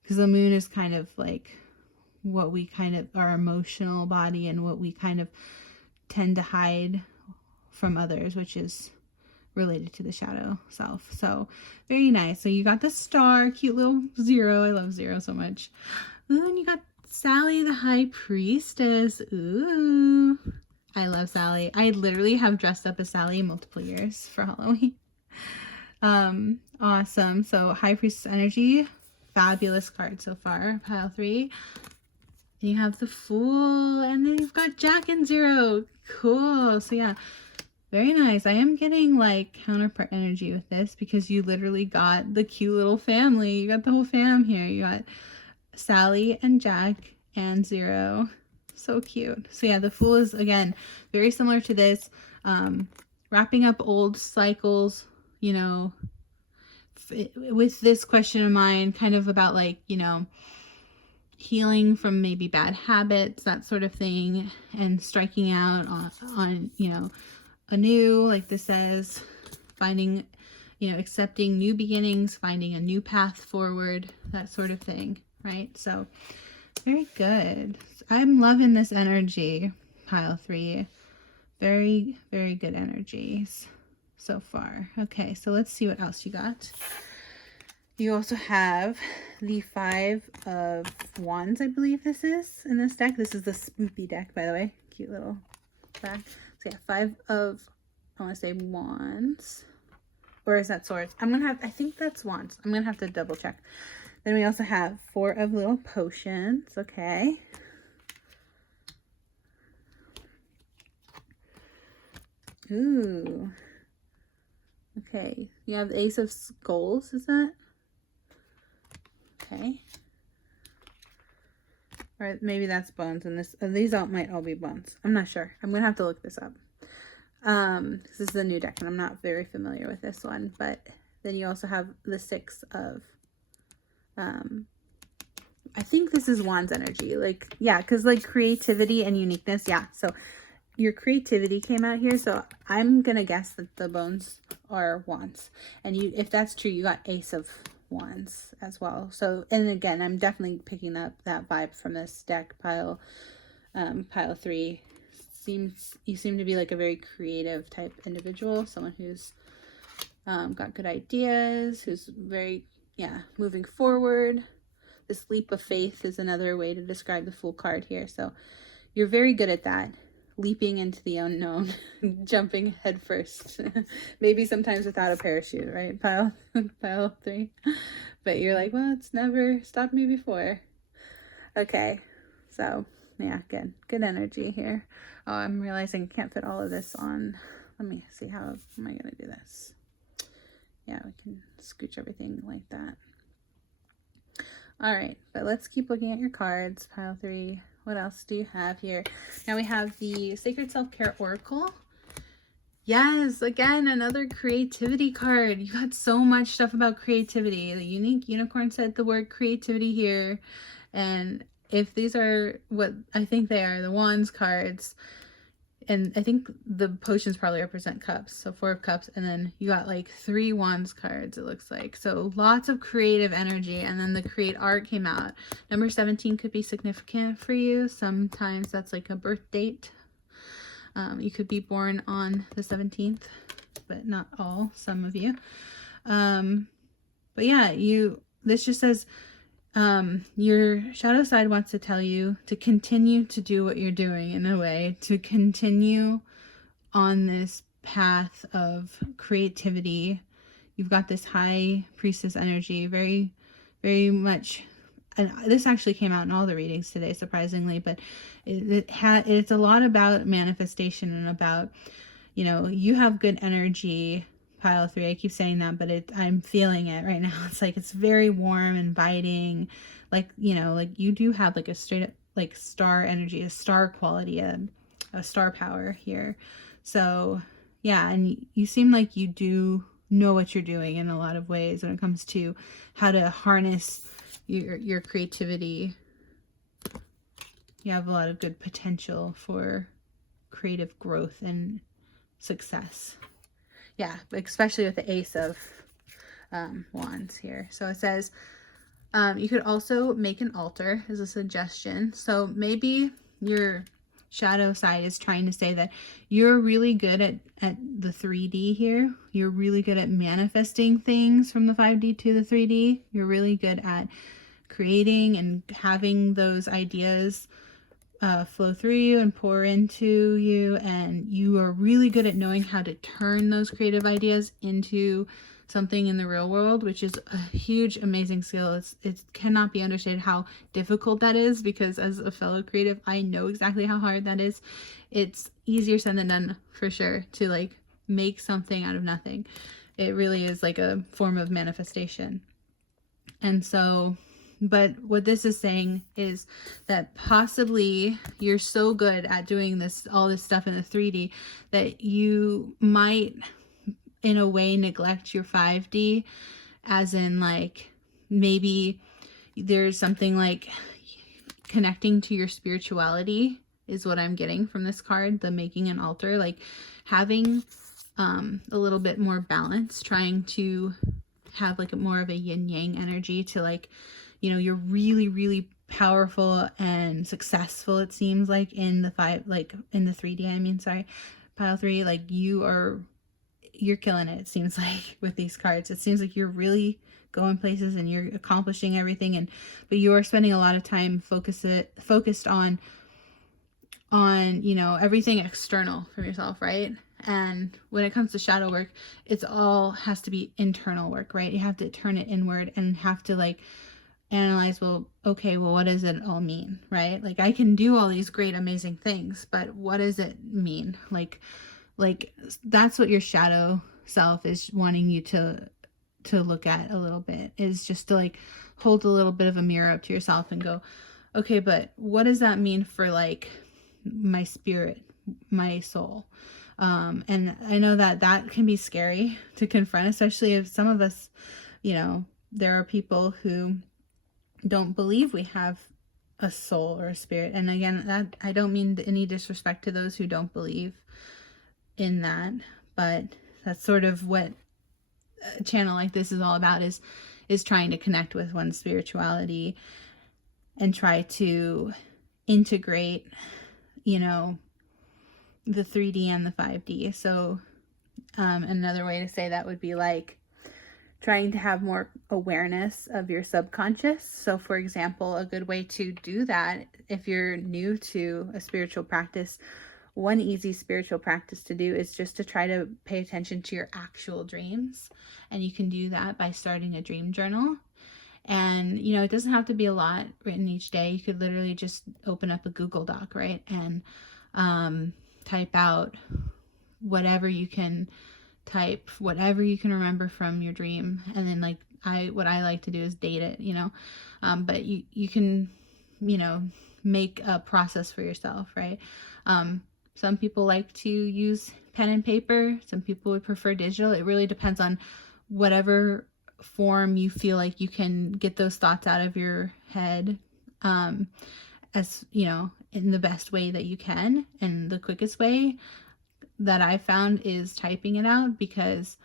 because the moon is kind of like what we kind of, our emotional body, and what we kind of tend to hide from others, which is related to the shadow self. So very nice. So you got the star, cute little 0. I love 0 so much. Ooh, and you got Sally the High Priestess. Ooh, I love Sally. I literally have dressed up as Sally multiple years for Halloween. Awesome. So High Priestess energy, fabulous card so far, pile 3. And you have the Fool, and then you've got Jack and 0. Cool. So yeah, very nice. I am getting like counterpart energy with this because you literally got the cute little family. You got the whole fam here. You got Sally and Jack and 0. So cute. So yeah, the Fool is, again, very similar to this, wrapping up old cycles, you know, with this question in mind, kind of about like, you know, healing from maybe bad habits, that sort of thing, and striking out on you know, anew, like this says, finding, you know, accepting new beginnings, finding a new path forward, that sort of thing, right? So very good. I'm loving this energy, pile 3. Very, very good energies so far. Okay, so let's see what else you got. You also have the 5 of Wands, I believe this is, in this deck. This is the Spoopy deck, by the way. Cute little back. So yeah, 5 of, I want to say Wands. Or is that Swords? I think that's Wands. I'm going to have to double check. Then we also have 4 of Little Potions. Okay. Ooh. Okay. You have the Ace of Skulls, is that? Okay. Or maybe that's bones, and these might all be bones. I'm not sure. I'm gonna have to look this up. This is the new deck, and I'm not very familiar with this one. But then you also have the 6 of, I think this is Wands energy. Like, yeah, because like creativity and uniqueness. Yeah, so your creativity came out here, so I'm gonna guess that the bones are Wands. And if that's true, you got Ace of Wands as well. So, and again, I'm definitely picking up that vibe from this deck. Pile 3 you seem to be like a very creative type individual, someone who's got good ideas, who's very, moving forward. This leap of faith is another way to describe the Fool card here. So you're very good at that, leaping into the unknown, jumping head first. Maybe sometimes without a parachute, right? Pile 3. But you're like, well, it's never stopped me before. Okay, so yeah, good energy here. Oh, I'm realizing I can't fit all of this on. Let me see, how am I gonna do this? Yeah, we can scooch everything like that. All right, but let's keep looking at your cards. Pile 3. What else do you have here? Now we have the Sacred Self-Care Oracle. Yes, again, another creativity card. You got so much stuff about creativity. The Unionicorn said the word creativity here. And if these are what I think they are, the Wands cards, and I think the potions probably represent cups, so 4 of cups, and then you got like 3 Wands cards, it looks like. So lots of creative energy, and then the create art came out. Number 17 could be significant for you. Sometimes that's like a birth date. You could be born on the 17th, but not all, some of you. But yeah, this just says your shadow side wants to tell you to continue to do what you're doing, in a way, to continue on this path of creativity. You've got this high priestess energy, very, very much, and this actually came out in all the readings today, surprisingly, but it's a lot about manifestation and about, you have good energy. Pile 3, I keep saying that, but I'm feeling it right now. It's like, it's very warm, inviting, like, like you do have like a straight up like star energy, a star quality, a star power here. So yeah, and you seem like you do know what you're doing in a lot of ways when it comes to how to harness your creativity. You have a lot of good potential for creative growth and success. Yeah, especially with the Ace of Wands here. So it says you could also make an altar as a suggestion. So maybe your shadow side is trying to say that you're really good at the 3D here. You're really good at manifesting things from the 5D to the 3D. You're really good at creating and having those ideas flow through you and pour into you, and you are really good at knowing how to turn those creative ideas into something in the real world, which is a huge, amazing skill. It cannot be understated how difficult that is, because as a fellow creative, I know exactly how hard that is. It's easier said than done, for sure, to like make something out of nothing. It really is like a form of manifestation. And so, but what this is saying is that possibly you're so good at doing all this stuff in the 3D that you might, in a way, neglect your 5D, as in like maybe there's something like connecting to your spirituality is what I'm getting from this card, the making an altar, like having a little bit more balance, trying to have like more of a yin yang energy to like, you're really, really powerful and successful, it seems like, in the 3D, Pile 3, like you're killing it seems like with these cards. It seems like you're really going places and you're accomplishing everything, but you are spending a lot of time focused on everything external from yourself, right? And when it comes to shadow work, it's all has to be internal work, right? You have to turn it inward and have to like analyze, well, what does it all mean, right? Like I can do all these great, amazing things, but what does it mean? Like that's what your shadow self is wanting you to look at a little bit, is just to like hold a little bit of a mirror up to yourself and go, okay, but what does that mean for like my spirit, my soul? And I know that can be scary to confront, especially if some of us, there are people who don't believe we have a soul or a spirit. And again, that I don't mean any disrespect to those who don't believe in that, but that's sort of what a channel like this is all about, is is trying to connect with one's spirituality and try to integrate, you know, the 3D and the 5D. So another way to say that would be like trying to have more awareness of your subconscious. So for example, a good way to do that, if you're new to a spiritual practice, one easy spiritual practice to do is just to try to pay attention to your actual dreams. And you can do that by starting a dream journal. And, you know, it doesn't have to be a lot written each day. You could literally just open up a Google Doc, right? And type out whatever you can type, whatever you can remember from your dream. And then like what I like to do is date it, you know, but you can, you know, make a process for yourself, right? Some people like to use pen and paper. Some people would prefer digital. It really depends on whatever form you feel like you can get those thoughts out of your head, as, you know, in the best way that you can. And the quickest way that I found is typing it out, because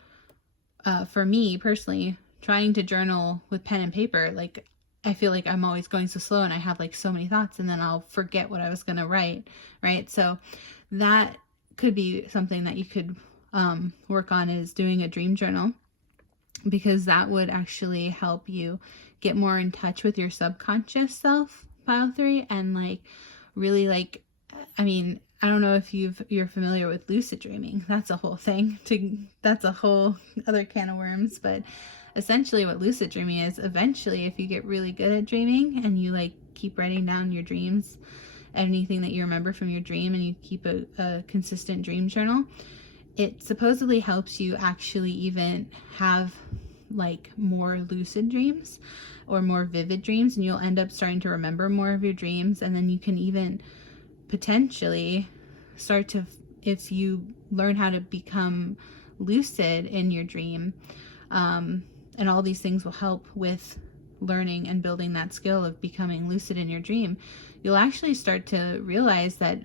for me personally, trying to journal with pen and paper, like I feel like I'm always going so slow and I have like so many thoughts and then I'll forget what I was going to write, right? So that could be something that you could work on, is doing a dream journal, because that would actually help you get more in touch with your subconscious self, pile 3, and like really like, I mean, I don't know if you're familiar with lucid dreaming. That's a whole thing. That's a whole other can of worms. But essentially what lucid dreaming is, eventually if you get really good at dreaming and you like keep writing down your dreams, anything that you remember from your dream, and you keep a consistent dream journal, it supposedly helps you actually even have like more lucid dreams or more vivid dreams, and you'll end up starting to remember more of your dreams. And then you can even potentially start to, if you learn how to become lucid in your dream, and all these things will help with learning and building that skill of becoming lucid in your dream, you'll actually start to realize that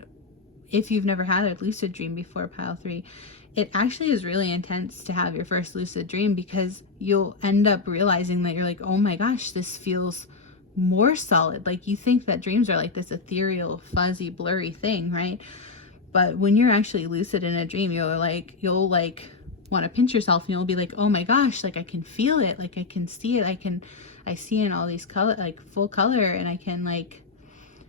if you've never had a lucid dream before, pile 3, it actually is really intense to have your first lucid dream, because you'll end up realizing that you're like, oh my gosh, this feels more solid. Like you think that dreams are like this ethereal, fuzzy, blurry thing, right? But when you're actually lucid in a dream, you'll want to pinch yourself, and you'll be like, oh my gosh, like I can feel it, like I can see it, I see in all these color, like full color, and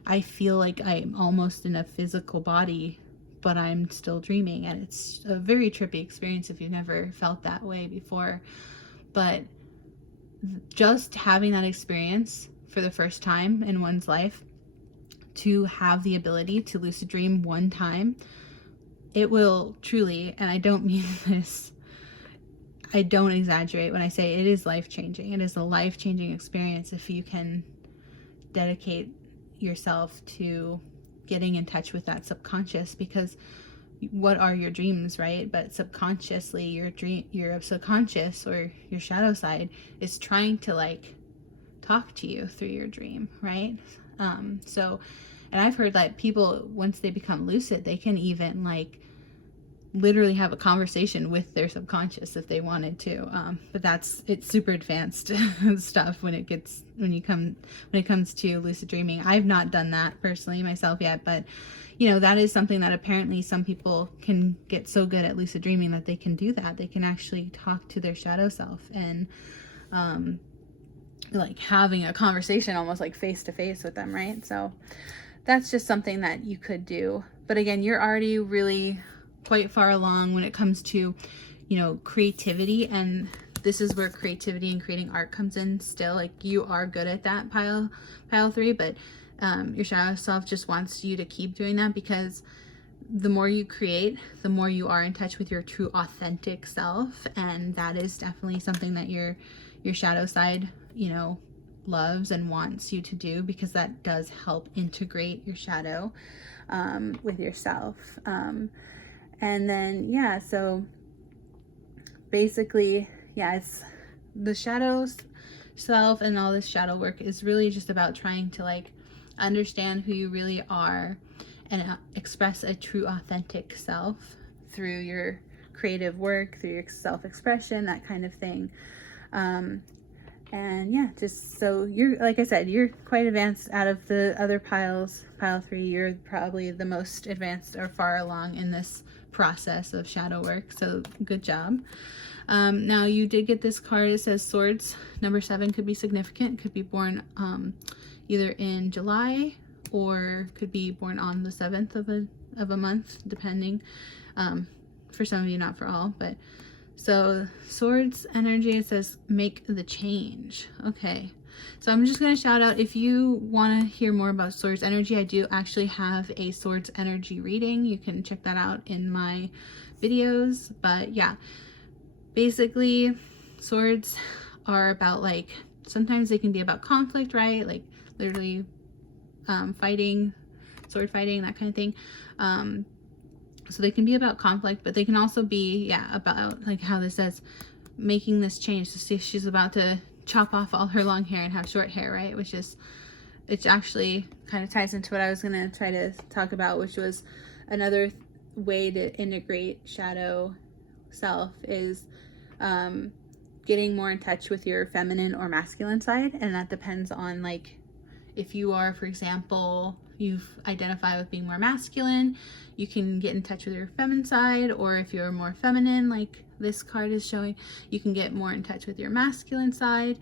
I feel like I'm almost in a physical body, but I'm still dreaming. And it's a very trippy experience if you've never felt that way before. But just having that experience for the first time in one's life, to have the ability to lucid dream one time, it will truly, and I don't mean this, I don't exaggerate when I say it is life-changing. It is a life-changing experience if you can dedicate yourself to getting in touch with that subconscious, because what are your dreams, right? But subconsciously, your subconscious or your shadow side is trying to like talk to you through your dream, right? And I've heard that people, once they become lucid, they can even like literally have a conversation with their subconscious if they wanted to. But it's super advanced stuff when it comes to lucid dreaming. I've not done that personally myself yet, but you know, that is something that apparently some people can get so good at lucid dreaming that they can do that. They can actually talk to their shadow self and like having a conversation almost like face to face with them, right? So that's just something that you could do. But again, you're already really quite far along when it comes to, you know, creativity, and this is where creativity and creating art comes in still. Like you are good at that, pile 3, but your shadow self just wants you to keep doing that, because the more you create, the more you are in touch with your true authentic self. And that is definitely something that your shadow side, you know, loves and wants you to do, because that does help integrate your shadow with yourself. And then, yeah, so basically, yeah, it's the shadow self, and all this shadow work is really just about trying to like understand who you really are and express a true authentic self through your creative work, through your self-expression, that kind of thing. And yeah, just so you're, like I said, you're quite advanced out of the other piles. Pile 3, you're probably the most advanced or far along in this process of shadow work. So good job. Now you did get this card. It says Swords. Number 7 could be significant. Could be born either in July or could be born on the 7th of a month, depending. For some of you, not for all, but so Swords energy, it says make the change. Okay, so I'm just going to shout out, if you want to hear more about Swords energy, I do actually have a Swords energy reading. You can check that out in my videos. But yeah, basically swords are about, like, sometimes they can be about conflict, right? Like literally fighting, sword fighting, that kind of thing. So they can be about conflict, but they can also be, yeah, about, like how this says, making this change. So see, she's about to chop off all her long hair and have short hair, right? Which is, it actually kind of ties into what I was going to try to talk about, which was another way to integrate shadow self is getting more in touch with your feminine or masculine side. And that depends on, like, if you are, for example, you've identified with being more masculine, you can get in touch with your feminine side, or if you're more feminine, like this card is showing, you can get more in touch with your masculine side.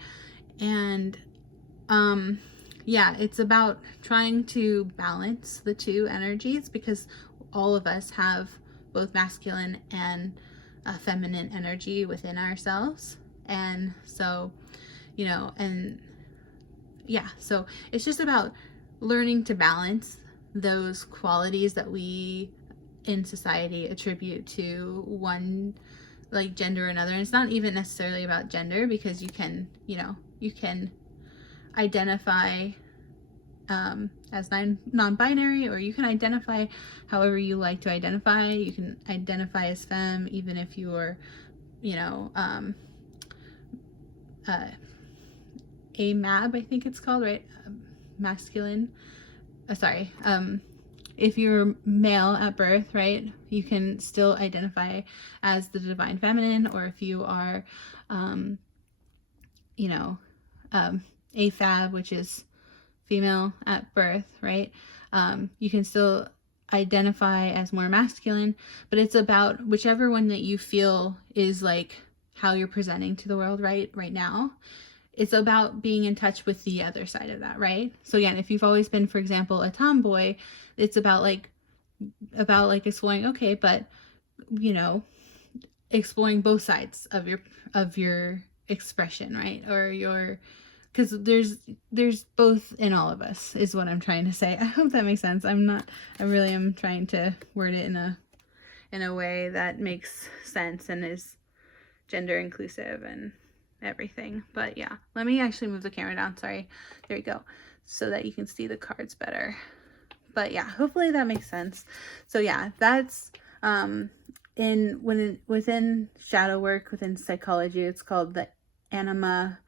And yeah, it's about trying to balance the two energies, because all of us have both masculine and feminine energy within ourselves. And so, you know, and yeah, so it's just about learning to balance those qualities that we in society attribute to one, like, gender or another. And it's not even necessarily about gender, because you can, you know, you can identify as non-binary, or you can identify however you like to identify. You can identify as femme even if you are, you know, AMAB, I think it's called, right? Masculine. Sorry. If you're male at birth, right, you can still identify as the divine feminine. Or if you are, you know, AFAB, which is female at birth, right, you can still identify as more masculine. But it's about whichever one that you feel is, like, how you're presenting to the world right now. It's about being in touch with the other side of that, right? So again, if you've always been, for example, a tomboy, it's about exploring, okay, but, you know, exploring both sides of your expression, right? Or your, because there's both in all of us, is what I'm trying to say. I hope that makes sense. I really am trying to word it in a way that makes sense and is gender inclusive and everything. But yeah, let me actually move the camera down. Sorry. There you go. So that you can see the cards better. But yeah, hopefully that makes sense. So yeah, that's within shadow work, within psychology, it's called the anima,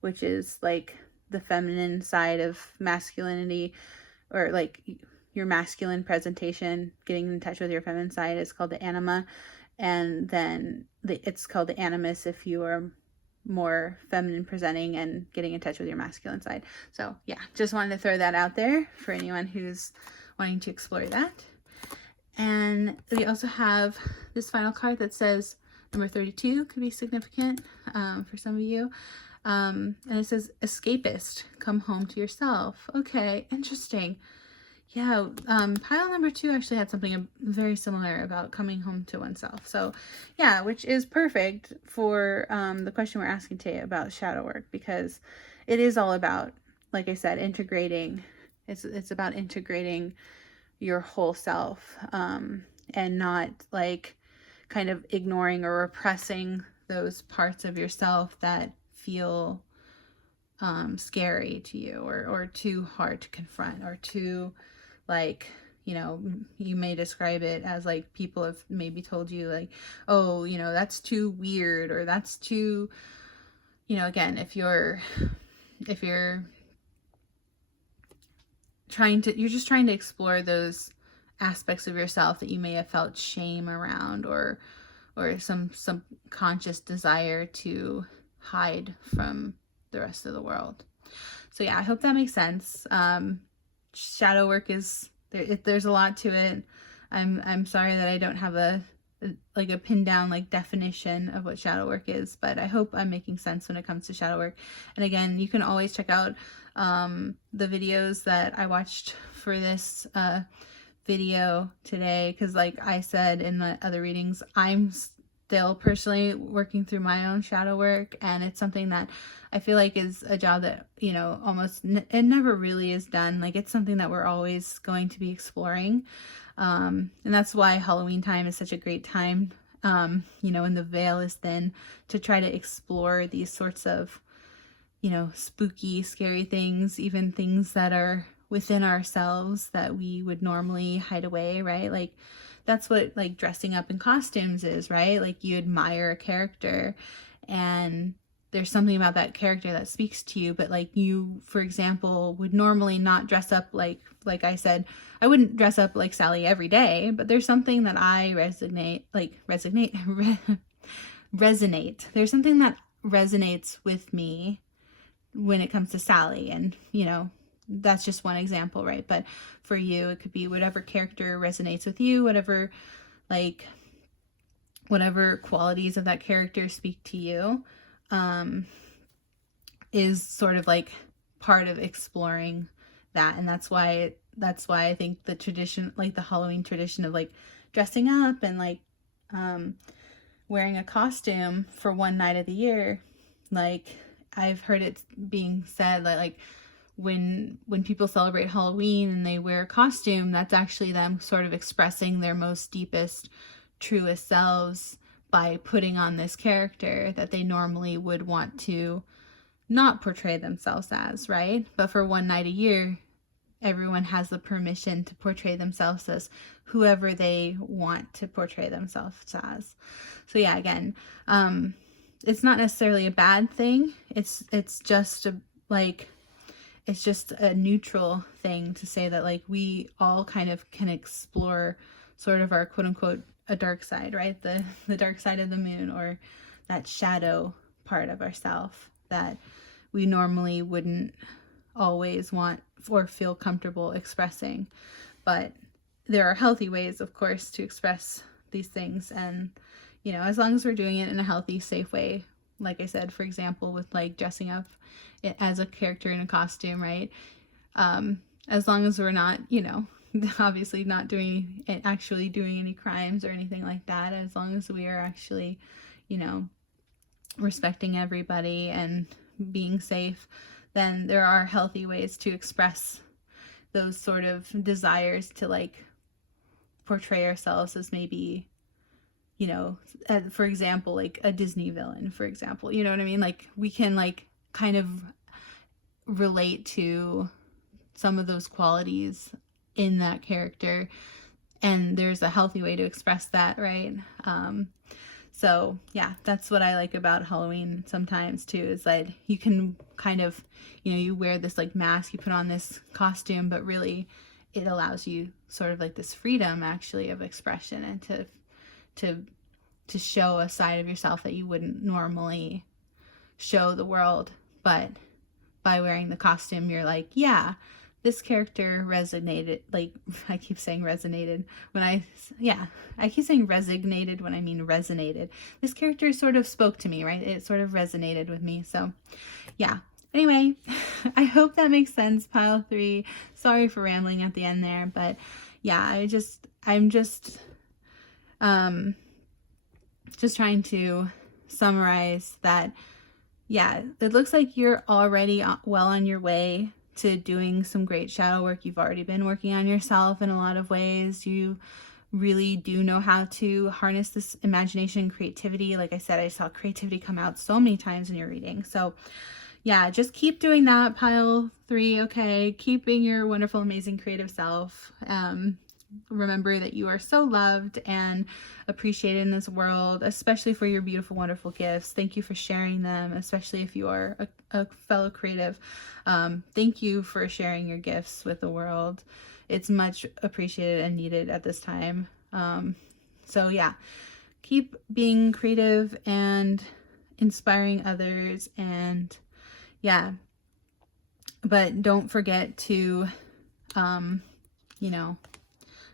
which is like the feminine side of masculinity, or like your masculine presentation. Getting in touch with your feminine side is called the anima. And then it's called the animus if you are more feminine presenting and getting in touch with your masculine side. So yeah, just wanted to throw that out there for anyone who's wanting to explore that. And we also have this final card that says number 32 could be significant for some of you. And it says escapist, come home to yourself. Okay, interesting. Yeah, pile number 2 actually had something very similar about coming home to oneself. So yeah, which is perfect for the question we're asking today about shadow work, because it is all about, like I said, integrating. It's about integrating your whole self, and not, like, kind of ignoring or repressing those parts of yourself that feel scary to you, or too hard to confront, or too, like, you know, you may describe it as, like, people have maybe told you, like, oh, you know, that's too weird, or that's too, you know, again, if you're you're just trying to explore those aspects of yourself that you may have felt shame around, or some subconscious desire to hide from the rest of the world. So yeah, I hope that makes sense. Shadow work is, there's a lot to it. I'm sorry that I don't have a pinned down like definition of what shadow work is, but I hope I'm making sense when it comes to shadow work. And again, you can always check out the videos that I watched for this video today, because like I said in the other readings, I'm still personally working through my own shadow work, and it's something that I feel like is a job that, you know, almost it never really is done. Like, it's something that we're always going to be exploring, and that's why Halloween time is such a great time, you know, when the veil is thin, to try to explore these sorts of, you know, spooky, scary things, even things that are within ourselves that we would normally hide away, right? Like, that's what like dressing up in costumes is, right? Like, you admire a character and there's something about that character that speaks to you, but like, you, for example, would normally not dress up like I said, I wouldn't dress up like Sally every day, but there's something that I resonate. There's something that resonates with me when it comes to Sally, and, you know, that's just one example, right? But for you, it could be whatever character resonates with you, whatever qualities of that character speak to you, is sort of like part of exploring that. And that's why I think the tradition, like the Halloween tradition of like dressing up and like wearing a costume for one night of the year, like I've heard it being said that like when people celebrate Halloween and they wear a costume, that's actually them sort of expressing their most deepest, truest selves by putting on this character that they normally would want to not portray themselves as, right? But for one night a year, everyone has the permission to portray themselves as whoever they want to portray themselves as. So yeah, again, it's not necessarily a bad thing. It's just it's just a neutral thing to say that like we all kind of can explore sort of our quote unquote a dark side, right? The dark side of the moon, or that shadow part of ourself that we normally wouldn't always want or feel comfortable expressing. But there are healthy ways, of course, to express these things. And, you know, as long as we're doing it in a healthy, safe way, like I said, for example, with like dressing up as a character in a costume, right? As long as we're not, you know, obviously not actually doing any crimes or anything like that, as long as we are actually, you know, respecting everybody and being safe, then there are healthy ways to express those sort of desires to like portray ourselves as maybe, you know, for example, like a Disney villain, for example, you know what I mean? Like, we can like kind of relate to some of those qualities in that character, and there's a healthy way to express that, right? So yeah, that's what I like about Halloween sometimes too, is that you can kind of, you know, you wear this like mask, you put on this costume, but really it allows you sort of like this freedom actually of expression, and to show a side of yourself that you wouldn't normally show the world. But by wearing the costume, you're like, yeah, this character resonated. Like, I keep saying resonated when I keep saying resignated when I mean resonated. This character sort of spoke to me, right? It sort of resonated with me. So yeah. Anyway, I hope that makes sense, pile 3. Sorry for rambling at the end there, but yeah, I'm just trying to summarize that. Yeah, it looks like you're already well on your way to doing some great shadow work. You've already been working on yourself in a lot of ways. You really do know how to harness this imagination and creativity. Like I said, I saw creativity come out so many times in your reading. So yeah, just keep doing that, pile 3, okay? Keeping your wonderful, amazing, creative self. Remember that you are so loved and appreciated in this world, especially for your beautiful, wonderful gifts. Thank you for sharing them, especially if you are a fellow creative. Thank you for sharing your gifts with the world. It's much appreciated and needed at this time. So yeah, keep being creative and inspiring others, and yeah, but don't forget to, you know,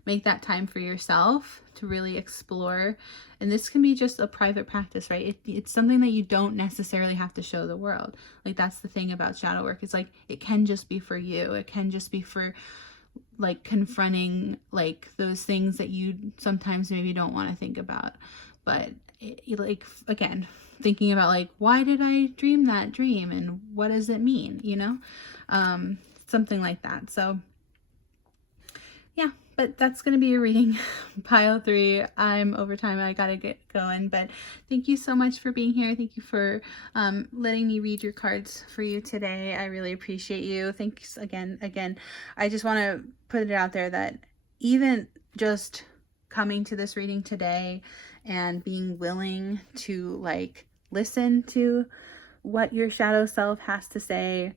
make that time for yourself to really explore. And this can be just a private practice, right? It's something that you don't necessarily have to show the world. Like, that's the thing about shadow work. It's like, it can just be for you. It can just be for like confronting like those things that you sometimes maybe don't want to think about. But like, again, thinking about like, why did I dream that dream and what does it mean, you know? Something like that. So yeah, but that's going to be a reading. Pile 3. I'm over time. I got to get going. But thank you so much for being here. Thank you for letting me read your cards for you today. I really appreciate you. Thanks again. I just want to put it out there that even just coming to this reading today and being willing to like listen to what your shadow self has to say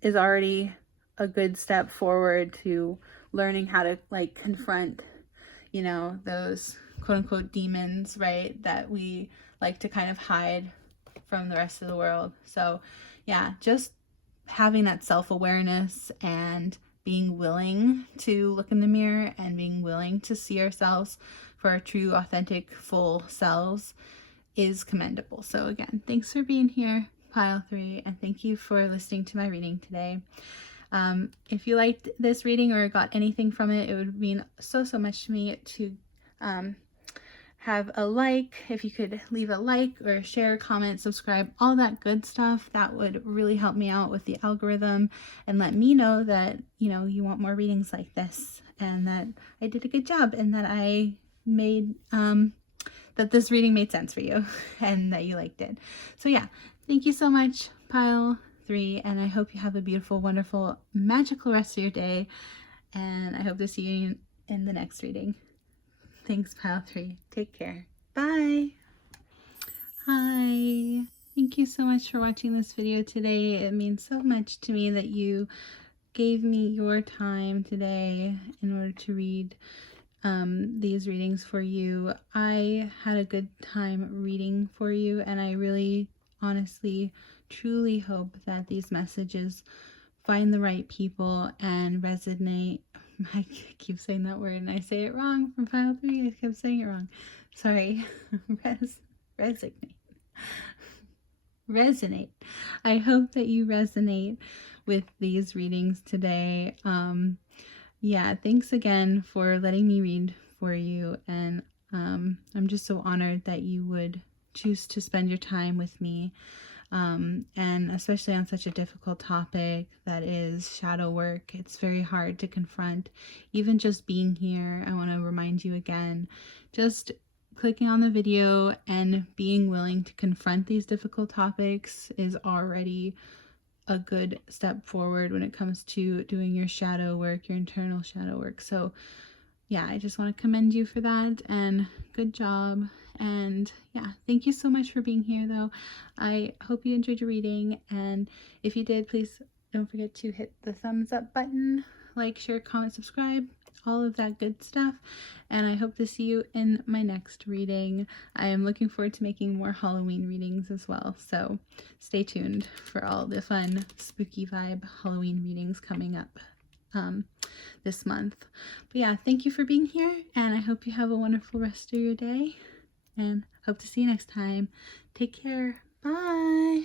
is already a good step forward to learning how to like confront, you know, those quote unquote demons, right, that we like to kind of hide from the rest of the world. So yeah, just having that self-awareness and being willing to look in the mirror and being willing to see ourselves for our true, authentic, full selves is commendable. So again, thanks for being here, Pile 3, and thank you for listening to my reading today. If you liked this reading or got anything from it, it would mean so much to me to have a like. If you could leave a like or share, comment, subscribe, all that good stuff, that would really help me out with the algorithm and let me know that, you know, you want more readings like this and that I did a good job and that I made that this reading made sense for you and that you liked it. So yeah, thank you so much, Pile 3, and I hope you have a beautiful, wonderful, magical rest of your day, and I hope to see you in the next reading. Thanks, Pile 3. Take care. Bye. Hi. Thank you so much for watching this video today. It means so much to me that you gave me your time today in order to read these readings for you. I had a good time reading for you, and I really, honestly, truly hope that these messages find the right people and resonate. I keep saying that word and I say it wrong from Pile 3. I kept saying it wrong. Sorry. Resonate. I hope that you resonate with these readings today. Yeah, thanks again for letting me read for you, and I'm just so honored that you would choose to spend your time with me, and especially on such a difficult topic that is shadow work. It's very hard to confront. Even just being here, I want to remind you again, just clicking on the video and being willing to confront these difficult topics is already a good step forward when it comes to doing your shadow work, your internal shadow work. So yeah, I just want to commend you for that, and good job. And yeah, thank you so much for being here though. I hope you enjoyed your reading, and if you did, please don't forget to hit the thumbs up button, like, share, comment, subscribe, all of that good stuff. And I hope to see you in my next reading. I am looking forward to making more Halloween readings as well, so stay tuned for all the fun spooky vibe Halloween readings coming up this month. But yeah, thank you for being here, and I hope you have a wonderful rest of your day, and hope to see you next time. Take care. Bye.